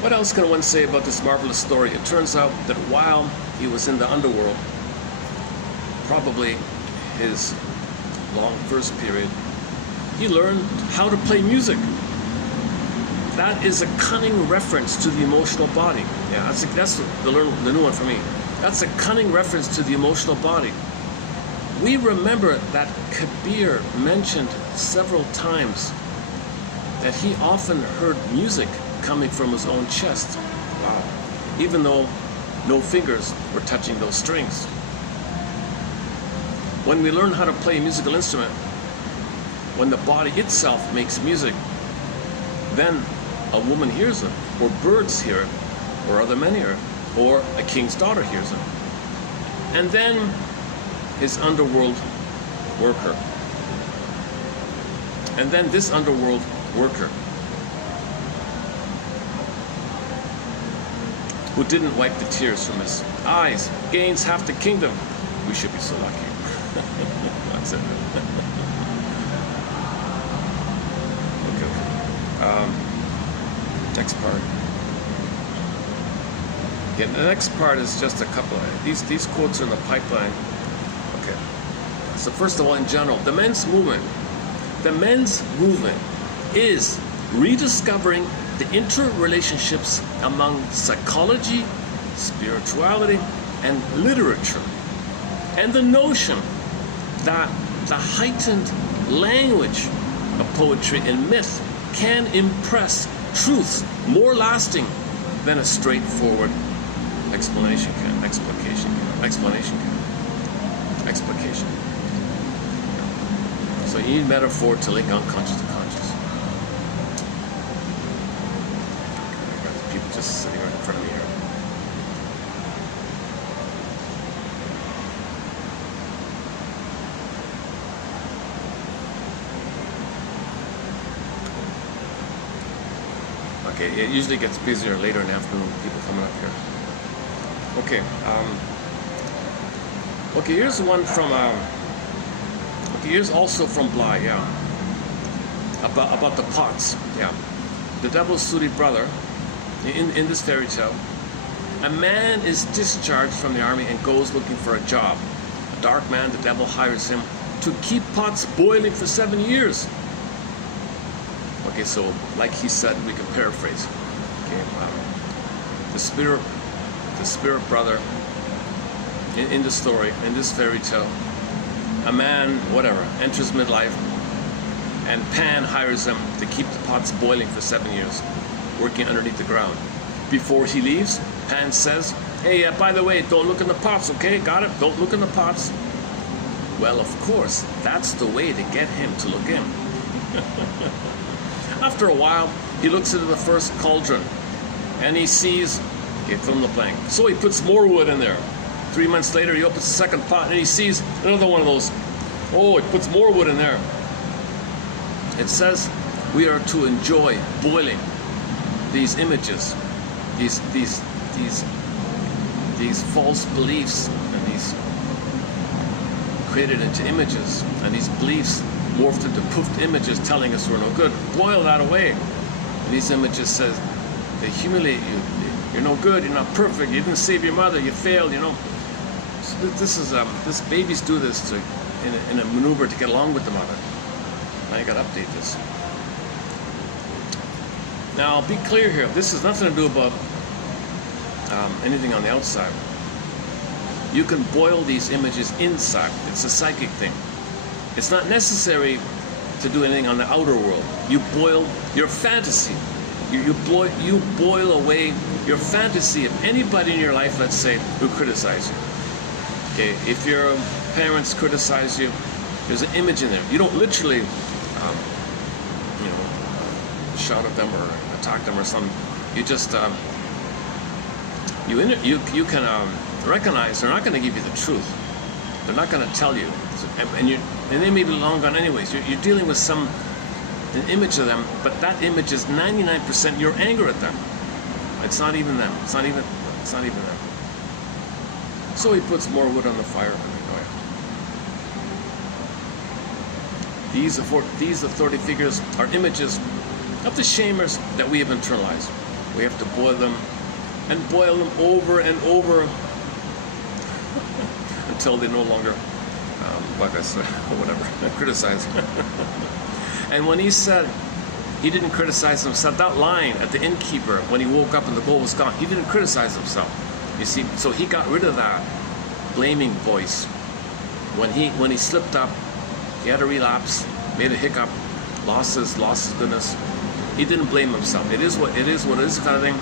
What else can one say about this marvelous story? It turns out that while he was in the underworld, probably his long first period, he learned how to play music. That is a cunning reference to the emotional body. Yeah, that's the new one for me. That's a cunning reference to the emotional body. We remember that Kabir mentioned several times that he often heard music coming from his own chest. Wow. Even though no fingers were touching those strings. When we learn how to play a musical instrument, when the body itself makes music, then a woman hears it, or birds hear it, or other men hear it, or a king's daughter hears it. And then his underworld worker. And then this underworld worker, who didn't wipe the tears from his eyes, gains half the kingdom. We should be so lucky. That's it. Okay. Next part. Yeah, the next part is just a couple of these quotes are in the pipeline. Okay. So first of all, in general, the men's movement. The men's movement is rediscovering the interrelationships among psychology, spirituality, and literature, and the notion that the heightened language of poetry and myth can impress truths more lasting than a straightforward explication can. So you need metaphor to link unconscious to conscious. People just sitting right in front of me here. Okay, it usually gets busier later in the afternoon, people coming up here. Okay, okay, here's one from, okay, here's also from Bly, yeah, about the pots, yeah. The devil's suited brother, in this fairy tale, a man is discharged from the army and goes looking for a job. A dark man, the devil, hires him to keep pots boiling for 7 years. Okay, so like he said, we can paraphrase. Okay, the spirit brother in the story, in this fairy tale, a man, whatever, enters midlife, and Pan hires him to keep the pots boiling for 7 years, working underneath the ground. Before he leaves, Pan says, hey, by the way, don't look in the pots, okay? Got it? Don't look in the pots. Well, of course, that's the way to get him to look in. After a while, he looks into the first cauldron, and he sees, okay, fill in the blank. So he puts more wood in there. 3 months later, he opens the second pot, and he sees another one of those. Oh, he puts more wood in there. It says we are to enjoy boiling these images, these false beliefs, and these created into images, and these beliefs morphed into poofed images telling us we're no good. Boil that away. And these images says they humiliate you. You're no good. You're not perfect. You didn't save your mother. You failed. You know. So this babies do this in a maneuver to get along with the mother. Now you got to update this. Now be clear here. This has nothing to do about anything on the outside. You can boil these images inside. It's a psychic thing. It's not necessary to do anything on the outer world. You boil your fantasy. You boil away your fantasy of anybody in your life, let's say, who criticize you. Okay, if your parents criticize you, there's an image in there. You don't literally, shout at them or attack them or something. You just you can recognize they're not going to give you the truth. They're not going to tell you, and they may be long gone anyways. You're dealing with an image of them, but that image is 99% your anger at them. It's not even them. It's not even them. So he puts more wood on the fire. These authority figures are images of the shamers that we have internalized. We have to boil them over and over until they no longer bug us or whatever, criticize. And when he said he didn't criticize himself, that line at the innkeeper when he woke up and the gold was gone, he didn't criticize himself. You see, so he got rid of that blaming voice. When he slipped up, he had a relapse, made a hiccup, lost his goodness. He didn't blame himself. It is what it is kind of thing.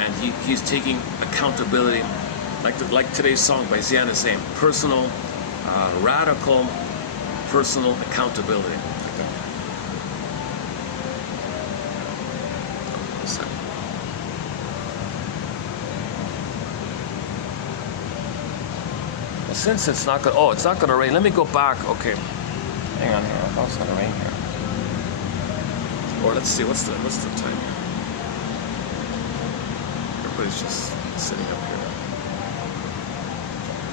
And he's taking accountability, like today's song by Ziana saying, personal, radical, personal accountability. Since it's not going, it's not going to rain. Let me go back. Okay, hang on here. I thought it was going to rain here. Or let's see. What's the time here? Everybody's just sitting up here.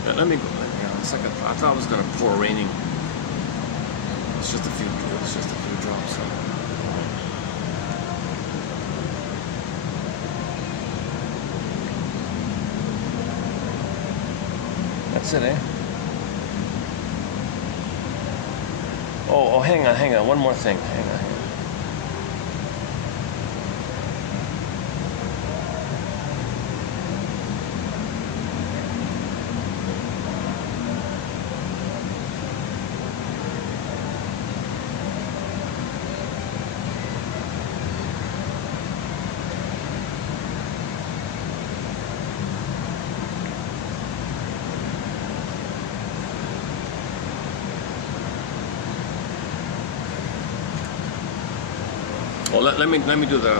Yeah, let me go. Hang on a second. I thought it was going to pour raining. It's just a few drops. That's it, eh? Oh, hang on. One more thing. Hang on. Well, let me do the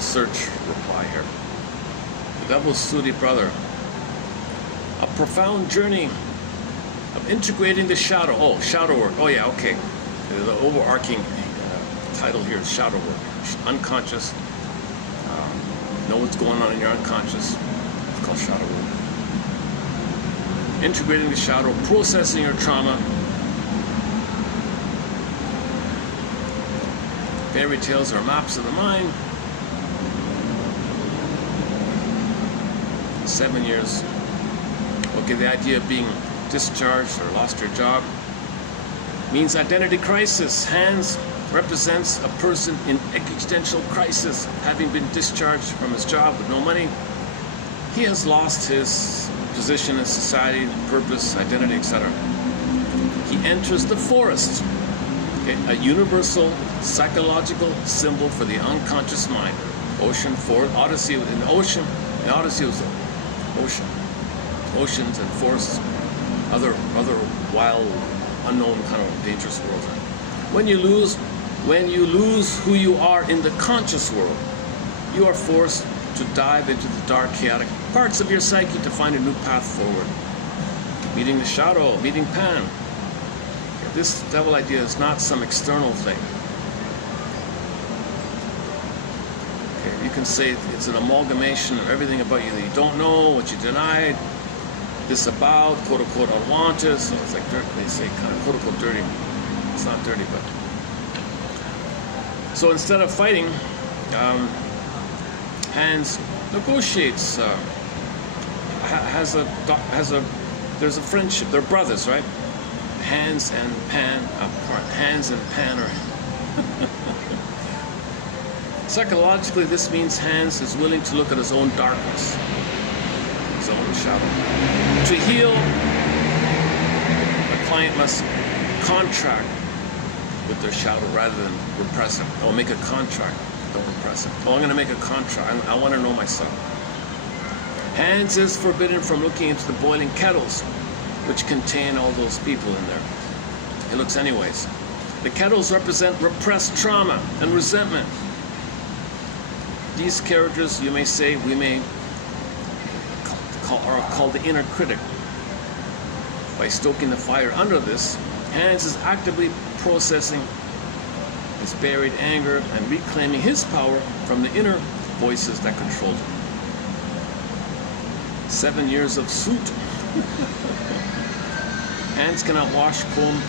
search reply here. The Devil's Sooty Brother. A profound journey of integrating the shadow. Oh, shadow work. Oh yeah, okay. The overarching title here is shadow work. Unconscious. Know what's going on in your unconscious. It's called shadow work. Integrating the shadow, processing your trauma. Fairy tales are maps of the mind. 7 years. Okay, the idea of being discharged or lost your job means identity crisis. Hands represents a person in existential crisis, having been discharged from his job with no money. He has lost his position in society, purpose, identity, etc. He enters the forest. A universal psychological symbol for the unconscious mind. Ocean, forest, Odyssey, in the ocean. The Odyssey was the ocean. Oceans and forests, other wild, unknown kind of dangerous worlds. When you lose who you are in the conscious world, you are forced to dive into the dark, chaotic parts of your psyche to find a new path forward. Meeting the shadow, meeting Pan. This devil idea is not some external thing. Okay, you can say it's an amalgamation of everything about you that you don't know, what you denied, disavowed, quote unquote unwanted. So it's like dirt, they say kind of quote unquote dirty. It's not dirty, but. So instead of fighting, Hans negotiates. There's a friendship. They're brothers, right? Hans and Pan are psychologically, this means Hans is willing to look at his own darkness, his own shadow. To heal, a client must contract with their shadow rather than repress it. I'll make a contract, don't repress it. Oh, I'm going to make a contract. I want to know myself. Hans is forbidden from looking into the boiling kettles which contain all those people in there. It looks anyways. The kettles represent repressed trauma and resentment. These characters, you may say, we may are called the inner critic. By stoking the fire under this, Hans is actively processing his buried anger and reclaiming his power from the inner voices that controlled him. 7 years of suit. Hans cannot wash, comb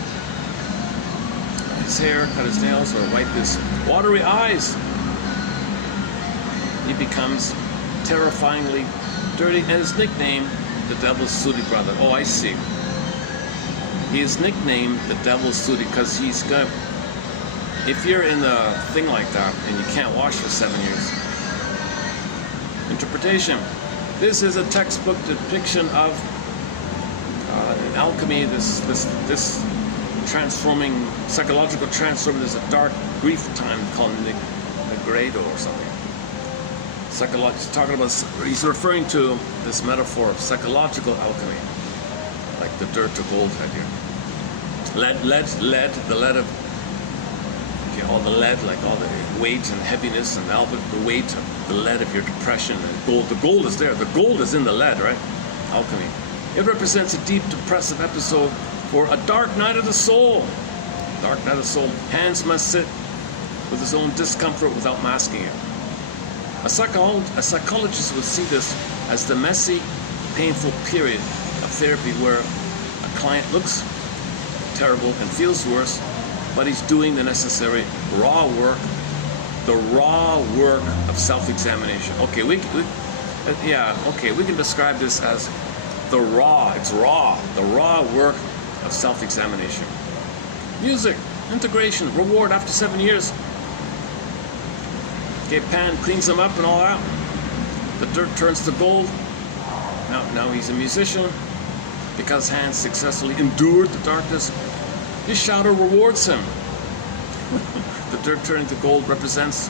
his hair, cut his nails, or wipe his watery eyes. He becomes terrifyingly dirty, and his nickname, the Devil's Sooty Brother. Oh, I see. He is nicknamed the Devil's Sooty because he's got. If you're in a thing like that and you can't wash for 7 years. Interpretation. This is a textbook depiction of alchemy. This transforming, psychological transforming. There's a dark grief time called Negredo or something. Talking about, he's referring to this metaphor of psychological alchemy, like the dirt to gold head here. Lead, the lead of, okay, all the lead, like all the weight and heaviness and the weight of the lead of your depression and gold. The gold is there. The gold is in the lead, right? Alchemy. It represents a deep depressive episode for a dark night of the soul. Dark night of the soul. Hans must sit with his own discomfort without masking it. A psychologist would see this as the messy, painful period of therapy where a client looks terrible and feels worse, but he's doing the necessary raw work, the raw work of self-examination. Okay, we can describe this as the raw work of self-examination. Music, integration, reward after 7 years. Okay, Pan cleans them up and all that. The dirt turns to gold. Now he's a musician. Because Hans successfully endured the darkness, his shadow rewards him. The dirt turning to gold represents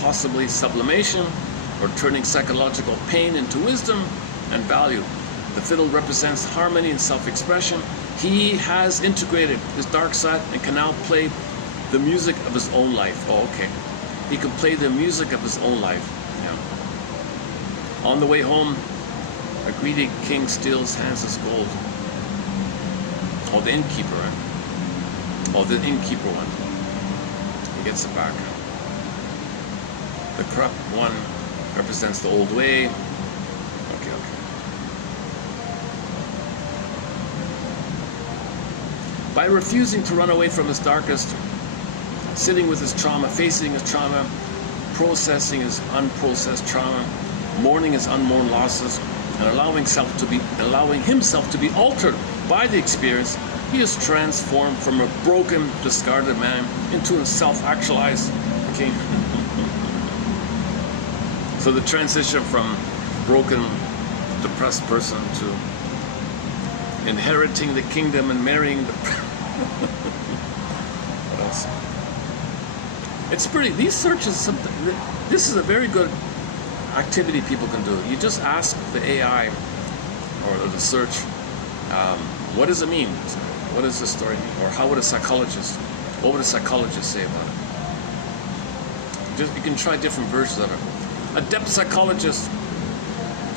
possibly sublimation or turning psychological pain into wisdom and value. The fiddle represents harmony and self-expression. He has integrated his dark side and can now play the music of his own life. Oh, okay. He can play the music of his own life. Yeah. On the way home, a greedy king steals Hans's gold. Oh, the innkeeper, right? Oh, the innkeeper one. He gets it back. The corrupt one represents the old way. Okay. By refusing to run away from his darkest, sitting with his trauma, facing his trauma, processing his unprocessed trauma, mourning his unmourned losses, and allowing himself to be altered by the experience, he is transformed from a broken, discarded man into a self-actualized king. So the transition from broken, depressed person to inheriting the kingdom and marrying the what else? It's pretty, these searches, this is a very good activity people can do. You just ask the AI or the search, what does it mean? What does this story mean? Or what would a psychologist say about it? You can try different versions of it. A depth psychologist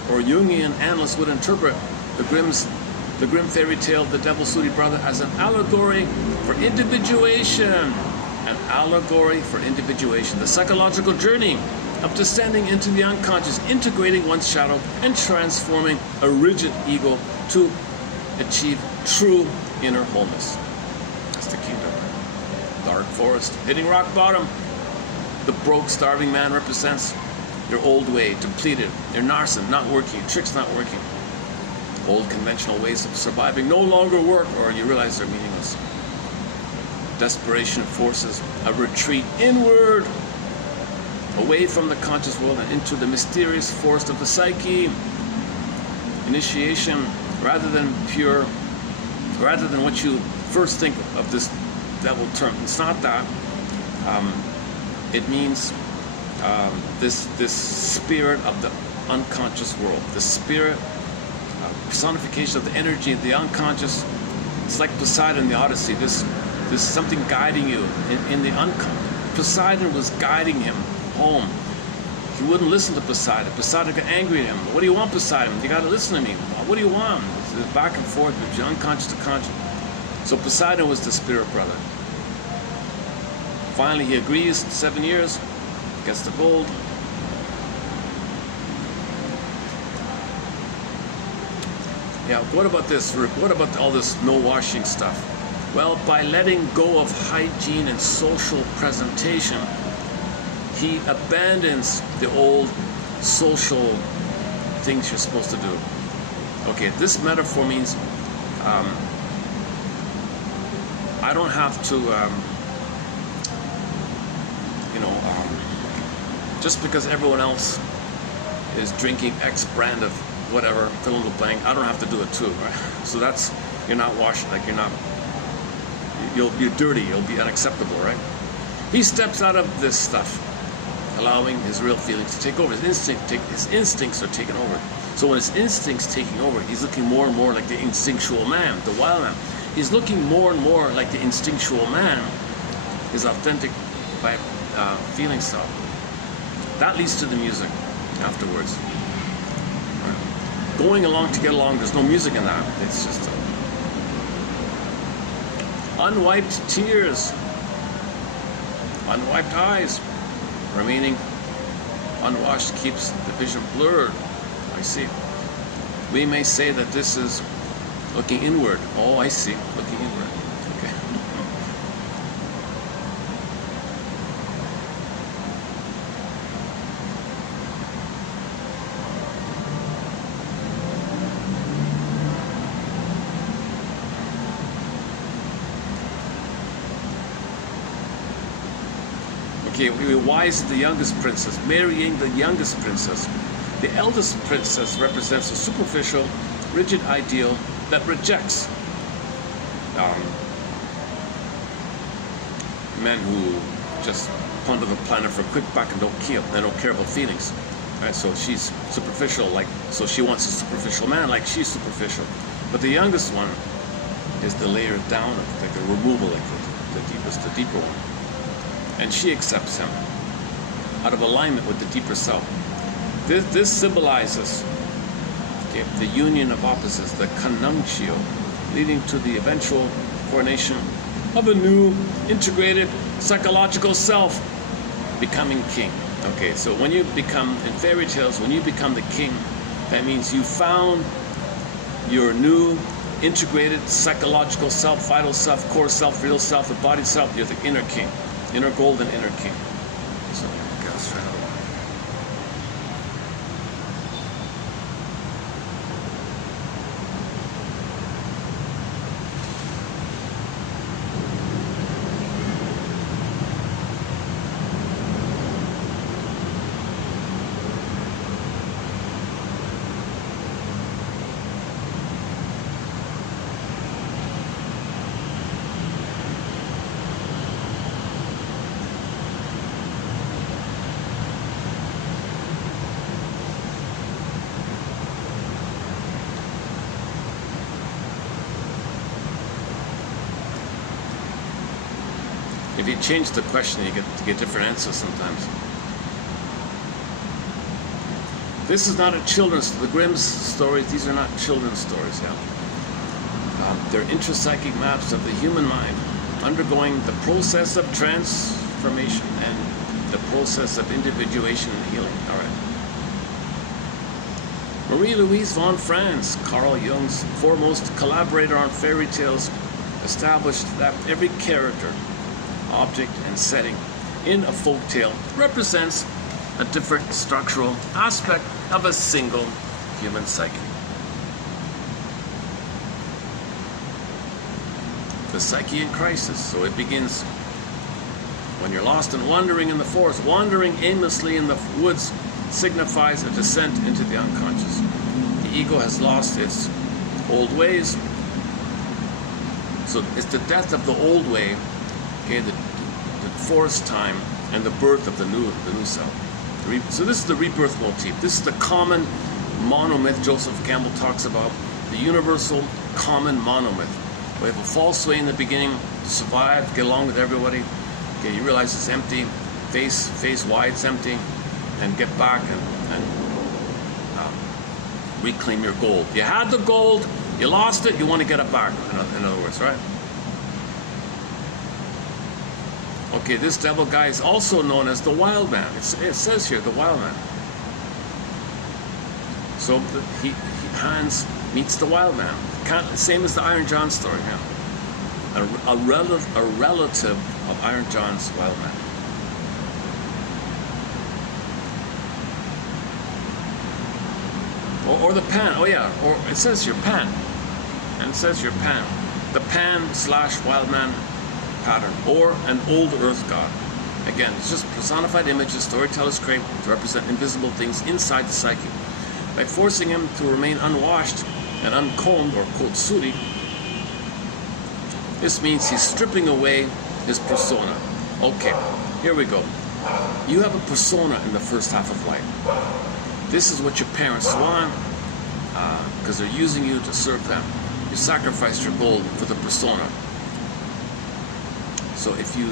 or Jungian analyst would interpret the grim fairy tale, The Devil's Sooty Brother, as an allegory for individuation. An allegory for individuation. The psychological journey of descending into the unconscious, integrating one's shadow, and transforming a rigid ego to achieve true inner wholeness. That's the kingdom. Dark forest, hitting rock bottom. The broke, starving man represents your old way, depleted. Your narcissism not working, tricks not working. Old conventional ways of surviving no longer work, or you realize they're meaningless. Desperation forces a retreat inward, away from the conscious world and into the mysterious forest of the psyche. Initiation, rather than what you first think of this devil term. It's not that. It means this spirit of the unconscious world, the spirit, personification of the energy of the unconscious, It's like Poseidon in the Odyssey. There's something guiding you in the unconscious. Poseidon was guiding him home. He wouldn't listen to Poseidon. Poseidon got angry at him. What do you want, Poseidon? You got to listen to me. What do you want? It's back and forth between unconscious to conscious. So Poseidon was the spirit brother. Finally, he agrees. 7 years, gets the gold. Yeah, what about this? What about all this no washing stuff? Well, by letting go of hygiene and social presentation, he abandons the old social things you're supposed to do. Okay, this metaphor means I don't have to, just because everyone else is drinking X brand of whatever, fill in the blank, I don't have to do it too, right? So that's, you're not washing, like you're dirty, you'll be unacceptable, right? He steps out of this stuff, allowing his real feelings to take over. His instincts are taking over. So when his instincts taking over, he's looking more and more like the instinctual man, the wild man. He's looking more and more like the instinctual man, his authentic feeling self. That leads to the music afterwards. Going along to get along, there's no music in that. It's just unwiped tears, unwiped eyes, remaining unwashed keeps the vision blurred. I see. We may say that this is looking inward. Oh, I see. Looking inward. Okay. Okay, why is it the youngest princess marrying the youngest princess? The eldest princess represents a superficial, rigid ideal that rejects men who just plunder the planet for a quick buck and don't care about feelings. Right? So she's superficial, so she wants a superficial man, like she's superficial. But the youngest one is the layer down, like the removal, like the deeper one. And she accepts him out of alignment with the deeper self. This symbolizes the union of opposites, the conjunctio, leading to the eventual coronation of a new integrated psychological self, becoming king. Okay, so when you become, in fairy tales, when you become the king, that means you found your new integrated psychological self, vital self, core self, real self, embodied self. You're the inner king, inner golden inner king. So, go straight away. If you change the question, you get different answers sometimes. This is not a children's, the Grimm's stories, these are not children's stories, yeah. They're intrapsychic maps of the human mind undergoing the process of transformation and the process of individuation and healing. All right. Marie-Louise von Franz, Carl Jung's foremost collaborator on fairy tales, established that every character, object, and setting in a folk tale represents a different structural aspect of a single human psyche. The psyche in crisis. So it begins when you're lost and wandering in the forest. Wandering aimlessly in the woods signifies a descent into the unconscious. The ego has lost its old ways. So it's the death of the old way, okay, the forest time, and the birth of the new self. So this is the rebirth motif. This is the common monomyth Joseph Campbell talks about, the universal common monomyth. We have a false way in the beginning to survive, get along with everybody. Okay, you realize it's empty, face wide, it's empty, and get back and reclaim your gold. You had the gold, you lost it, you want to get it back, in other words, right? Okay, this devil guy is also known as the wild man. It says here, the wild man. So Hans meets the wild man. Same as the Iron John story, yeah. A relative of Iron John's wild man. Or the pan, oh yeah, or it says here pan. And it says here pan. The pan/wild man pattern, or an old earth god. Again, it's just personified images storytellers create to represent invisible things inside the psyche. By forcing him to remain unwashed and uncombed, or quote sooty, this means he's stripping away his persona. Okay, here we go. You have a persona in the first half of life. This is what your parents want, because they're using you to serve them. You sacrificed your gold for the persona. So if you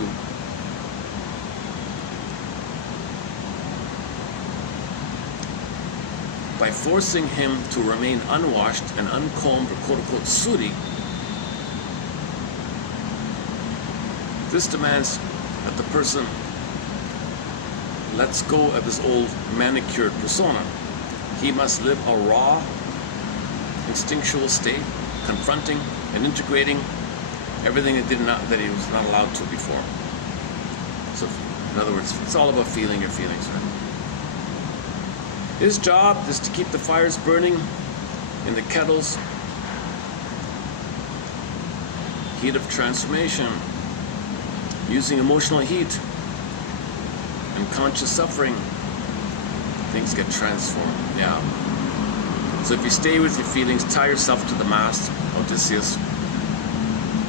by forcing him to remain unwashed and uncombed, or quote-unquote sooty, this demands that the person lets go of his old manicured persona. He must live a raw, instinctual state, confronting and integrating everything that he was not allowed to before. So, in other words, it's all about feeling your feelings, right? His job is to keep the fires burning in the kettles. Heat of transformation, using emotional heat and conscious suffering, things get transformed. Yeah. So if you stay with your feelings, tie yourself to the mast, Odysseus,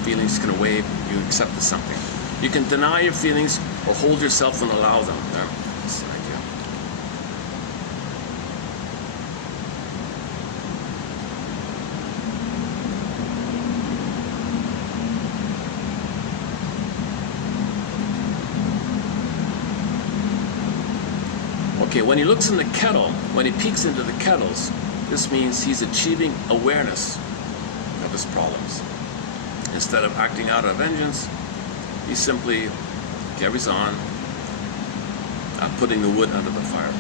feelings can wave, you accept as something. You can deny your feelings or hold yourself and allow them. Yeah. That's the idea. Okay, when he looks in the kettle, when he peeks into the kettles, this means he's achieving awareness of his problems. Instead of acting out of vengeance, he simply carries on, putting the wood under the fire.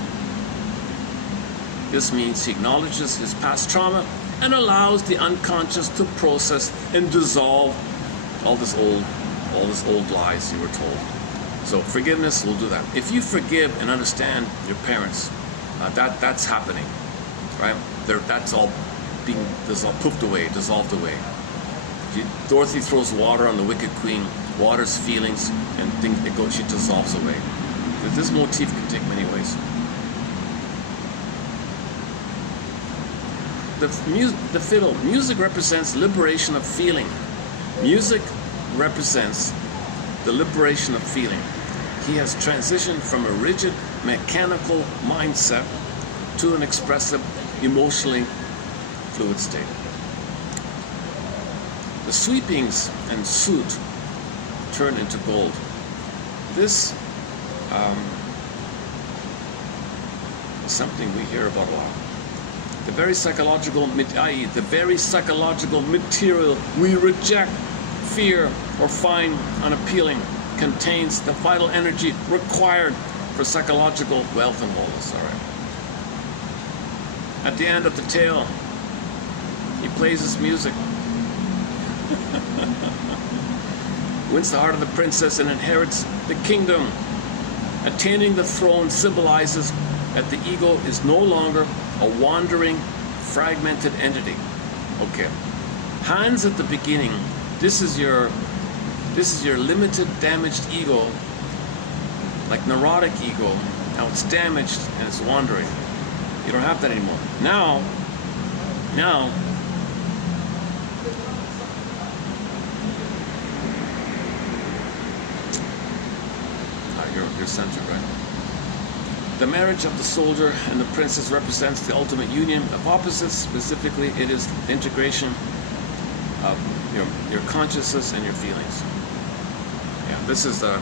This means he acknowledges his past trauma and allows the unconscious to process and dissolve all this old lies you were told. So forgiveness will do that. If you forgive and understand your parents, that's happening, right? That's all being poofed away, dissolved away. Dorothy throws water on the wicked queen, water's feelings, and she dissolves away. This motif can take many ways. The fiddle. Music represents liberation of feeling. Music represents the liberation of feeling. He has transitioned from a rigid, mechanical mindset to an expressive, emotionally fluid state. The sweepings and soot turn into gold. This is something we hear about a lot. The very psychological material we reject, fear, or find unappealing contains the vital energy required for psychological wealth and wholeness. All right. At the end of the tale, he plays his music, wins the heart of the princess, and inherits the kingdom. Attaining the throne symbolizes that the ego is no longer a wandering, fragmented entity. Okay. Hans at the beginning, this is your limited, damaged ego, like neurotic ego. Now it's damaged and it's wandering. You don't have that anymore. Now, you're centered, right? The marriage of the soldier and the princess represents the ultimate union of opposites. Specifically, it is integration of your consciousness and your feelings. Yeah, this is the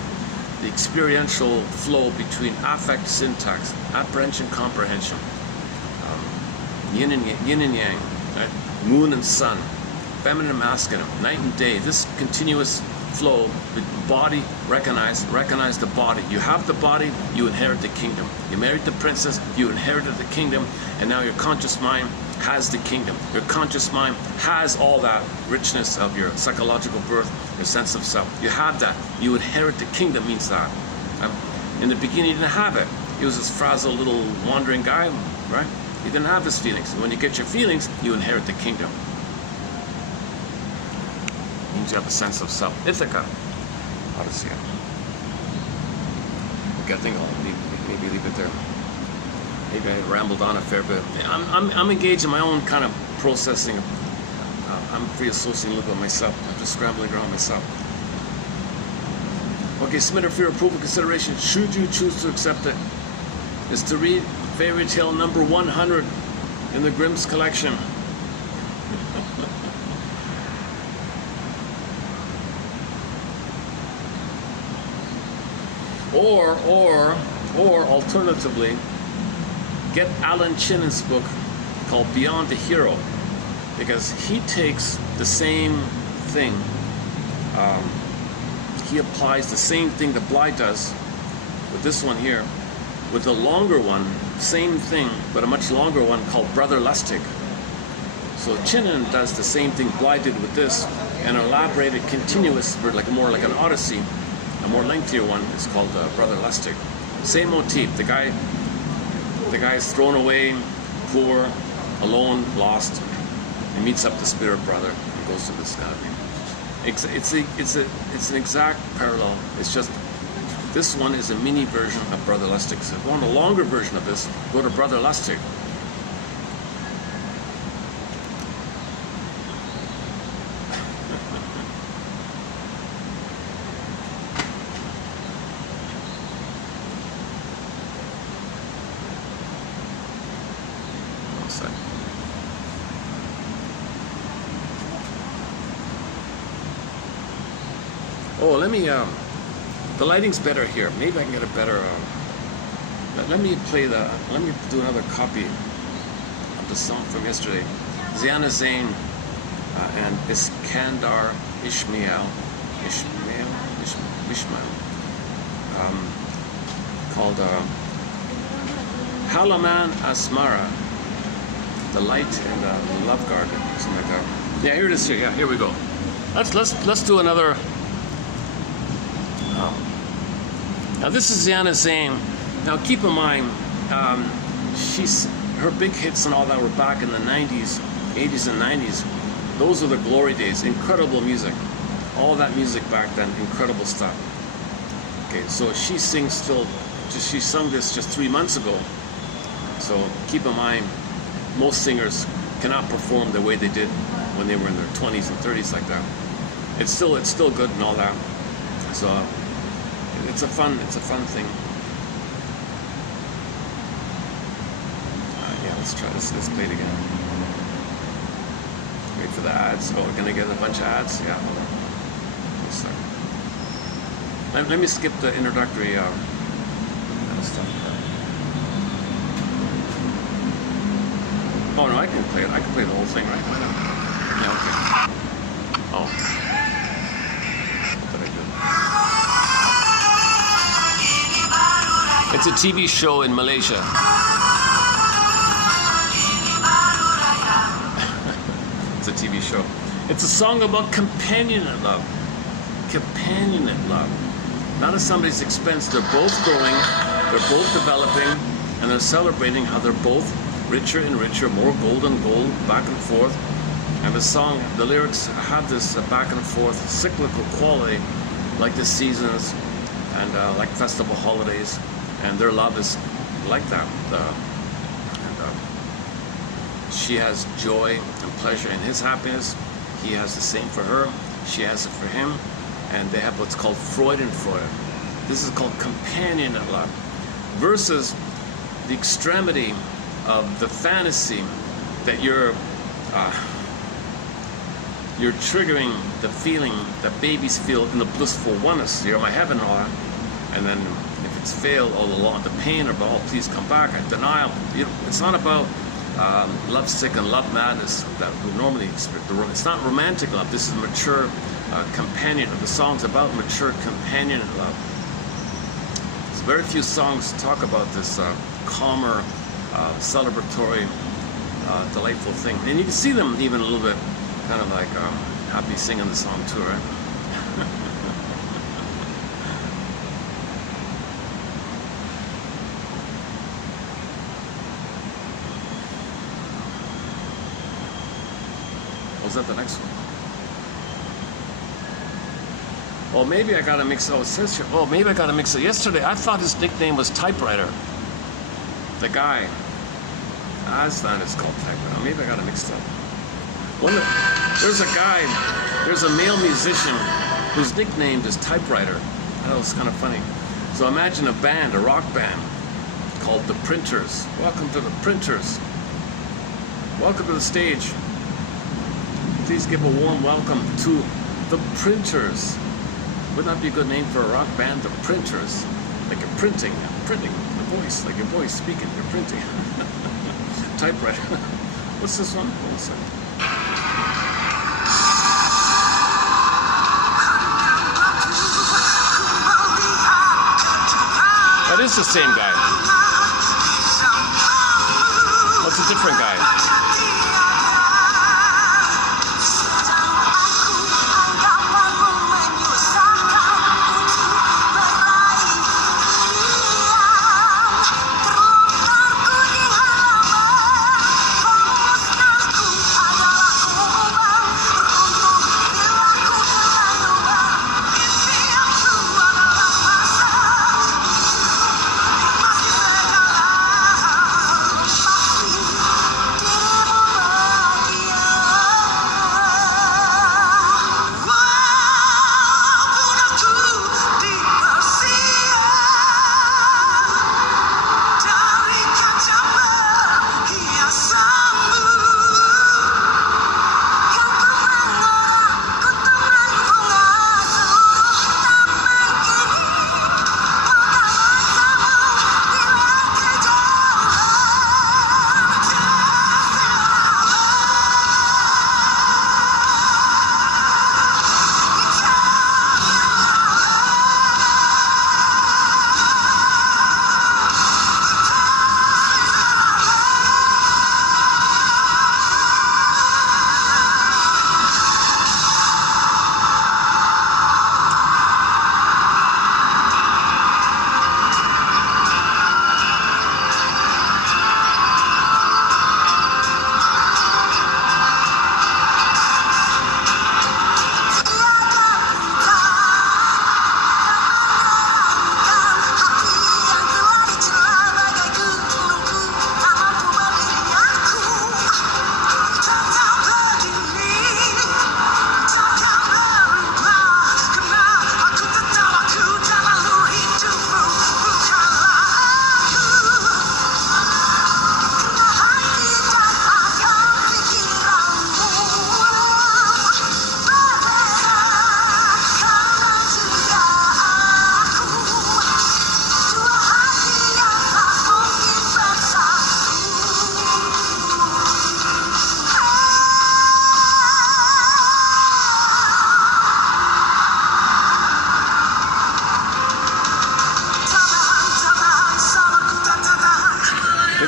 experiential flow between affect, syntax, apprehension, comprehension, yin and yang, right? Moon and sun, feminine and masculine, night and day. This continuous flow, the body recognize the body. You have the body, you inherit the kingdom. You married the princess, you inherited the kingdom, and now your conscious mind has the kingdom. Your conscious mind has all that richness of your psychological birth, your sense of self. You have that. You inherit the kingdom means that. In the beginning, you didn't have it. He was this frazzled little wandering guy, right? He didn't have his feelings. When you get your feelings, you inherit the kingdom. Means you have a sense of self. Ithaca. Odyssey. Okay, I think I'll maybe leave it there. Maybe I rambled on a fair bit. I'm engaged in my own kind of processing. I'm free associating a little bit with myself. I'm just scrambling around myself. Okay, submit for your approval consideration. Should you choose to accept it, is to read fairy tale number 100 in the Grimm's collection. or alternatively, get Alan Chinnon's book called Beyond the Hero, because he takes the same thing, he applies the same thing that Bly does with this one here, with a longer one, same thing, but a much longer one called Brother Lustig. So Chinnon does the same thing Bly did with this, and elaborated continuous, more like an Odyssey. A more lengthier one is called Brother Lustig. Same motif. The guy is thrown away, poor, alone, lost, and meets up the spirit brother and goes to this kind of thing. It's an exact parallel. It's just this one is a mini version of Brother Lustig. So if you want a longer version of this, go to Brother Lustig. Oh, let me, the lighting's better here. Maybe I can get a better, let me do another copy of the song from yesterday. Ziana Zain and Iskandar Ishmael, called Halaman Asmara, the light in the love garden, something like that. Yeah, here it is here. Yeah, here we go. Let's do another. Now this is Ziana Zain. Now keep in mind, her big hits and all that were back in the 90s, 80s and 90s. Those are the glory days. Incredible music. All that music back then, incredible stuff. Okay, so she sings still, she sung this just 3 months ago. So keep in mind, most singers cannot perform the way they did when they were in their 20s and 30s like that. It's still good and all that. So it's a fun thing. Yeah, let's try this. Let's play it again. Wait for the ads. Oh, we're gonna get a bunch of ads. Yeah, hold on. Let me skip the introductory stuff. Oh no, I can play it. I can play the whole thing, right? Why not? Yeah, okay. Oh. What did I do? It's a TV show in Malaysia. It's a TV show. It's a song about companionate love. Companionate love. Not at somebody's expense. They're both growing, they're both developing, and they're celebrating how they're both richer and richer, more gold and gold, back and forth. And the song, the lyrics have this back and forth cyclical quality, like the seasons and like festival holidays. And their love is like that. She has joy and pleasure in his happiness. He has the same for her. She has it for him. And they have what's called Freudenfreude. This is called companionate love. Versus the extremity of the fantasy that you're you're triggering the feeling that babies feel in the blissful oneness. You're my heaven and all that. And then if it's failed all along, the pain of, oh, please come back, denial. It's not about love sick and love madness that we normally experience. It's not romantic love. This is mature companion. The song's about mature companion love. So very few songs talk about this calmer, celebratory, delightful thing. And you can see them even a little bit kind of like happy singing the song too, right? Was that the next one? Oh, maybe I got to mix. Oh, it says here. Oh, maybe I got to mix it. Yesterday, I thought his nickname was Typewriter. The guy. I thought it's called Typewriter. Maybe I got it mixed up. There's a guy. There's a male musician whose nickname is Typewriter. I thought it was kind of funny. So imagine a band, a rock band, called the Printers. Welcome to the Printers. Welcome to the stage. Please give a warm welcome to the Printers. Wouldn't that be a good name for a rock band? The Printers. Like you're printing the voice, like your voice speaking, you're printing. Typewriter. What's this one? Hold on a second. That is the same guy. What's a different guy?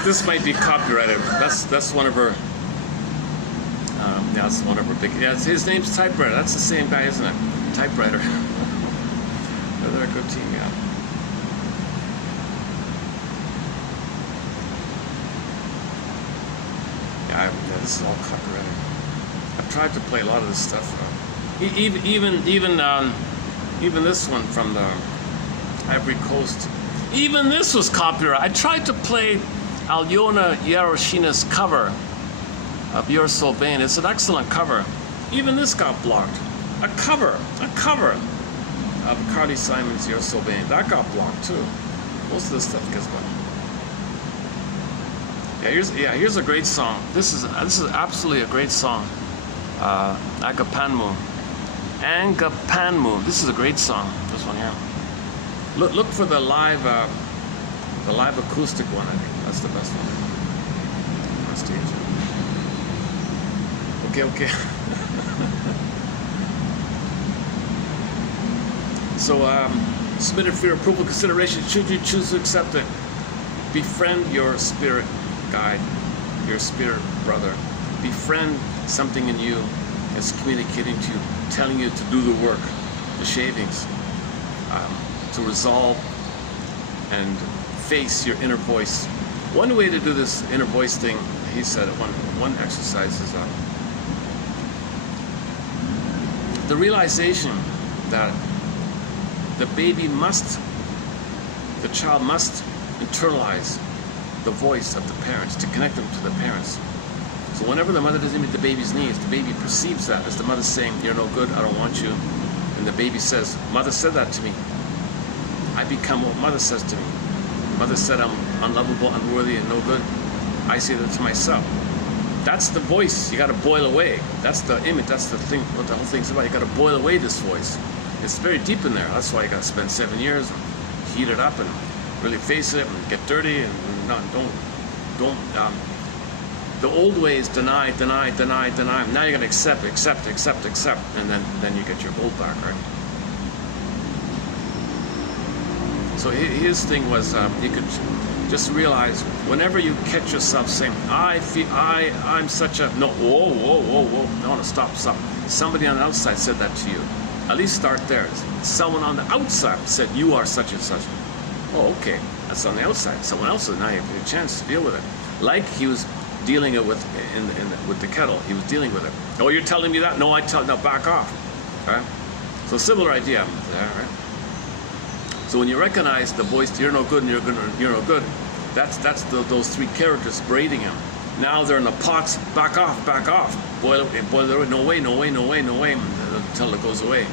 This might be copyrighted. That's one of her. Yeah, that's one of her big. Yeah, his name's Typewriter. That's the same guy, isn't it? Typewriter. They're a good team, yeah. Yeah, this is all copyrighted. I've tried to play a lot of this stuff. Even this one from the Ivory Coast. Even this was copyrighted. I tried to play Alyona Yaroshina's cover of You're So Vain. It's an excellent cover. Even this got blocked. A cover of Carly Simon's You're So Vain. That got blocked too. Most of this stuff gets blocked. Yeah, here's a great song. This is absolutely a great song. Agapanmu. Agapanmu. This is a great song. This one here. Look for the live acoustic one. I think that's the best one on stage. Okay. So, submitted for your approval consideration. Should you choose to accept it, befriend your spirit guide, your spirit brother. Befriend something in you that's communicating to you, telling you to do the work, the shavings, to resolve and face your inner voice. One way to do this inner voice thing, he said, one exercise is the realization that the child must internalize the voice of the parents to connect them to the parents. So whenever the mother doesn't meet the baby's needs, the baby perceives that as the mother saying, "You're no good, I don't want you." And the baby says, "Mother said that to me. I become what mother says to me. Mother said I'm unlovable, unworthy, and no good. I say that to myself." That's the voice you got to boil away. That's the image, that's the thing, what the whole thing's about. You got to boil away this voice. It's very deep in there. That's why you got to spend 7 years and heat it up and really face it and get dirty and don't. The old way is deny. Now you got to accept, and then you get your gold back, right? So his thing was you could just realize whenever you catch yourself saying, I'm such a, no, whoa, stop. Somebody on the outside said that to you. At least start there. Someone on the outside said you are such and such. Oh, okay, that's on the outside. Someone else, now you have a chance to deal with it. Like he was dealing it with with the kettle. He was dealing with it. Oh, you're telling me that? No, now back off. Right? So similar idea there, right? So when you recognize the voice, you're no good and you're no good, that's those three characters braiding him. Now they're in the pots, back off, boil it away, no way, until it goes away.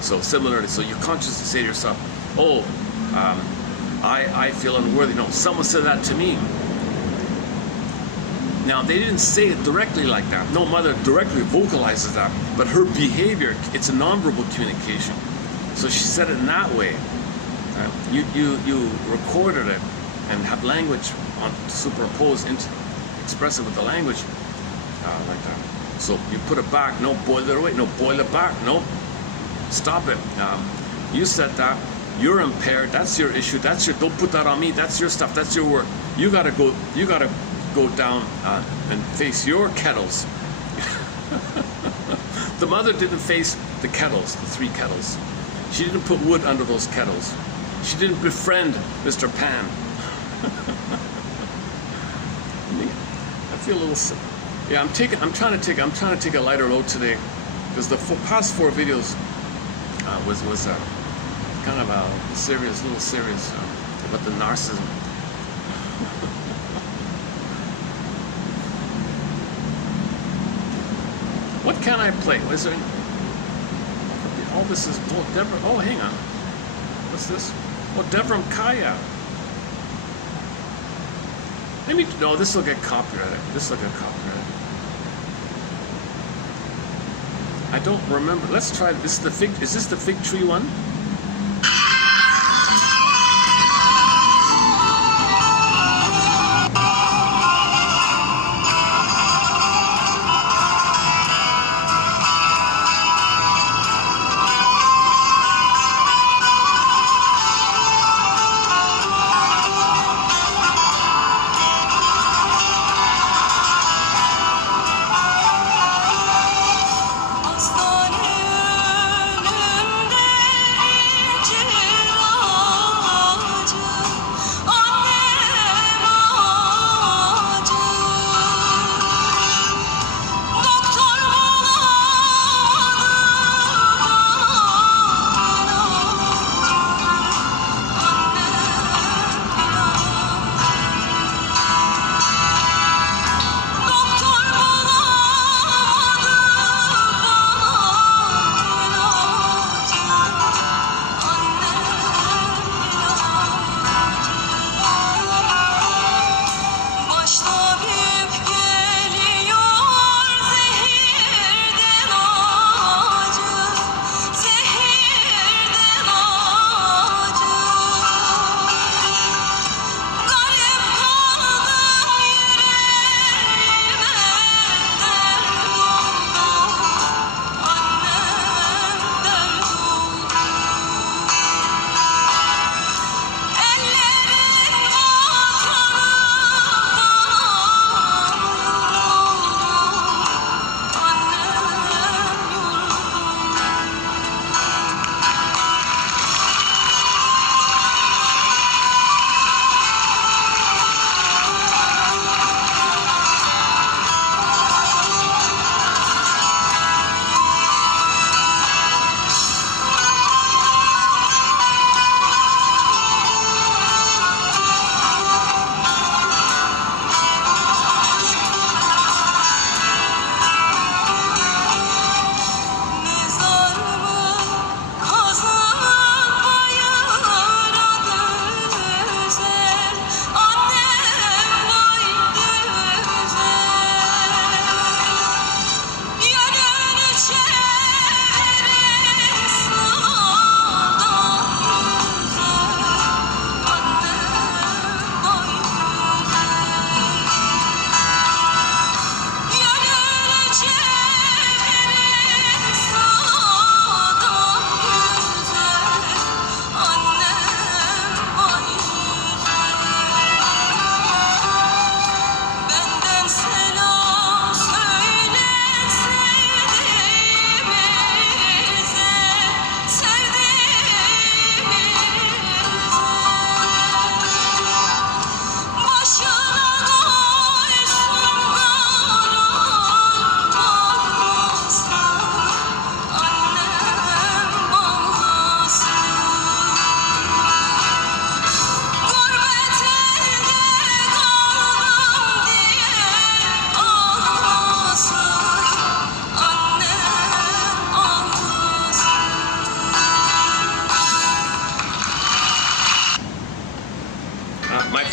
So similarly, so you consciously say to yourself, oh, I feel unworthy. No, someone said that to me. Now, they didn't say it directly like that. No mother directly vocalizes that, but her behavior, it's a nonverbal communication. So she said it in that way. You recorded it and have language on superimposed into express it with the language like that. So you put it back, no, boil it away, no, boil it back, no, stop it. You said that, you're impaired, that's your issue, don't put that on me, that's your stuff, that's your work. You gotta go down and face your kettles. The mother didn't face the kettles, the three kettles. She didn't put wood under those kettles. She didn't befriend Mr. Pan. I feel a little sick. Yeah, I'm trying to take a lighter load today, because the past 4 videos was kind of a little serious about the narcissism. What can I play? Was there? All this is Deborah. Oh, hang on. What's this? Oh, Devram Kaya. No, this will get copyrighted. I don't remember. Let's try it. Is this the fig tree one?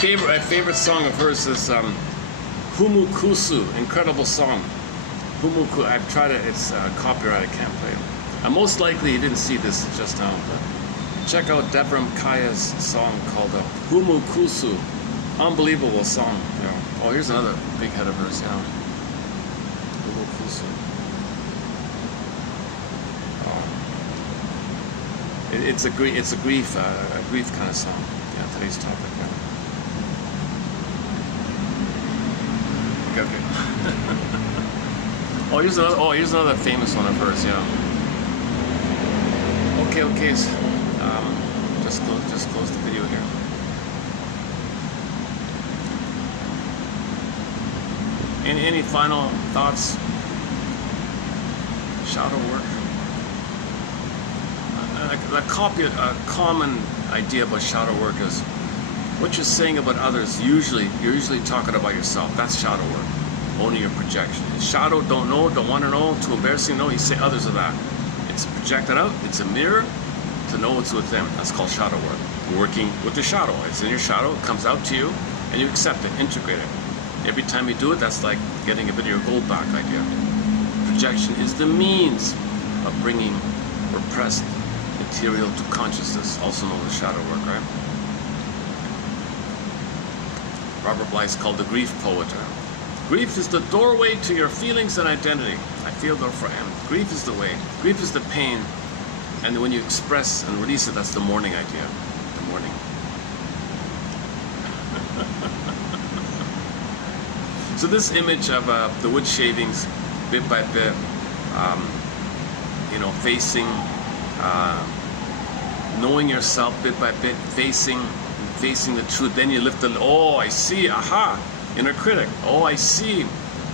favorite song of hers is Humukusu, incredible song. Humuku, I've tried it, it's copyright, I can't play it. And most likely you didn't see this just now, but check out Debram Kaya's song called Humukusu. Unbelievable song. You know. Oh, here's another big head of hers, yeah. Humukusu. Oh. It's a grief kind of song. Yeah, today's topic. Yeah. Okay. Oh, here's another famous one of hers. Yeah. Okay. So, just close the video here. Any final thoughts? Shadow work. A common idea about shadow work is what you're saying about others. You're usually talking about yourself. That's shadow work. Owning your projection. Shadow, don't know, don't want to know, too embarrassing to know. You say others are that. It's projected out. It's a mirror to know what's with them. That's called shadow work. Working with the shadow. It's in your shadow. It comes out to you, and you accept it, integrate it. Every time you do it, that's like getting a bit of your gold back idea. Projection is the means of bringing repressed material to consciousness, also known as shadow work, right? Robert Bly's called the grief poet. Grief is the doorway to your feelings and identity. I feel though for him. Grief is the way. Grief is the pain. And when you express and release it, that's the mourning idea. The mourning. So this image of the wood shavings, bit by bit, facing, knowing yourself bit by bit, facing the truth. Then you lift the, oh, I see, aha, inner critic. Oh, I see,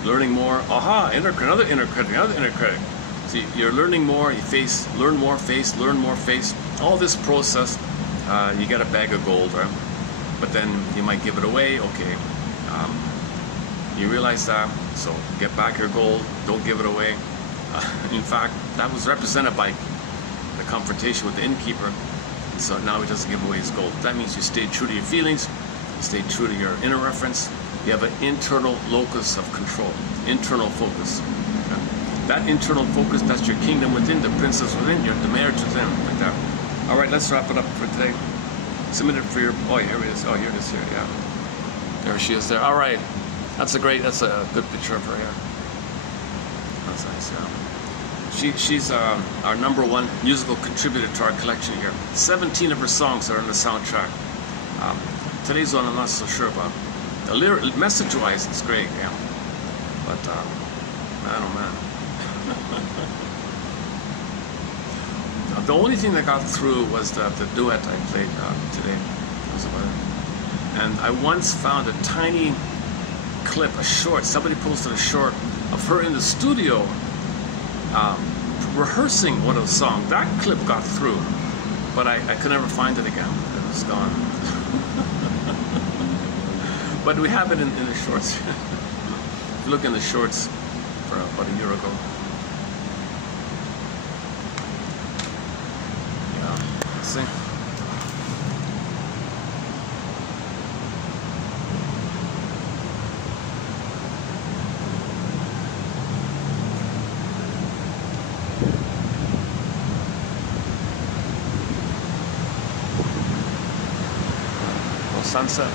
learning more, aha, another inner critic. So you're learning more, you face, learn more, face, all this process, you get a bag of gold, right? But then you might give it away, okay. You realize that, so get back your gold, don't give it away. In fact, that was represented by the confrontation with the innkeeper. So now he doesn't give away his gold. That means you stay true to your feelings, you stay true to your inner reference. You have an internal locus of control, internal focus. Okay? That internal focus, that's your kingdom within, the princess within, the marriage within, like that. All right, let's wrap it up for today. Submitted for your, oh, here it is. Oh, here it is here, yeah. There she is there. All right. That's a good picture of her, yeah. That's nice, yeah. She's our #1 musical contributor to our collection here. 17 of her songs are on the soundtrack. Today's one I'm not so sure about. The lyric, message-wise, it's great, yeah. But, man, oh man. The only thing that got through was the duet I played today. That was about it. And I once found a tiny clip, a short, somebody posted a short of her in the studio rehearsing one of the songs. That clip got through, but I could never find it again. It was gone. But we have it in the shorts. If you look in the shorts for about a year ago. Yeah, let's see. Sunset.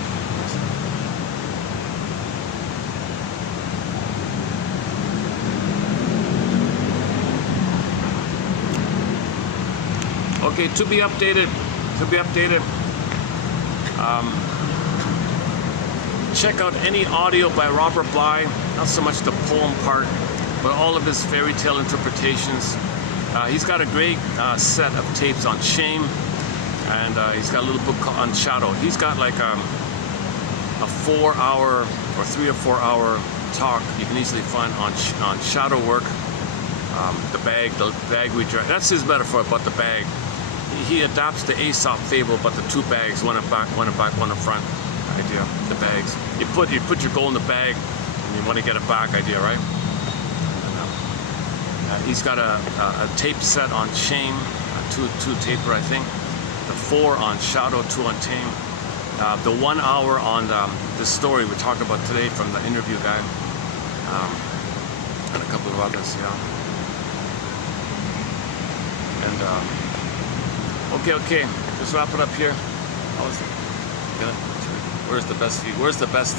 Okay, to be updated. Check out any audio by Robert Bly, not so much the poem part, but all of his fairy tale interpretations. He's got a great set of tapes on shame, and he's got a little book on shadow. He's got like a 4-hour or 3 or 4 hour talk you can easily find on shadow work. The bag we drag. That's his metaphor about the bag. He adapts the Aesop fable about the 2 bags, one in back, one in front idea. The bags. You put your gold in the bag, and you want to get it back idea, right? And, he's got a tape set on shame, two taper I think. The 4 on shadow, 2 on tame. The 1 hour on the story we talked about today from the interview guy, and a couple of others, yeah. And okay, let's wrap it up here. How is it? Where's the best view? Where's the best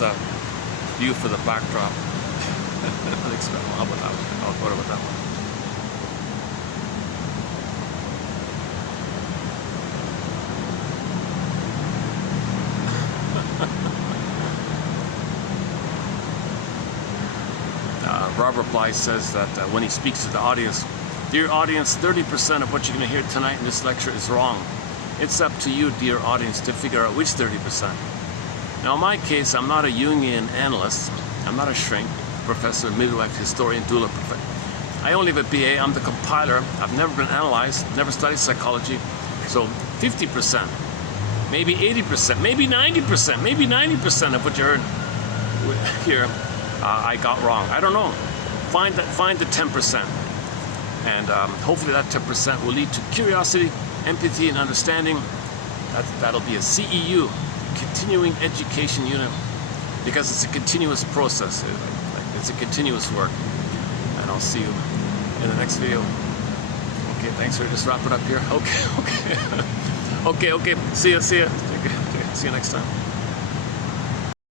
view for the backdrop? How about that one? What about that one? Robert Bly says that when he speaks to the audience, dear audience, 30% of what you're going to hear tonight in this lecture is wrong. It's up to you, dear audience, to figure out which 30%. Now, in my case, I'm not a Jungian analyst. I'm not a shrink, professor, midwife, historian, doula. I only have a BA. I'm the compiler. I've never been analyzed, never studied psychology. So 50%, maybe 80%, maybe 90%, maybe 90% of what you heard here, I got wrong. I don't know. Find the 10%. And hopefully that 10% will lead to curiosity, empathy, and understanding. That'll be a CEU, continuing education unit, because it's a continuous process. It's a continuous work. And I'll see you in the next video. Okay, thanks for just wrap it up here. Okay. Okay. See ya. See you next time.